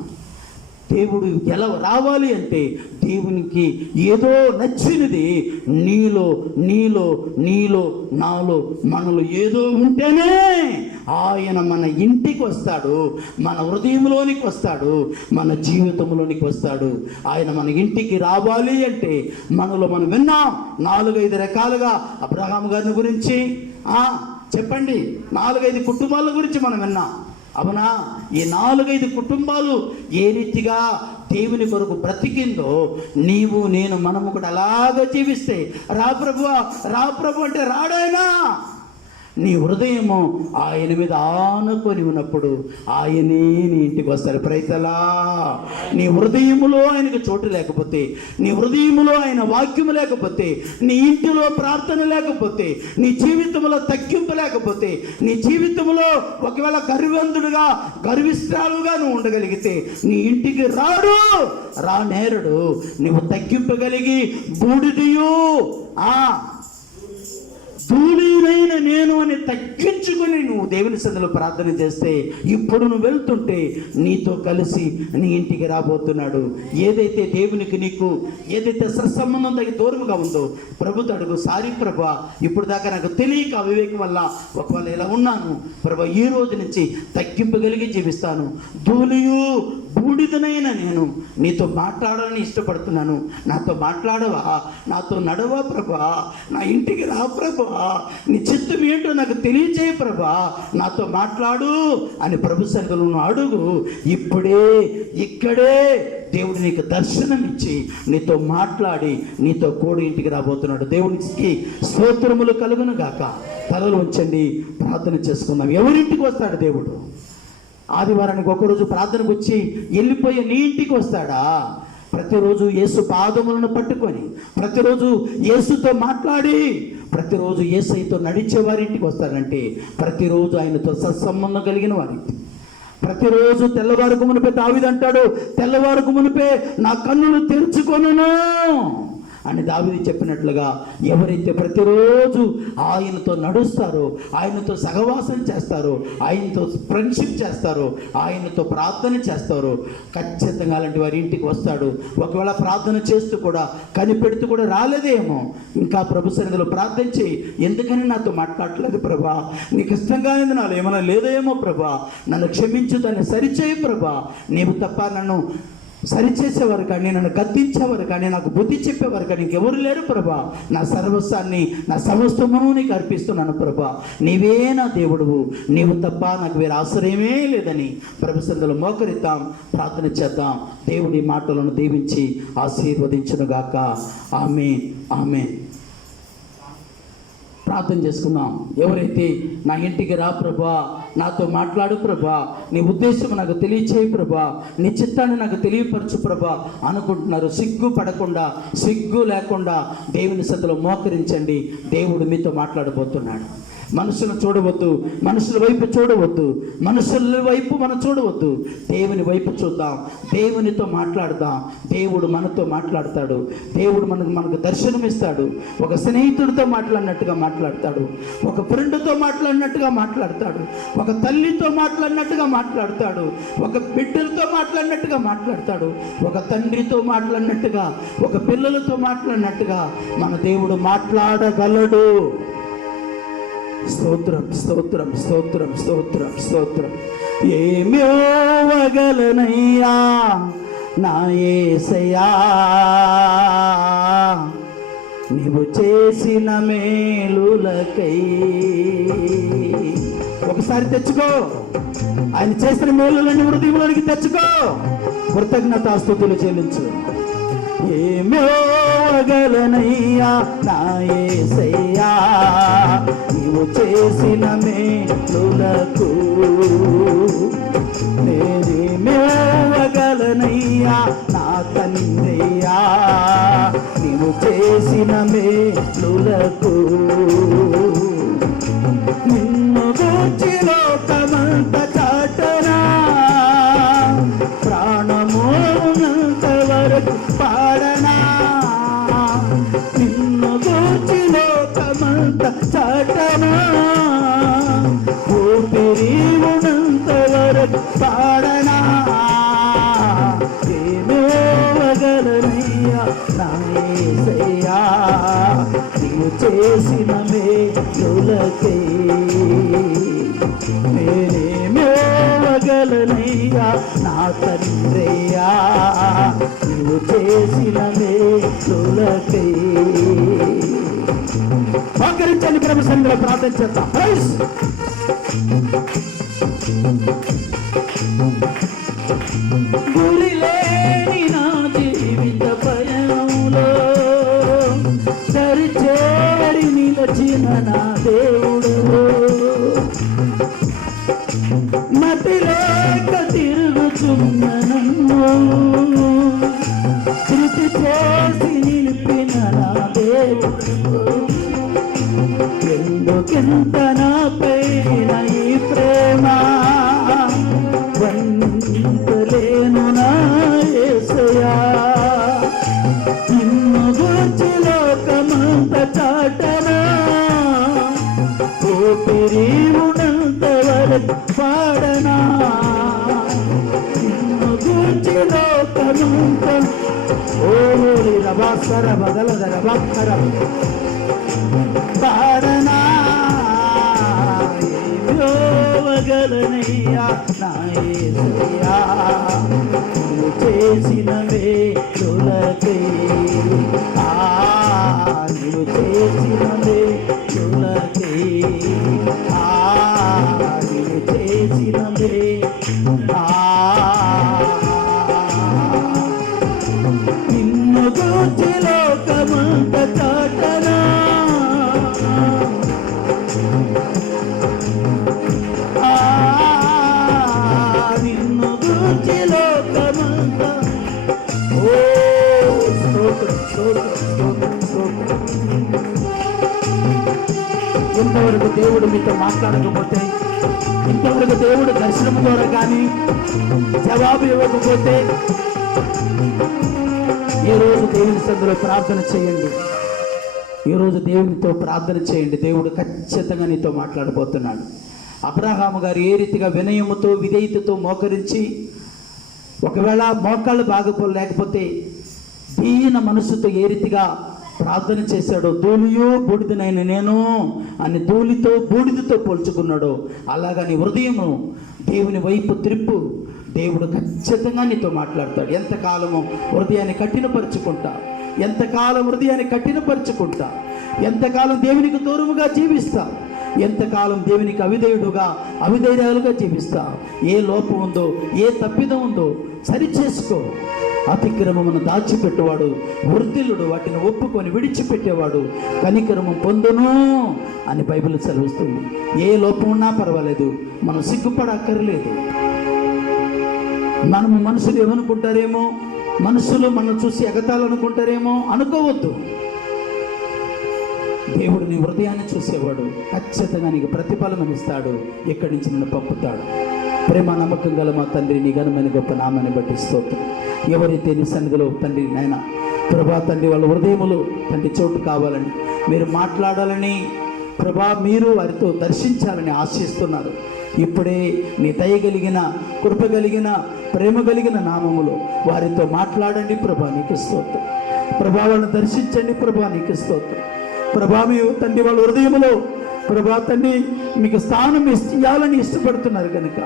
దేవుడు ఎలా రావాలి అంటే దేవునికి ఏదో నచ్చినది నీలో నీలో నీలో నాలో మనలో ఏదో ఉంటేనే ఆయన మన ఇంటికి వస్తాడు, మన హృదయంలోనికి వస్తాడు, మన జీవితంలోనికి వస్తాడు. ఆయన మన ఇంటికి రావాలి అంటే మనలో మనం విన్నాం 4-5 రకాలుగా అబ్రహాము గారిని గురించి చెప్పండి. 4-5 కుటుంబాల గురించి మనం విన్నాం. అవునా? ఈ 4-5 కుటుంబాలు ఏ రీతిగా దేవుని కొరకు బ్రతికిందో నీవు నేను మనము కూడా అలాగ జీవిస్తే రా ప్రభువా రా ప్రభు అంటే రాడాయనా. నీ హృదయము ఆయన మీద ఆనుకొని ఉన్నప్పుడు ఆయనే నీ ఇంటికి వస్తాడు. ప్రైతలా. నీ హృదయములో ఆయనకు చోటు లేకపోతే, నీ హృదయములో ఆయన వాక్యము లేకపోతే, నీ ఇంటిలో ప్రార్థన లేకపోతే, నీ జీవితంలో తగ్గింపు లేకపోతే, నీ జీవితంలో ఒకవేళ గర్వంతుడుగా గర్విష్ఠాలుగా నువ్వు ఉండగలిగితే నీ ఇంటికి రాడు, రా నేరుడు. నువ్వు తగ్గింపగలిగి బూడిదయు ధూళినైన నేను అని తగ్గించుకొని నువ్వు దేవుని సన్నిధిలో ప్రార్థన చేస్తే ఇప్పుడు నువ్వు వెళ్తుంటే నీతో కలిసి నీ ఇంటికి రాబోతున్నాడు. ఏదైతే దేవునికి నీకు ఏదైతే సత్సంబంధం దగ్గర దూరంగా ఉందో ప్రభుతో అడుగు. సారీ ప్రభా, ఇప్పుడు దాకా నాకు తెలియక అవివేకం వల్ల ఒకవేళ ఇలా ఉన్నాను ప్రభా, ఈ రోజు నుంచి తగ్గింపగలిగి జీవిస్తాను. ధూళియు బూడిదనైన నేను నీతో మాట్లాడాలని ఇష్టపడుతున్నాను. నాతో మాట్లాడవా? నాతో నడవా ప్రభా? నా ఇంటికి రా ప్రభా? నీ చిత్తం ఏంటో నాకు తెలియచేయ ప్రభా, నాతో మాట్లాడు అని ప్రభు సన్నిధిలో అడుగు. ఇప్పుడే ఇక్కడే దేవుడు నీకు దర్శనం ఇచ్చి నీతో మాట్లాడి నీతో కూడా ఇంటికి రాబోతున్నాడు. దేవునికి స్తోత్రములు కలుగును గాక. తలలు ఉంచండి, ప్రార్థన చేసుకుందాం. ఎవరింటికి వస్తాడు దేవుడు? ఆదివారానికి ఒకరోజు ప్రార్థనకు వచ్చి వెళ్ళిపోయే నీ ఇంటికి వస్తాడా? ప్రతిరోజు యేసు పాదములను పట్టుకొని, ప్రతిరోజు యేసుతో మాట్లాడి, ప్రతిరోజు యేసయ్యతో నడిచే వారింటికి వస్తాడంటే ప్రతిరోజు ఆయనతో సత్సంబంధం కలిగిన వారింటి. ప్రతిరోజు తెల్లవారుకు మునిపే దావీదు అంటాడు, తెల్లవారుకు మునిపే నా కన్నులు తెరుచుకొనును అని దావీదు చెప్పినట్లుగా ఎవరైతే ప్రతిరోజు ఆయనతో నడుస్తారో, ఆయనతో సహవాసం చేస్తారో, ఆయనతో ఫ్రెండ్షిప్ చేస్తారో, ఆయనతో ప్రార్థన చేస్తారో ఖచ్చితంగా అలాంటి వారి ఇంటికి వస్తాడు. ఒకవేళ ప్రార్థన చేస్తూ కూడా కనిపెడుతూ కూడా రాలేదేమో, ఇంకా ప్రభు సన్నిధిలో ప్రార్థన చేయి. ఎందుకని నాతో మాట్లాడలేదు ప్రభా, నీకు ఇష్టంగా నాలో ఏమైనా లేదేమో ప్రభా, నన్ను క్షమించు, దాన్ని సరిచేయి ప్రభా. నీవు తప్ప నన్ను సరిచేసేవారు కానీ, నన్ను గద్దించేవారు కానీ, నాకు బుద్ధి చెప్పేవారు కానీ ఇంకెవరు లేరు ప్రభా. నా సర్వస్వాన్ని, నా సమస్తమును నీకు అర్పిస్తున్నాను ప్రభా. నీవే నా దేవుడువు, నీవు తప్ప నాకు వేరే ఆశ్రయమే లేదని ప్రభు సన్నిధిలో మోకరిద్దాం, ప్రార్థన చేద్దాం. దేవుడి మాటలను దీవించి ఆశీర్వదించునుగాక. ఆమేన్, ఆమేన్. ప్రార్థన చేసుకుందాం. ఎవరైతే నా ఇంటికి రా ప్రభా, నాతో మాట్లాడు ప్రభా, నీ ఉద్దేశం నాకు తెలియచేయి ప్రభా, నీ చిత్తాన్ని నాకు తెలియపరచు ప్రభా అనుకుంటున్నారు, సిగ్గు పడకుండా, సిగ్గు లేకుండా దేవుని సన్నిధిలో మోకరించండి. దేవుడు మీతో మాట్లాడబోతున్నాడు. మనుషులను చూడవద్దు, మనుషుల వైపు చూడవద్దు, మనుషుల వైపు మనం చూడవద్దు. దేవుని వైపు చూద్దాం, దేవునితో మాట్లాడదాం. దేవుడు మనతో మాట్లాడతాడు. దేవుడు మనకు దర్శనమిస్తాడు. ఒక స్నేహితుడితో మాట్లాడినట్టుగా మాట్లాడతాడు, ఒక ఫ్రెండ్తో మాట్లాడినట్టుగా మాట్లాడతాడు, ఒక తల్లితో మాట్లాడినట్టుగా మాట్లాడతాడు, ఒక బిడ్డలతో మాట్లాడినట్టుగా మాట్లాడతాడు, ఒక తండ్రితో మాట్లాడినట్టుగా, ఒక పిల్లలతో మాట్లాడినట్టుగా మన దేవుడు మాట్లాడగలడు. స్తోత్రం, స్తోత్రం, స్తోత్రం, స్తోత్రం, స్తోత్రం. ఏమేవగలనయ్యా నా యేసయ్యా, నీవు చేసిన మేలులకై. ఒకసారి తెచ్చుకో, ఆయన చేసిన మేలులన్నీ హృదయంలోనికి తెచ్చుకో, కృతజ్ఞతాస్తుతులు చెల్లించు. ఏమేవగలనయ్యా నా యేసయ్యా, నీవు చేసిన మేలులకు. నేనేమేవగలనయ్యా నా తండ్రియా, నీవు చేసిన మేలులకు. నిన్ను గూర్చి లోకమంత చాటనా, ప్రాణమోనంత వరకు పాడనా. నిన్ను గూర్చి లోకమంత చాటనా, ఊపిరి ఉన్నంత వరకు పాడనా. ఏమేవగలనయ్యా నా యేసయ్యా, నీవు చేసిన మేలులకై. నేనేమేవగలనయ్యా నా తండ్రియా, నీవు చేసిన మేలులకై. మోకరించండి, ప్రభు సన్నిధిలో ప్రార్థన చేద్దాం. ప్రైజ్. గురిలేని నా జీవిత పయనంలో సరిచేరి నిలచిన నా దేవుడు, మతి లేక తిరుగుతున్న నన్ను శృతి చేసి నిలిపిన నా దేవుడు. ఎందుకెంత నాపైన ఈ ప్రేమ, వంతలేను నా యేసయ్యా. నిన్ను గూర్చి లోకమంత చాటనా, ఊపిరి ఉన్నంత వరకు పాడనా. నిన్ను గూర్చి లోకమంత ఓరి రబాసర బదలద రబాకర పాడనా. ఏమేవగలనయ్యా నా యేసయ్యా, నీవు చేసిన మేలులకై. నీవు చేసిన మేలులకై. నీవు చేసిన నిన్ను గూర్చి లోకమంత చాటనా, నిన్ను గూర్చి లోకమంత. ఓ స్తోత్రం, స్తోత్రం, స్తోత్రం, స్తోత్రం. ఇంతవరకు దేవుడు మీతో మాట్లాడకపోతే, ఇంతవరకు దేవుడు దర్శనం ద్వారా కానీ జవాబు ఇవ్వకపోతే, ఈరోజు దేవుని సన్నిధిలో ప్రార్థన చేయండి. ఈరోజు దేవునితో ప్రార్థన చేయండి. దేవుడు ఖచ్చితంగా నీతో మాట్లాడబోతున్నాడు. అబ్రహాము గారు ఏ రీతిగా వినయముతో విధేయతతో మోకరించి, ఒకవేళ మోకాళ్ళు బాగపోలేకపోతే దీన మనసుతో ఏ రీతిగా ప్రార్థన చేశాడో, ధూళియో బూడిదనైన నేను అని ధూళితో బూడిదతో పోల్చుకున్నాడో, అలాగా నీ హృదయము దేవుని వైపు త్రిప్పు. దేవుడు ఖచ్చితంగా నీతో మాట్లాడతాడు. ఎంతకాలము హృదయాన్ని కఠినపరుచుకుంటా, ఎంతకాలం హృదయాన్ని కఠినపరుచుకుంటా, ఎంతకాలం దేవునికి దూరముగా జీవిస్తా, ఎంతకాలం దేవునికి అవిధేయులుగా జీవిస్తా. ఏ లోపం ఉందో, ఏ తప్పిదం ఉందో సరిచేసుకో. అతిక్రమమును దాచిపెట్టేవాడు వృద్ధిలుడు, వాటిని ఒప్పుకొని విడిచిపెట్టేవాడు కనికరము పొందును అని బైబిల్ సెలవిస్తుంది. ఏ లోపం ఉన్నా పర్వాలేదు, మనం సిగ్గుపడక్కర్లేదు. మనము మనుషులు ఏమనుకుంటారేమో, మనుషులు మనం చూసి ఎగతాలనుకుంటారేమో అనుకోవద్దు. దేవుడు నీ హృదయాన్ని చూసేవాడు. ఖచ్చితంగా నీకు ప్రతిఫలం ఇస్తాడు. ఇక్కడి నుంచి నిన్ను పంపుతాడు. ప్రేమ నమ్మకం గల మా తండ్రి, నీ ఘనమైన గొప్ప నామాన్ని బట్టి స్తోత్రం. ఎవరైతే నీ సన్నిధిలో తండ్రి నాయన ప్రభా తండ్రి వాళ్ళ హృదయములు తండ్రి చోటు కావాలని, మీరు మాట్లాడాలని ప్రభా, మీరు వారితో దర్శించాలని ఆశిస్తున్నారు. ఇప్పుడే నీ దయగలిగిన, కృప కలిగిన, ప్రేమ కలిగిన నామములో వారితో మాట్లాడండి ప్రభా, నీకు స్తోత్రం. ప్రభా వాళ్ళని దర్శించండి ప్రభా, నీకు స్తోత్రం. ప్రభా మీ తండ్రి వాళ్ళ హృదయములో ప్రభా తండ్రి మీకు స్థానం ఇవ్వాలని ఇష్టపడుతున్నారు కనుక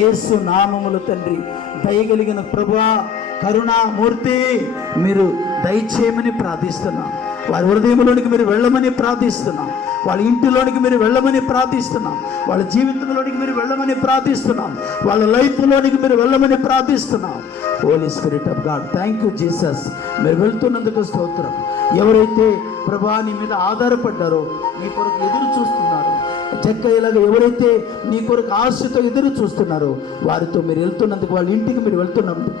యేసు నామములు తండ్రి దయగలిగిన ప్రభా కరుణామూర్తి మీరు దయచేయమని ప్రార్థిస్తున్నాం. వారి హృదయంలోనికి మీరు వెళ్ళమని ప్రార్థిస్తున్నాం. వాళ్ళ ఇంటిలోనికి మీరు వెళ్ళమని ప్రార్థిస్తున్నాం. వాళ్ళ జీవితంలోనికి మీరు వెళ్ళమని ప్రార్థిస్తున్నాం. వాళ్ళ లైఫ్లోనికి మీరు వెళ్ళమని ప్రార్థిస్తున్నాం. Holy spirit of God, thank you Jesus. మీరు వెళ్తున్నందుకు స్తోత్రం. ఎవరైతే ప్రభా నీ మీద ఆధారపడ్డారో, నీ కొరకు ఎదురు చూస్తున్నారు, జక్కయ్యలాగా ఎవరైతే నీ కొరకు ఆశతో ఎదురు చూస్తున్నారో వారితో మీరు వెళ్తున్నందుకు, వాళ్ళ ఇంటికి మీరు వెళ్తున్నందుకు,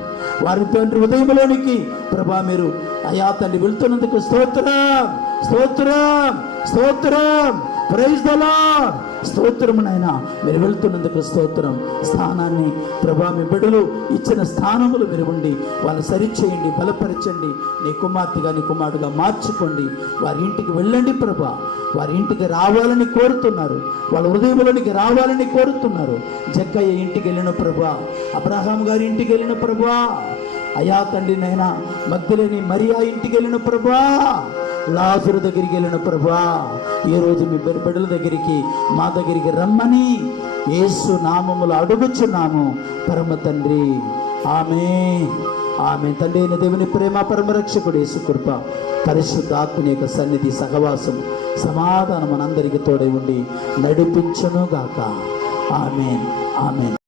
వారి తండ్రి హృదయంలోనికి ప్రభా మీరు అయా తండ్రి వెళ్తున్నందుకు స్తోత్రం, స్తోత్రం, స్తోత్రం. Praise the Lord. స్తోత్రం నాయనా, మీరు వెళ్తున్నందుకు స్తోత్రం. స్థానాన్ని ప్రభా మీ బిడ్డలు ఇచ్చిన స్థానములు మీరు ఉండి వాళ్ళని సరిచేయండి, బలపరచండి. నీ కుమార్తెగా నీ కుమారుడుగా మార్చుకోండి. వారి ఇంటికి వెళ్ళండి ప్రభా. వారి ఇంటికి రావాలని కోరుతున్నారు, వాళ్ళ హృదయంలోనికి రావాలని కోరుతున్నారు. జక్కయ్య ఇంటికి వెళ్ళిన ప్రభా, అబ్రహాం గారి ఇంటికి వెళ్ళిన ప్రభా, అయా తండ్రి నైనా మగ్దలేని మరియా ఇంటికి వెళ్ళిన ప్రభా, లాజరు దగ్గరికి వెళ్ళిన ప్రభా, ఈరోజు మీ బిడ్డల దగ్గరికి మా దగ్గరికి రమ్మని యేసు నామములో అడుగుచున్నాము పరమ తండ్రి. ఆమేన్, ఆమేన్. తండ్రి అయిన దేవుని ప్రేమ, పరమరక్షకుడు యేసు కృప, పరిశుద్ధాత్మని యొక్క సన్నిధి, సహవాసం, సమాధానం మనందరికీ తోడై ఉండి నడిపించును గాక. ఆమేన్, ఆమేన్.